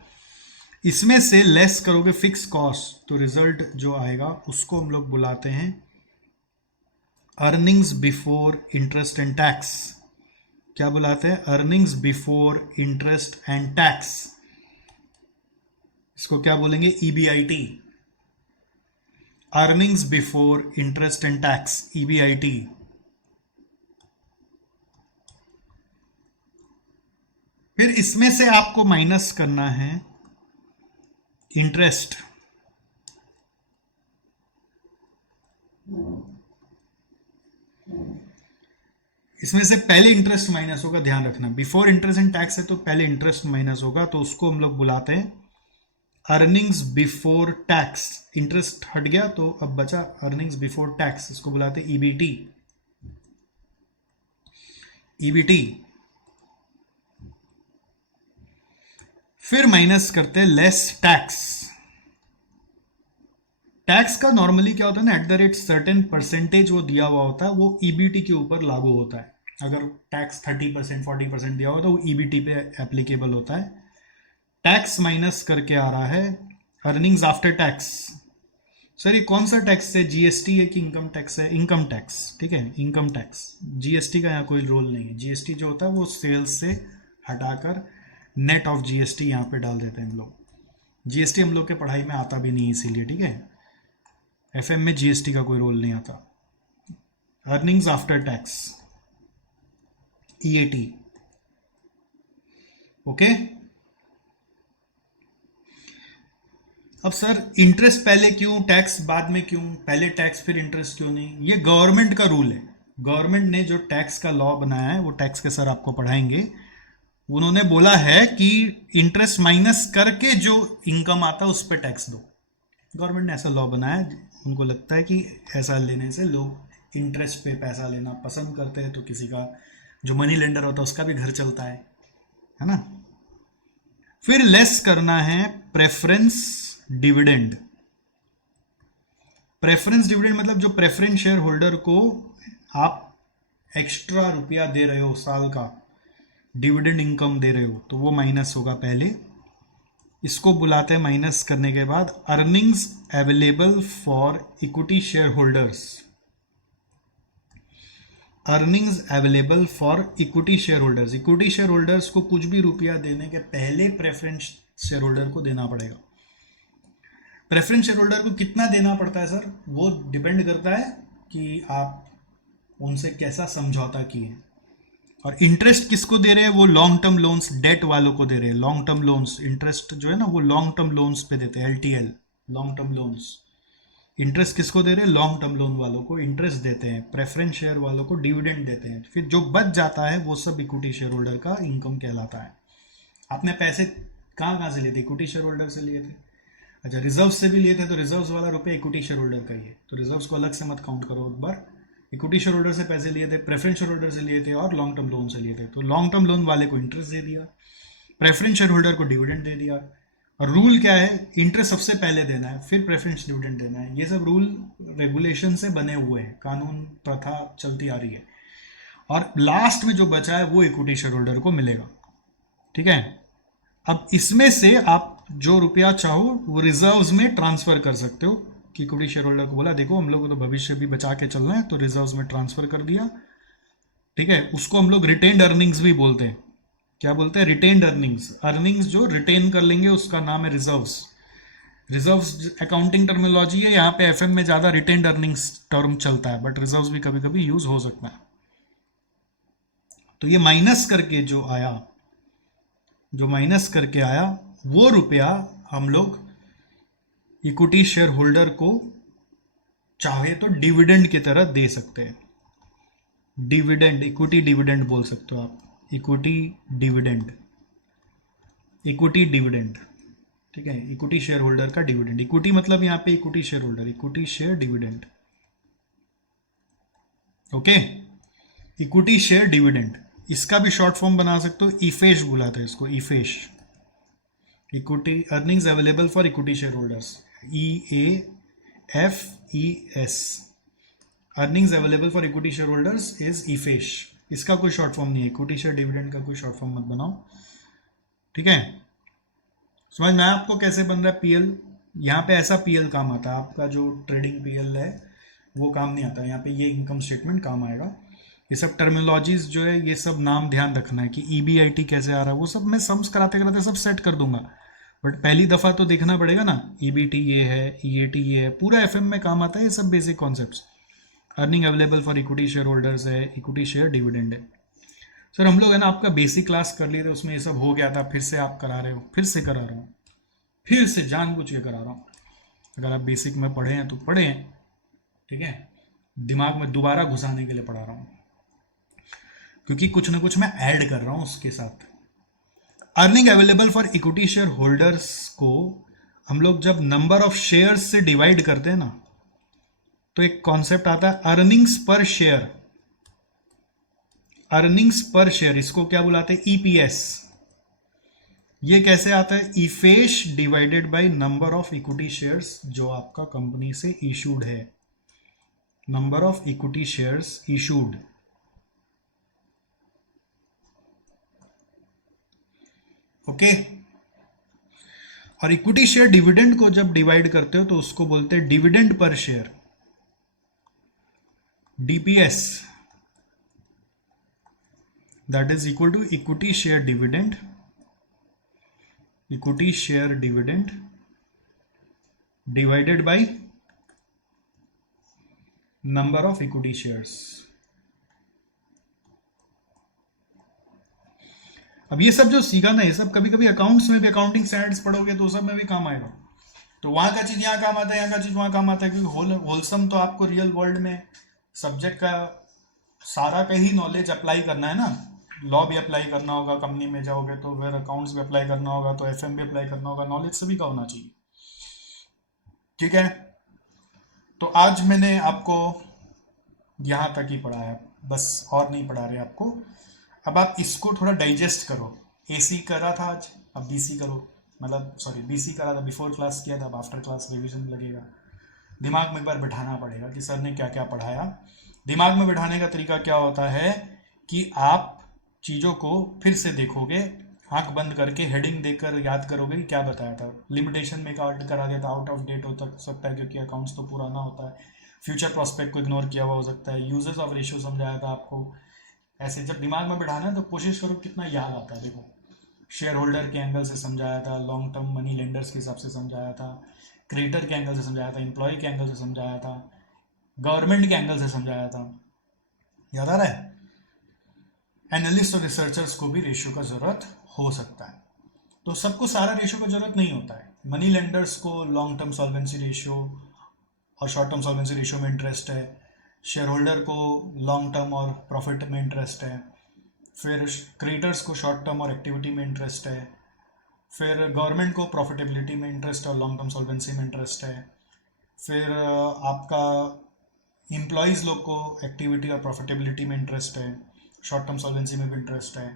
इसमें से लेस करोगे फिक्स कॉस्ट तो रिजल्ट जो आएगा उसको हम लोग बुलाते हैं earnings before interest and tax. क्या बुलाते हैं? Earnings before interest and tax. इसको क्या बोलेंगे? EBIT, earnings before interest and tax, EBIT. फिर इसमें से आपको माइनस करना है इंटरेस्ट। इसमें से पहले इंटरेस्ट माइनस होगा, ध्यान रखना, बिफोर इंटरेस्ट एंड टैक्स है तो पहले इंटरेस्ट माइनस होगा, तो उसको हम लोग बुलाते हैं अर्निंग्स बिफोर टैक्स। इंटरेस्ट हट गया तो अब बचा अर्निंग्स बिफोर टैक्स, इसको बुलाते हैं ईबीटी। ईबीटी। फिर माइनस करते हैं लेस टैक्स। टैक्स का नॉर्मली क्या होता है ना, at the rate certain percentage वो दिया हुआ होता है, वो ईबीटी के ऊपर लागू होता है। अगर टैक्स 30% 40% दिया हुआ तो वो ईबीटी पे एप्लीकेबल होता है। टैक्स माइनस करके आ रहा है अर्निंग्स आफ्टर टैक्स। सर ये कौन सा टैक्स है? जीएसटी है कि इनकम टैक्स है? इनकम टैक्स, ठीक है, इनकम टैक्स। जीएसटी का यहाँ कोई रोल नहीं है। जीएसटी जो होता है वो सेल्स से हटाकर नेट ऑफ जीएसटी यहाँ पे डाल देते हैं हम लोग। जीएसटी हम लोग के पढ़ाई में आता भी नहीं इसीलिए, ठीक है। एफएम में जीएसटी का कोई रोल नहीं आता। Earnings after tax, EAT, okay. अब सर इंटरेस्ट पहले क्यों, टैक्स बाद में क्यों? पहले टैक्स फिर इंटरेस्ट क्यों नहीं? ये गवर्नमेंट का रूल है। गवर्नमेंट ने जो टैक्स का लॉ बनाया है, वो टैक्स के सर आपको पढ़ाएंगे। उन्होंने बोला है कि इंटरेस्ट माइनस करके जो इनकम आता है उस पर टैक्स दो। गवर्नमेंट ने ऐसा लॉ बनाया है, उनको लगता है कि ऐसा लेने से लोग इंटरेस्ट पे पैसा लेना पसंद करते हैं, तो किसी का जो मनी लेंडर होता है उसका भी घर चलता है ना। फिर लेस करना है प्रेफरेंस डिविडेंड। प्रेफरेंस डिविडेंड मतलब जो प्रेफरेंस शेयर होल्डर को आप एक्स्ट्रा रुपया दे रहे हो, साल का डिविडेंड इनकम दे रहे हो, तो वो माइनस होगा पहले। इसको बुलाते हैं माइनस करने के बाद earnings available for equity share holders. Earnings available for equity share holders. Equity share holders को कुछ भी रुपया देने के पहले प्रेफरेंस शेयर होल्डर को देना पड़ेगा। प्रेफरेंस शेयर होल्डर को कितना देना पड़ता है सर? वो डिपेंड करता है कि आप उनसे कैसा समझौता किए। और इंटरेस्ट किसको दे रहे हैं? वो लॉन्ग टर्म लोन्स, डेट वालों को दे रहे हैं। लॉन्ग टर्म लोन्स, इंटरेस्ट जो है ना वो लॉन्ग टर्म लोन्स पे देते हैं, एलटीएल, लॉन्ग टर्म लोन्स। इंटरेस्ट किसको दे रहे हैं? लॉन्ग टर्म लोन वालों को इंटरेस्ट देते हैं, प्रेफरेंस शेयर वालों को डिविडेंड देते हैं। फिर जो बच जाता है वो सब इक्विटी शेयर होल्डर का इनकम कहलाता है। आपने पैसे कहाँ से लिए थे? इक्विटी शेयर होल्डर से लिए थे। अच्छा, रिजर्व से भी लिए थे तो रिजर्व वाला रुपये इक्विटी शेयर होल्डर का ही है, तो रिजर्व को अलग से मत काउंट करो। एक बार इक्विटी शेयर होल्डर से पैसे लिए थे, प्रेफरेंस शेयर होल्डर से लिए थे और लॉन्ग टर्म लोन से लिए थे, तो लॉन्ग टर्म लोन वाले को इंटरेस्ट दे दिया, प्रेफरेंस शेयर होल्डर को डिविडेंड दे दिया, और रूल क्या है, इंटरेस्ट सबसे पहले देना है, फिर प्रेफरेंस डिविडेंड देना है। ये सब रूल रेगुलेशन से बने हुए हैं, कानून प्रथा चलती आ रही है। और लास्ट में जो बचा है वो इक्विटी शेयर होल्डर को मिलेगा, ठीक है। अब इसमें से आप जो रुपया चाहो वो रिजर्व्स में ट्रांसफर कर सकते हो, कि इक्विटी शेयर होल्डर को बोला देखो हम लोग को तो भविष्य भी बचा के चलना है, तो रिजर्व्स में ट्रांसफर कर दिया, ठीक है। उसको हम लोग रिटेन्ड अर्निंग्स भी बोलते हैं। क्या बोलते हैं? Retained earnings. अर्निंग्स जो रिटेन कर लेंगे उसका नाम है रिजर्व्स। रिजर्व्स अकाउंटिंग टर्मिनोलॉजी है, यहाँ पे एफएम में ज्यादा रिटेन्ड अर्निंग्स टर्म चलता है, बट रिजर्व्स भी कभी कभी यूज हो सकता है। तो ये माइनस करके जो आया, वो रुपया हम लोग इक्विटी शेयर होल्डर को चाहे तो डिविडेंड की तरह दे सकते हैं। डिविडेंड, इक्विटी डिविडेंड बोल सकते हो आप, इक्विटी डिविडेंड, ठीक है। इक्विटी शेयर होल्डर का डिविडेंड, इक्विटी मतलब यहाँ पे equity share holder, equity share dividend, okay. Equity share dividend, इसका भी शॉर्ट फॉर्म बना सकते हो, इफेश बुलाते हैं इसको, इफेश, equity earnings available for equity shareholders, EAFES, earnings available for equity shareholders is इफेश। इसका कोई शॉर्ट फॉर्म नहीं है, इक्विटी शेयर डिविडेंड का कोई शॉर्ट फॉर्म मत बनाओ, ठीक है। समझ में आपको कैसे बन रहा है पीएल? यहाँ पे ऐसा पीएल काम आता है, आपका जो ट्रेडिंग पीएल है वो काम नहीं आता, यहाँ पे ये इनकम स्टेटमेंट काम आएगा। ये सब टर्मिनोलॉजीज जो है, ये सब नाम ध्यान रखना है कि EBIT कैसे आ रहा है, वो सब मैं सम्स कराते कराते सब सेट कर दूंगा, बट पहली दफा तो देखना पड़ेगा ना। EBT ये है, EAT ये है, पूरा एफएम में काम आता है ये सब basic concepts. Earning available for equity share holders है, इक्विटी शेयर डिविडेंड है। सर हम लोग है ना आपका बेसिक क्लास कर लिए थे, उसमें ये सब हो गया था, फिर से आप करा रहे हो? फिर से करा रहा हूँ, फिर से जानबूझ के करा रहा हूँ। अगर आप बेसिक में पढ़े हैं तो पढ़े हैं, ठीक है, दिमाग में दोबारा घुसाने के लिए पढ़ा रहा हूँ, क्योंकि कुछ ना कुछ मैं ऐड कर रहा हूँ उसके साथ। Earning available for equity share holders को हम लोग जब नंबर ऑफ शेयर्स से डिवाइड करते हैं ना, तो एक कॉन्सेप्ट आता है अर्निंग्स पर शेयर। अर्निंग्स पर शेयर, इसको क्या बुलाते हैं? EPS। ये कैसे आता है? इफेश divided by number of equity shares जो आपका कंपनी से इशूड है, number of equity shares issued, okay. और इक्विटी शेयर डिविडेंड को जब डिवाइड करते हो तो उसको बोलते हैं dividend per share, DPS, that is equal to equity share dividend, equity share dividend divided by number of equity shares. अब ये सब जो सीखा ना, ये सब कभी कभी अकाउंट्स में भी, अकाउंटिंग स्टैंडर्ड्स पढ़ोगे तो सब में भी काम आएगा। तो वहां का चीज यहाँ काम आता है, यहाँ का चीज वहां काम आता है, क्योंकि होलसम तो आपको रियल वर्ल्ड में सब्जेक्ट का सारा का ही नॉलेज अप्लाई करना है ना। लॉ भी अप्लाई करना होगा, कंपनी में जाओगे तो फिर अकाउंट्स भी अप्लाई करना होगा, तो FM भी अप्लाई करना होगा, नॉलेज सभी का होना चाहिए, ठीक है। तो आज मैंने आपको यहाँ तक ही पढ़ाया, बस और नहीं पढ़ा रहे आपको। अब आप इसको थोड़ा डाइजेस्ट करो। AC करा था आज, अब BC करो, मतलब सॉरी BC करा था, बिफोर क्लास किया था, अब आफ्टर क्लास रिवीजन लगेगा। दिमाग में एक बार बैठाना पड़ेगा कि सर ने क्या क्या पढ़ाया। दिमाग में बैठाने का तरीका क्या होता है कि आप चीज़ों को फिर से देखोगे, आंख बंद करके हेडिंग देखकर याद करोगे कि क्या बताया था। लिमिटेशन में कार्ड करा दिया था, आउट ऑफ डेट हो सकता है क्योंकि अकाउंट्स तो पुराना होता है। फ्यूचर प्रॉस्पेक्ट को इग्नोर किया हुआ हो सकता है। यूजेस ऑफ रेशियो समझाया था आपको। ऐसे जब दिमाग में बैठाना है तो कोशिश करो कितना याद आता है। देखो, शेयर होल्डर के एंगल से समझाया था, लॉन्ग टर्म मनी लेंडर्स के हिसाब से समझाया था, क्रिएटर के एंगल से समझाया था, एम्प्लॉय के एंगल से समझाया था, गवर्नमेंट के एंगल से समझाया था। याद आ रहा है? एनालिस्ट और रिसर्चर्स को भी रेशियो का जरूरत हो सकता है, तो सबको सारा रेशियो का जरूरत नहीं होता है। मनी लेंडर्स को लॉन्ग टर्म सॉल्वेंसी रेशियो और शॉर्ट टर्म सॉल्वेंसी रेशियो में इंटरेस्ट है। शेयर होल्डर को लॉन्ग टर्म और प्रॉफिट में इंटरेस्ट है। फिर क्रिएटर्स को शॉर्ट टर्म और एक्टिविटी में इंटरेस्ट है। फिर गवर्नमेंट को प्रॉफिटेबिलिटी में इंटरेस्ट और लॉन्ग टर्म सॉल्वेंसी में इंटरेस्ट है। फिर आपका एम्प्लॉयज़ लोग को एक्टिविटी और प्रॉफिटेबिलिटी में इंटरेस्ट है, शॉर्ट टर्म सॉल्वेंसी में भी इंटरेस्ट है।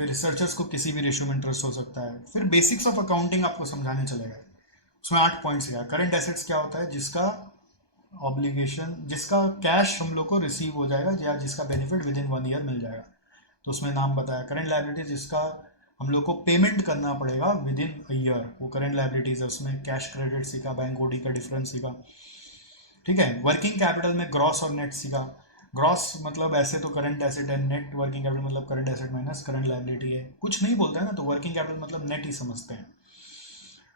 फिर रिसर्चर्स को किसी भी रेशियो में इंटरेस्ट हो सकता है। फिर बेसिक्स ऑफ अकाउंटिंग आपको समझाने चलेगा, उसमें 8 पॉइंट्स है। करंट एसेट्स क्या होता है, जिसका ऑब्लिगेशन, जिसका कैश हम लोग को रिसीव हो जाएगा या जिसका बेनिफिट विद इन 1 ईयर मिल जाएगा, तो उसमें नाम बताया। करंट लायबिलिटीज, जिसका हम लोग को पेमेंट करना पड़ेगा विद इन अ ईयर, वो करंट लायबिलिटीज है। उसमें कैश क्रेडिट सीखा, बैंक ओडी का डिफरेंस सीखा, ठीक है। वर्किंग कैपिटल में ग्रॉस और नेट सीखा। ग्रॉस मतलब ऐसे तो करंट एसेट है, नेट वर्किंग कैपिटल मतलब current asset minus current liability है। कुछ नहीं बोलते हैं ना, तो वर्किंग कैपिटल मतलब नेट ही समझते हैं।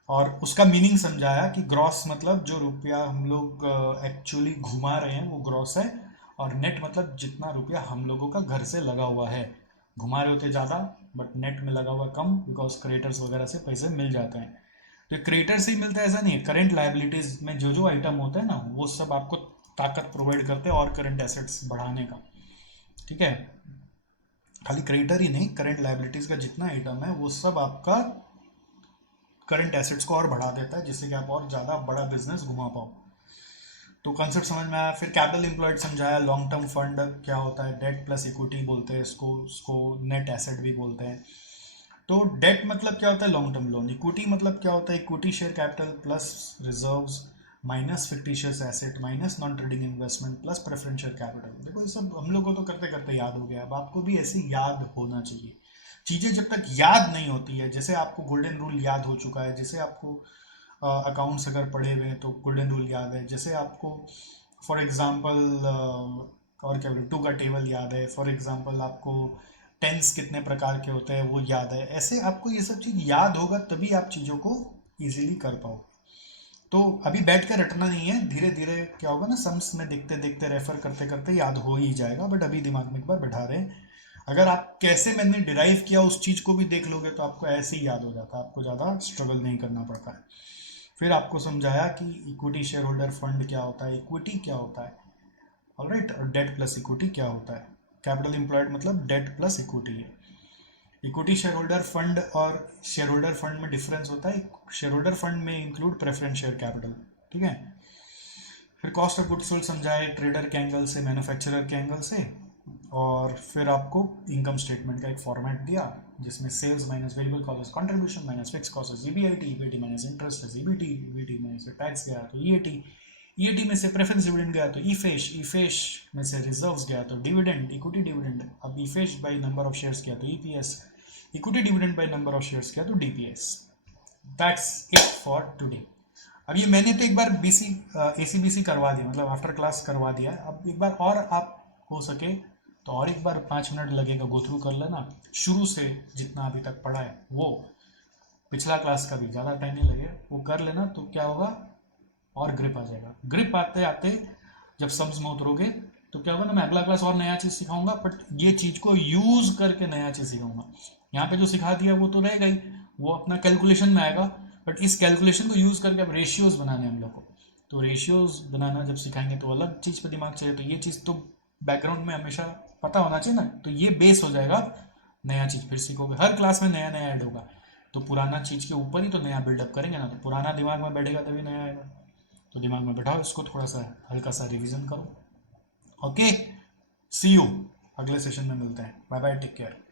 और उसका मीनिंग समझाया कि ग्रॉस मतलब जो रुपया हम लोग एक्चुअली घुमा रहे हैं वो ग्रॉस है, और नेट मतलब जितना रुपया हम लोगों का घर से लगा हुआ है। घुमा रहे होते ज़्यादा बट नेट में लगा हुआ कम, बिकॉज क्रेडिटर्स वगैरह से पैसे मिल जाते हैं। तो क्रेडिटर से ही मिलता है ऐसा नहीं है, करंट लायबिलिटीज में जो जो आइटम होता है ना, वो सब आपको ताकत प्रोवाइड करते हैं और करंट एसेट्स बढ़ाने का, ठीक है। खाली क्रेडिटर ही नहीं, करंट लायबिलिटीज का जितना आइटम है वो सब आपका करंट एसेट्स को और बढ़ा देता है, जिससे कि आप और ज़्यादा बड़ा बिजनेस घुमा पाओ। तो कॉन्सेप्ट समझ में आया। फिर कैपिटल एम्प्लॉयड समझाया, लॉन्ग टर्म फंड क्या होता है, डेट प्लस इक्विटी बोलते हैं इसको नेट एसेट भी बोलते हैं। तो डेट मतलब क्या होता है, लॉन्ग टर्म लोन। इक्विटी मतलब क्या होता है, equity share capital plus reserves minus fictitious asset minus non trading investment plus preferential capital. देखो ये सब हम लोग को तो करते करते याद हो गया, अब आपको भी ऐसे याद होना चाहिए। चीज़ें जब तक याद नहीं होती है, जैसे आपको गोल्डन रूल याद हो चुका है, जैसे आपको अकाउंट्स अगर पढ़े हुए हैं तो गोल्डन रूल याद है, जैसे आपको फॉर एग्जांपल और क्या बोले 2 का टेबल याद है, फॉर एग्जांपल आपको टेंस कितने प्रकार के होते हैं वो याद है, ऐसे आपको ये सब चीज़ याद होगा तभी आप चीज़ों को इजीली कर पाओ। तो अभी बैठ कर रटना नहीं है, धीरे धीरे क्या होगा ना, सम्स में देखते देखते रेफर करते करते याद हो ही जाएगा, बट अभी दिमाग में एक बार बैठा रहे हैं। अगर आप कैसे मैंने डिराइव किया उस चीज़ को भी देख लोगे तो आपको ऐसे ही याद हो जाता है, आपको ज़्यादा स्ट्रगल नहीं करना पड़ता है। फिर आपको समझाया कि इक्विटी शेयर होल्डर फंड क्या होता है, इक्विटी क्या होता है, ऑलराइट, और डेट प्लस इक्विटी क्या होता है। कैपिटल एम्प्लॉयड मतलब डेट प्लस इक्विटी है। इक्विटी शेयर होल्डर फंड और शेयर होल्डर फंड में डिफरेंस होता है, शेयर होल्डर फंड में इंक्लूड प्रेफरेंस शेयर कैपिटल, ठीक है। फिर कॉस्ट ऑफ गुड्स सोल्ड समझाए, ट्रेडर के एंगल से, मैन्युफैक्चरर के एंगल से। और फिर आपको इनकम स्टेटमेंट का एक फॉर्मेट दिया, जिसमें sales minus variable cost contribution minus fix cost EBIT, EBT minus interest EBT, EBT में से टैक्स गया तो ईएटी, ईएटी में से प्रेफरेंस डिविडेंड गया तो ईफेश, ईफेश में से रिजर्व्स गया तो डिविडेंड, इक्विटी डिविडेंड। अब ईफेश बाई नंबर ऑफ शेयर्स गया तो EPS, equity dividend by number of shares गया तो DPS. That's it for today. अब ये मैंने तो एक बार बीसी एसीबीसी करवा दिया, मतलब आफ्टर क्लास करवा दिया है। अब एक बार और आप हो सके तो और एक बार 5 मिनट लगेगा, गो थ्रू कर लेना शुरू से, जितना अभी तक पढ़ा है वो, पिछला क्लास का भी ज़्यादा टाइम नहीं लगे, वो कर लेना। तो क्या होगा, और ग्रिप आ जाएगा। ग्रिप आते आते जब सम्स में उतरोगे तो क्या होगा ना, मैं अगला क्लास और नया चीज़ सिखाऊंगा, बट ये चीज़ को यूज़ करके नया चीज़ सिखाऊंगा। यहाँ पे जो सिखा दिया वो तो रहेगा ही, वो अपना कैलकुलेशन में आएगा, बट इस कैलकुलेशन को यूज़ करके अब रेशियोज बनाने हम लोग को। तो रेशियोज बनाना जब सिखाएंगे तो अलग चीज़ पर दिमाग चाहिए, तो ये चीज़ तो बैकग्राउंड में हमेशा पता होना चाहिए ना, तो ये बेस हो जाएगा। नया चीज़ फिर सीखोगे, हर क्लास में नया नया ऐड होगा, तो पुराना चीज़ के ऊपर ही तो नया बिल्डअप करेंगे ना, तो पुराना दिमाग में बैठेगा तभी नया आएगा। तो दिमाग में बैठाओ इसको, थोड़ा सा हल्का सा रिवीजन करो। ओके, सी यू, अगले सेशन में मिलते हैं। Bye bye, take care.